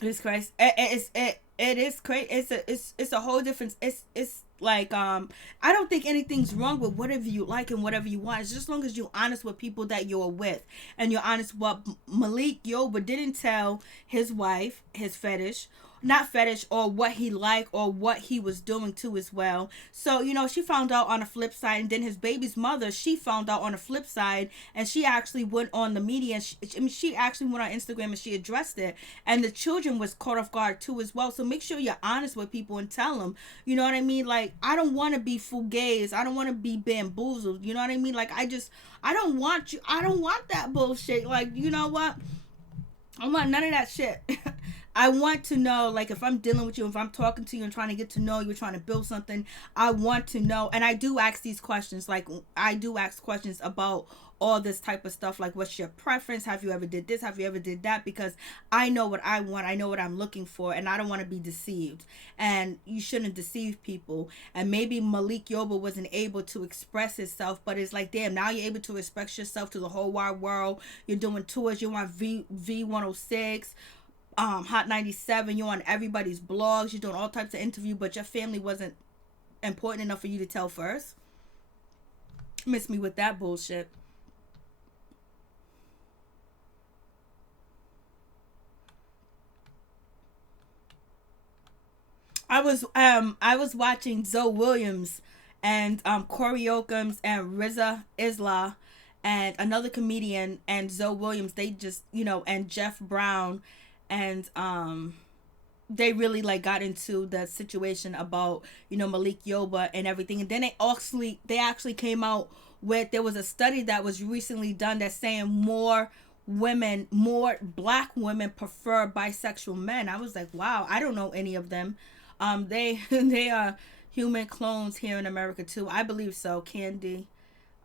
It's crazy. It is crazy. It's a whole different. It's like, I don't think anything's wrong with whatever you like and whatever you want. It's just as long as you're honest with people that you're with, and you're honest. What Malik Yoba didn't tell his wife, his fetish, not fetish, or what he liked or what he was doing too as well. So, she found out on the flip side, and then his baby's mother, she found out on the flip side, and she actually went on the media, and she actually went on Instagram and she addressed it, and the children was caught off guard too as well. So make sure you're honest with people and tell them, you know what I mean? Like, I don't want to be fugazi. I don't want to be bamboozled. You know what I mean? Like, I don't want you. I don't want that bullshit. Like, you know what? I want none of that shit. I want to know, like, if I'm dealing with you, if I'm talking to you and trying to get to know you, trying to build something, I want to know. And I do ask these questions. Like, I do ask questions about all this type of stuff. Like, what's your preference? Have you ever did this? Have you ever did that? Because I know what I want. I know what I'm looking for. And I don't want to be deceived. And you shouldn't deceive people. And maybe Malik Yoba wasn't able to express himself. But it's like, damn, now you're able to express yourself to the whole wide world. You're doing tours. You're on V106. Hot 97, you're on everybody's blogs, you're doing all types of interviews, but your family wasn't important enough for you to tell first. Miss me with that bullshit. I was watching Zoe Williams and Corey Oakums and Riza Isla and another comedian and Zoe Williams. They just, and Jeff Brown, and they really like got into the situation about, Malik Yoba and everything. And then they actually came out with, there was a study that was recently done that's saying more black women prefer bisexual men. I was like, wow, I don't know any of them. They are human clones here in America too. I believe so. Candy.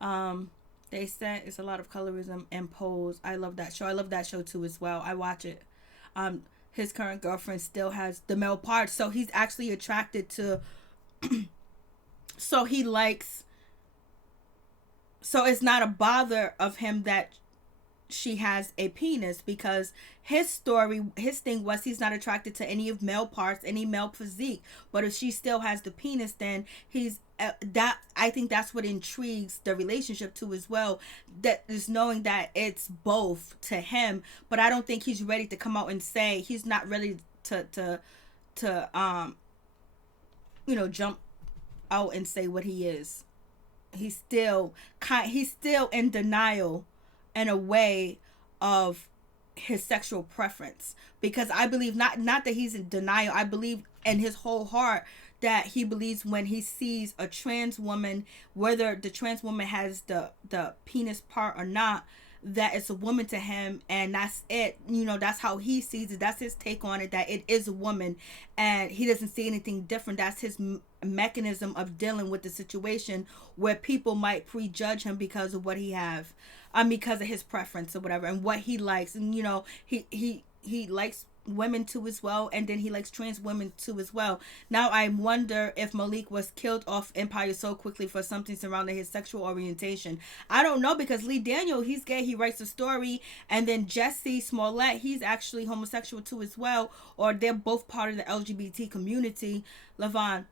They said it's a lot of colorism and Pose. I love that show. I love that show too as well. I watch it. His current girlfriend still has the male parts, so he's actually attracted to. So he likes. So it's not a bother of him that she has a penis, because his thing was he's not attracted to any of male parts, any male physique. But if she still has the penis, then he's that. I think that's what intrigues the relationship too as well. That is knowing that it's both to him, but I don't think he's ready to come out and say, he's not ready to jump out and say what he is. He's still in denial in a way of his sexual preference, because I believe not that he's in denial. I believe in his whole heart that he believes when he sees a trans woman, whether the trans woman has the penis part or not, that it's a woman to him, and that's it. That's how he sees it. That's his take on it, that it is a woman, and he doesn't see anything different. That's his mechanism of dealing with the situation, where people might prejudge him because of what he have, because of his preference or whatever, and what he likes. And he likes women too as well, and then he likes trans women too as well. Now I wonder if Malik was killed off Empire so quickly for something surrounding his sexual orientation. I don't know, because Lee Daniel, he's gay, he writes a story, and then Jesse Smollett, he's actually homosexual too as well, or they're both part of the LGBT community. Levon,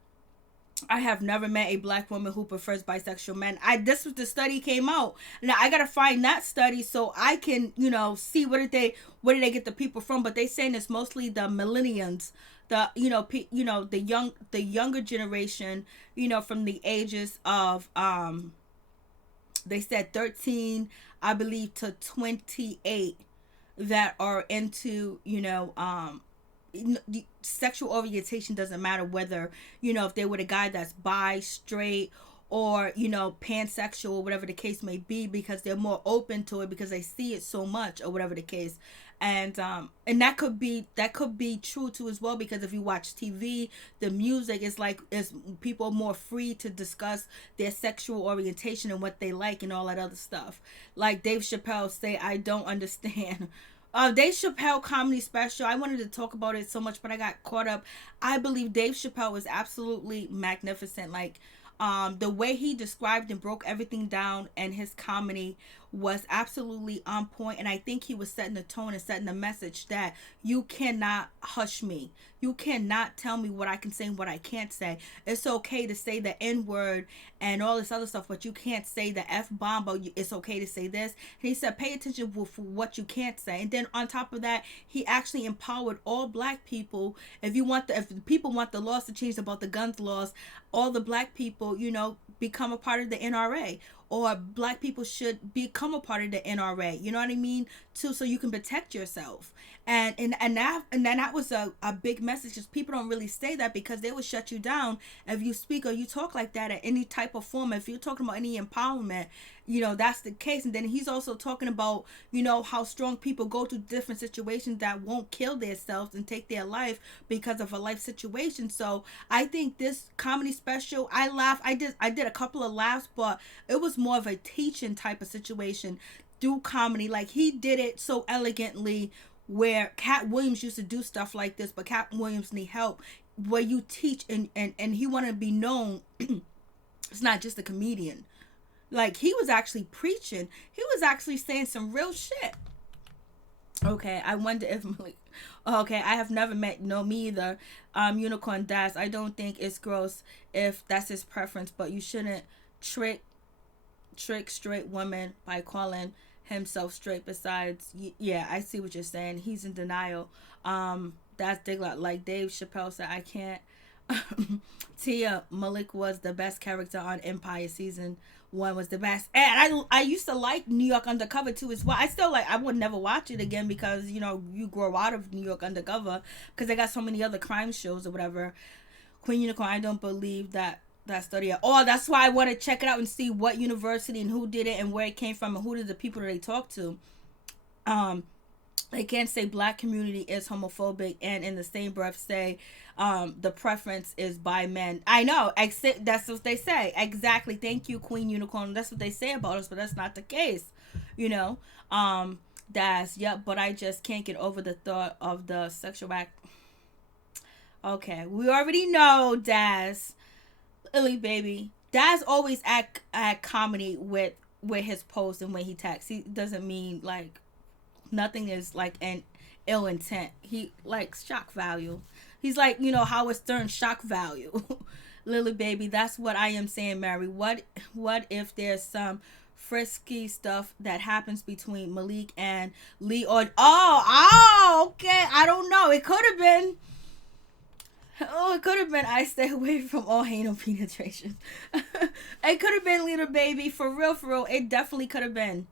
I have never met a black woman who prefers bisexual men. This was the study came out. Now I gotta find that study so I can, see where did they get the people from. But they saying it's mostly the millennials, the the younger generation, from the ages of they said 13, I believe, to 28, that are into sexual orientation. Doesn't matter whether if they were a guy that's bi, straight, or pansexual, or whatever the case may be, because they're more open to it because they see it so much, or whatever the case. And that could be true too as well, because if you watch TV, the music is people are more free to discuss their sexual orientation and what they like and all that other stuff. Like Dave Chappelle say, I don't understand. Dave Chappelle comedy special. I wanted to talk about it so much, but I got caught up. I believe Dave Chappelle was absolutely magnificent. Like, the way he described and broke everything down, and his comedy was absolutely on point. And I think he was setting the tone and setting the message that you cannot hush me. You cannot tell me what I can say and what I can't say. It's okay to say the N-word and all this other stuff, but you can't say the F-bomb, but it's okay to say this. And he said, pay attention for what you can't say. And then on top of that, he actually empowered all black people. If people want the laws to change about the guns laws, all the black people, become a part of the NRA. Or black people should become a part of the NRA. You know what I mean? Too, so you can protect yourself. And that was a big message, because people don't really say that, because they will shut you down if you speak or you talk like that at any type of form. If you're talking about any empowerment, that's the case. And then he's also talking about, how strong people go through different situations that won't kill themselves and take their life because of a life situation. So I think this comedy special, I laughed. I did a couple of laughs, but it was more of a teaching type of situation through comedy. Like, he did it so elegantly, where Cat Williams used to do stuff like this, but Cat Williams need help, where you teach and he wanted to be known. It's not just a comedian. Like, he was actually preaching. He was actually saying some real shit. Okay, I wonder if Malik... Okay, I have never met... No, me either. Unicorn Das. I don't think it's gross if that's his preference, but you shouldn't trick straight women by calling himself straight. Besides, yeah, I see what you're saying. He's in denial. That's Diglot. Like Dave Chappelle said, I can't... Tia, Malik was the best character on Empire. Season 1 was the best. And I used to like New York Undercover too as well. I would never watch it again, because you grow out of New York Undercover, because they got so many other crime shows or whatever. Queen Unicorn, I don't believe that study at all. That's why I want to check it out and see what university and who did it and where it came from and who did the people that they talked to. They can't say black community is homophobic and in the same breath say the preference is by men. I know, that's what they say. Exactly. Thank you, Queen Unicorn. That's what they say about us, but that's not the case. That's, yep, but I just can't get over the thought of the sexual act. Okay, we already know Daz. Lily baby. Daz always act comedy with his posts and when he texts. He doesn't mean like nothing is like an ill intent. He likes shock value. He's like, Howard Stern shock value. Lily baby, that's what I am saying, Mary. What if there's some frisky stuff that happens between Malik and Lee, or okay, I don't know. It could have been. Oh, it could have been I stay away from all anal penetration. It could have been Little Baby. For real. It definitely could have been.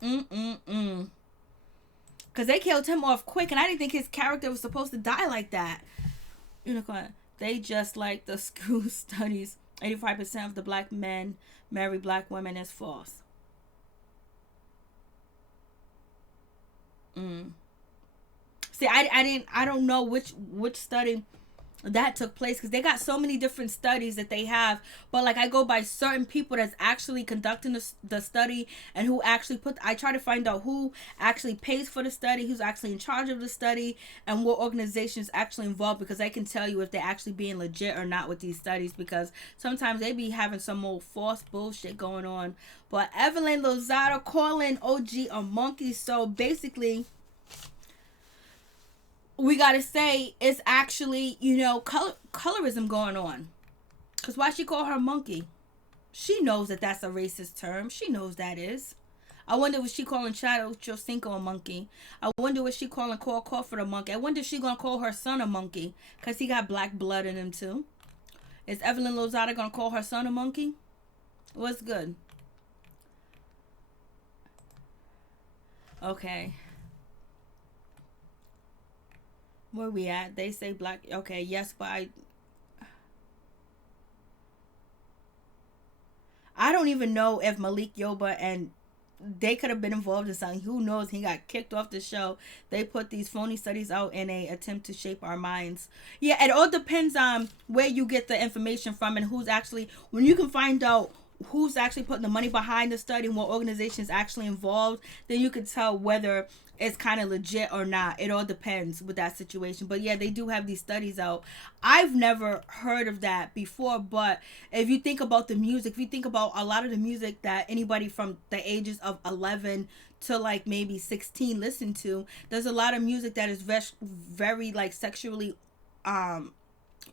Because they killed him off quick, and I didn't think his character was supposed to die like that. Unicorn. They just like the school studies. 85% of the black men marry black women is false. See, I don't know which study that took place, because they got so many different studies that they have, but like I go by certain people that's actually conducting the study, and who actually I try to find out who actually pays for the study, who's actually in charge of the study, and what organizations actually involved, because I can tell you if they're actually being legit or not with these studies, because sometimes they be having some old false bullshit going on. But Evelyn Lozada calling OG a monkey. So basically, we gotta say it's actually, colorism going on. Because why she call her monkey? She knows that that's a racist term. She knows that is. I wonder what she calling Shadow Chosinko a monkey. I wonder what she calling Call Crawford a monkey. I wonder if she gonna call her son a monkey, because he got black blood in him too. Is Evelyn Lozada gonna call her son a monkey? What's good? Okay. Where we at? They say black. Okay, yes, but I don't even know if Malik Yoba and they could have been involved in something. Who knows? He got kicked off the show. They put these phony studies out in a attempt to shape our minds. Yeah, it all depends on where you get the information from, and who's actually, when you can find out who's actually putting the money behind the study and what organization is actually involved, then you can tell whether it's kind of legit or not. It all depends with that situation. But yeah, they do have these studies out. I've never heard of that before, but if you think about the music, if you think about a lot of the music that anybody from the ages of 11 to like maybe 16 listen to, there's a lot of music that is very like sexually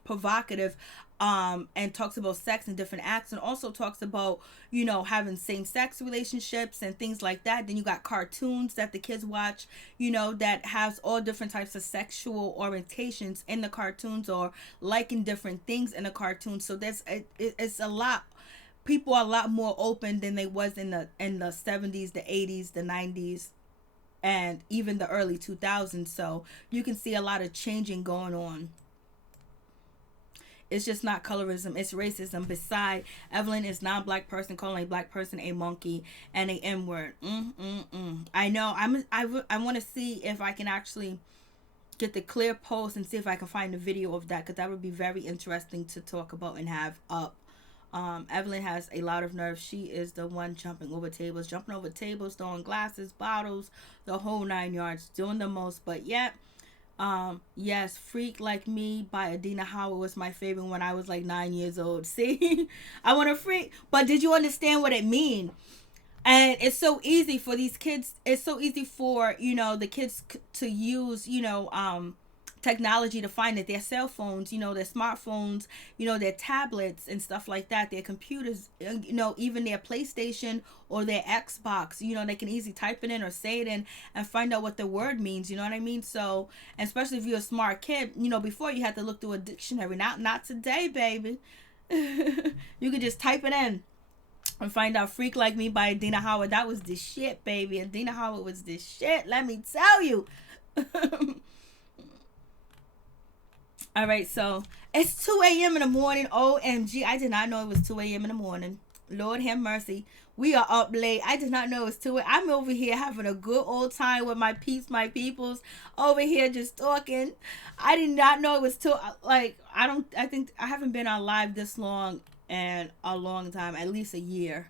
provocative, and talks about sex and different acts, and also talks about, having same-sex relationships and things like that. Then you got cartoons that the kids watch, that has all different types of sexual orientations in the cartoons, or liking different things in the cartoons. So it's a lot. People are a lot more open than they was in the 70s, the 80s, the 90s, and even the early 2000s. So you can see a lot of changing going on. It's just not colorism, it's racism. Beside, Evelyn is non-black person calling a black person a monkey and a N-word. I know. I want to see if I can actually get the clear post and see if I can find a video of that, because that would be very interesting to talk about and have up. Evelyn has a lot of nerve. She is the one jumping over tables, throwing glasses, bottles, the whole 9 yards, doing the most. But yet, yes, Freak Like Me by Adina Howard was my favorite when I was like 9 years old. See, I want to freak, but did you understand what it mean? And it's so easy for these kids. It's so easy for, the kids to use, technology to find it. Their cell phones, their smartphones, their tablets and stuff like that, their computers, even their PlayStation or their Xbox, they can easily type it in or say it in and find out what the word means, you know what I mean? So, especially if you're a smart kid, before you had to look through a dictionary. Not today, baby. You could just type it in and find out. Freak Like Me by Adina Howard. That was the shit, baby. Adina Howard was the shit, let me tell you. All right, so it's 2 a.m. in the morning. OMG, I did not know it was 2 a.m. in the morning. Lord have mercy. We are up late. I did not know it was 2 a.m. I'm over here having a good old time with my peeps, my peoples. Over here just talking. I did not know it was 2. I think I haven't been on live this long in a long time. At least a year.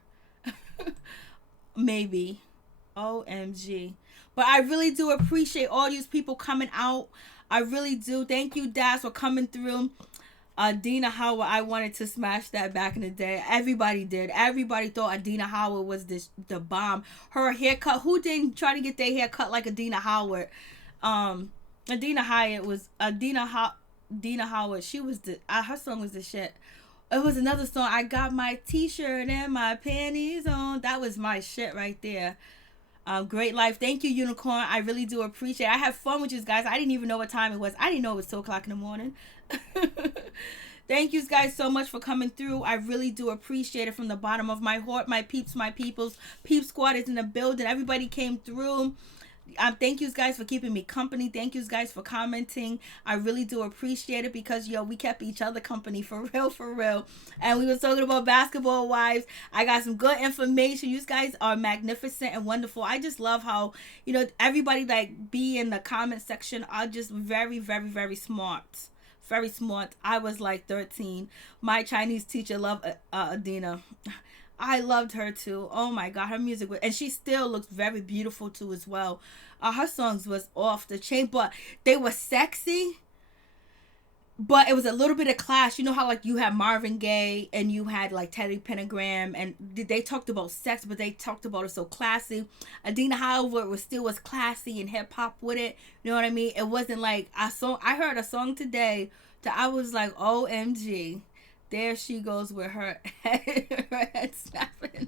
Maybe. OMG. But I really do appreciate all these people coming out. I really do. Thank you, Daz, for coming through. Adina Howard, I wanted to smash that back in the day. Everybody did. Everybody thought Adina Howard was the bomb. Her haircut. Who didn't try to get their hair cut like Adina Howard? Adina Howard. She was her song was the shit. It was another song. I got my t-shirt and my panties on. That was my shit right there. Great life. Thank you, Unicorn. I really do appreciate it. I have fun with you guys. I didn't even know what time it was. I didn't know it was 2 o'clock in the morning. Thank you guys so much for coming through. I really do appreciate it from the bottom of my heart. My peeps, my peoples. Peep Squad is in the building. Everybody came through. Thank you guys for keeping me company. Thank you guys for commenting. I really do appreciate it because we kept each other company for real, for real. And we were talking about basketball wives. I got some good information. You guys are magnificent and wonderful. I just love how everybody like be in the comment section are just very, very, very smart. Very smart. I was like 13. My Chinese teacher loved Adina. I loved her too. Oh my god, her music was, and she still looks very beautiful too as well. Her songs was off the chain, but they were sexy. But it was a little bit of clash. You know how like you had Marvin Gaye and you had like Teddy Pendergram, and they talked about sex, but they talked about it so classy. Adina Hollywood was classy and hip hop with it. You know what I mean? It wasn't like I heard a song today that I was like, OMG. There she goes with her head snapping.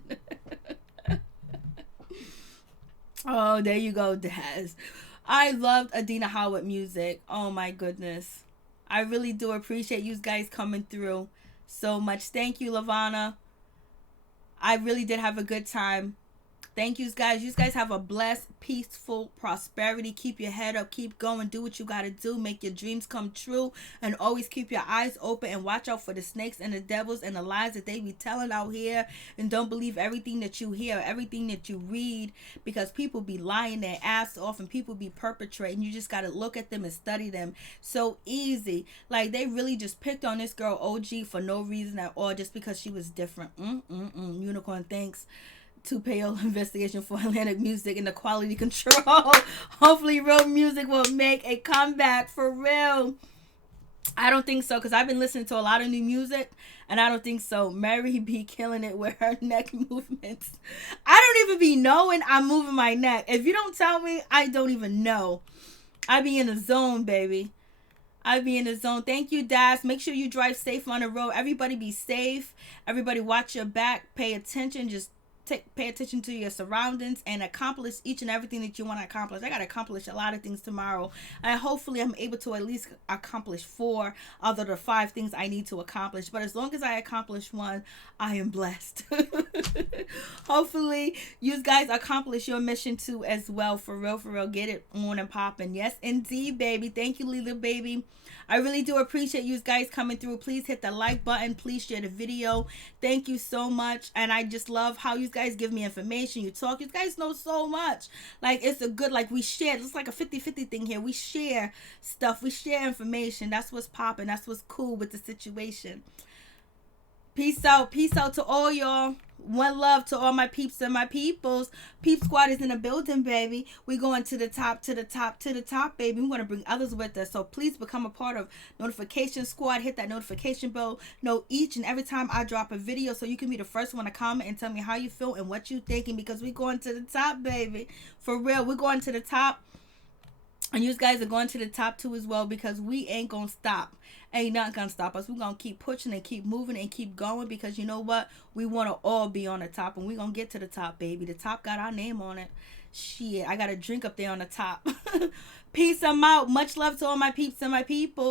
Oh, there you go, Daz. I loved Adina Howard music. Oh my goodness. I really do appreciate you guys coming through so much. Thank you, Lavana. I really did have a good time. Thank you guys. You guys have a blessed, peaceful prosperity. Keep your head up. Keep going. Do what you got to do. Make your dreams come true. And always keep your eyes open and watch out for the snakes and the devils and the lies that they be telling out here. And don't believe everything that you hear, everything that you read, because people be lying their ass off and people be perpetrating. You just got to look at them and study them. So easy. Like they really just picked on this girl OG for no reason at all, just because she was different. Unicorn, thanks to Pale Investigation for Atlantic Music and the quality control. Hopefully real music will make a comeback for real. I don't think so, because I've been listening to a lot of new music and I don't think so. Mary be killing it with her neck movements. I don't even be knowing I'm moving my neck. If you don't tell me, I don't even know. I be in the zone, baby. I be in the zone. Thank you, Daz. Make sure you drive safe on the road. Everybody be safe. Everybody watch your back. Pay attention. Just pay attention to your surroundings and accomplish each and everything that you want to accomplish. I got to accomplish a lot of things tomorrow. And hopefully I'm able to at least accomplish 4 out of the 5 things I need to accomplish. But as long as I accomplish 1, I am blessed. Hopefully you guys accomplish your mission too as well. For real, for real. Get it on and popping. Yes, indeed, baby. Thank you, Lila, baby. I really do appreciate you guys coming through. Please hit the like button. Please share the video. Thank you so much. And I just love how you guys give me information. You talk. You guys know so much. Like, it's a good, like, we share. It's like a 50-50 thing here. We share stuff. We share information. That's what's popping. That's what's cool with the situation. Peace out. Peace out to all y'all. One love to all my peeps and my peoples. Peep Squad is in the building, baby. We going to the top, to the top, to the top, baby. We want to bring others with us. So please become a part of Notification Squad. Hit that notification bell. Know each and every time I drop a video, so you can be the first one to comment and tell me how you feel and what you thinking, because we going to the top, baby. For real, we're going to the top. And you guys are going to the top too as well, because we ain't going to stop. Ain't nothing going to stop us. We're going to keep pushing and keep moving and keep going, because you know what? We want to all be on the top, and we're going to get to the top, baby. The top got our name on it. Shit, I got a drink up there on the top. Peace, I'm out. Much love to all my peeps and my people.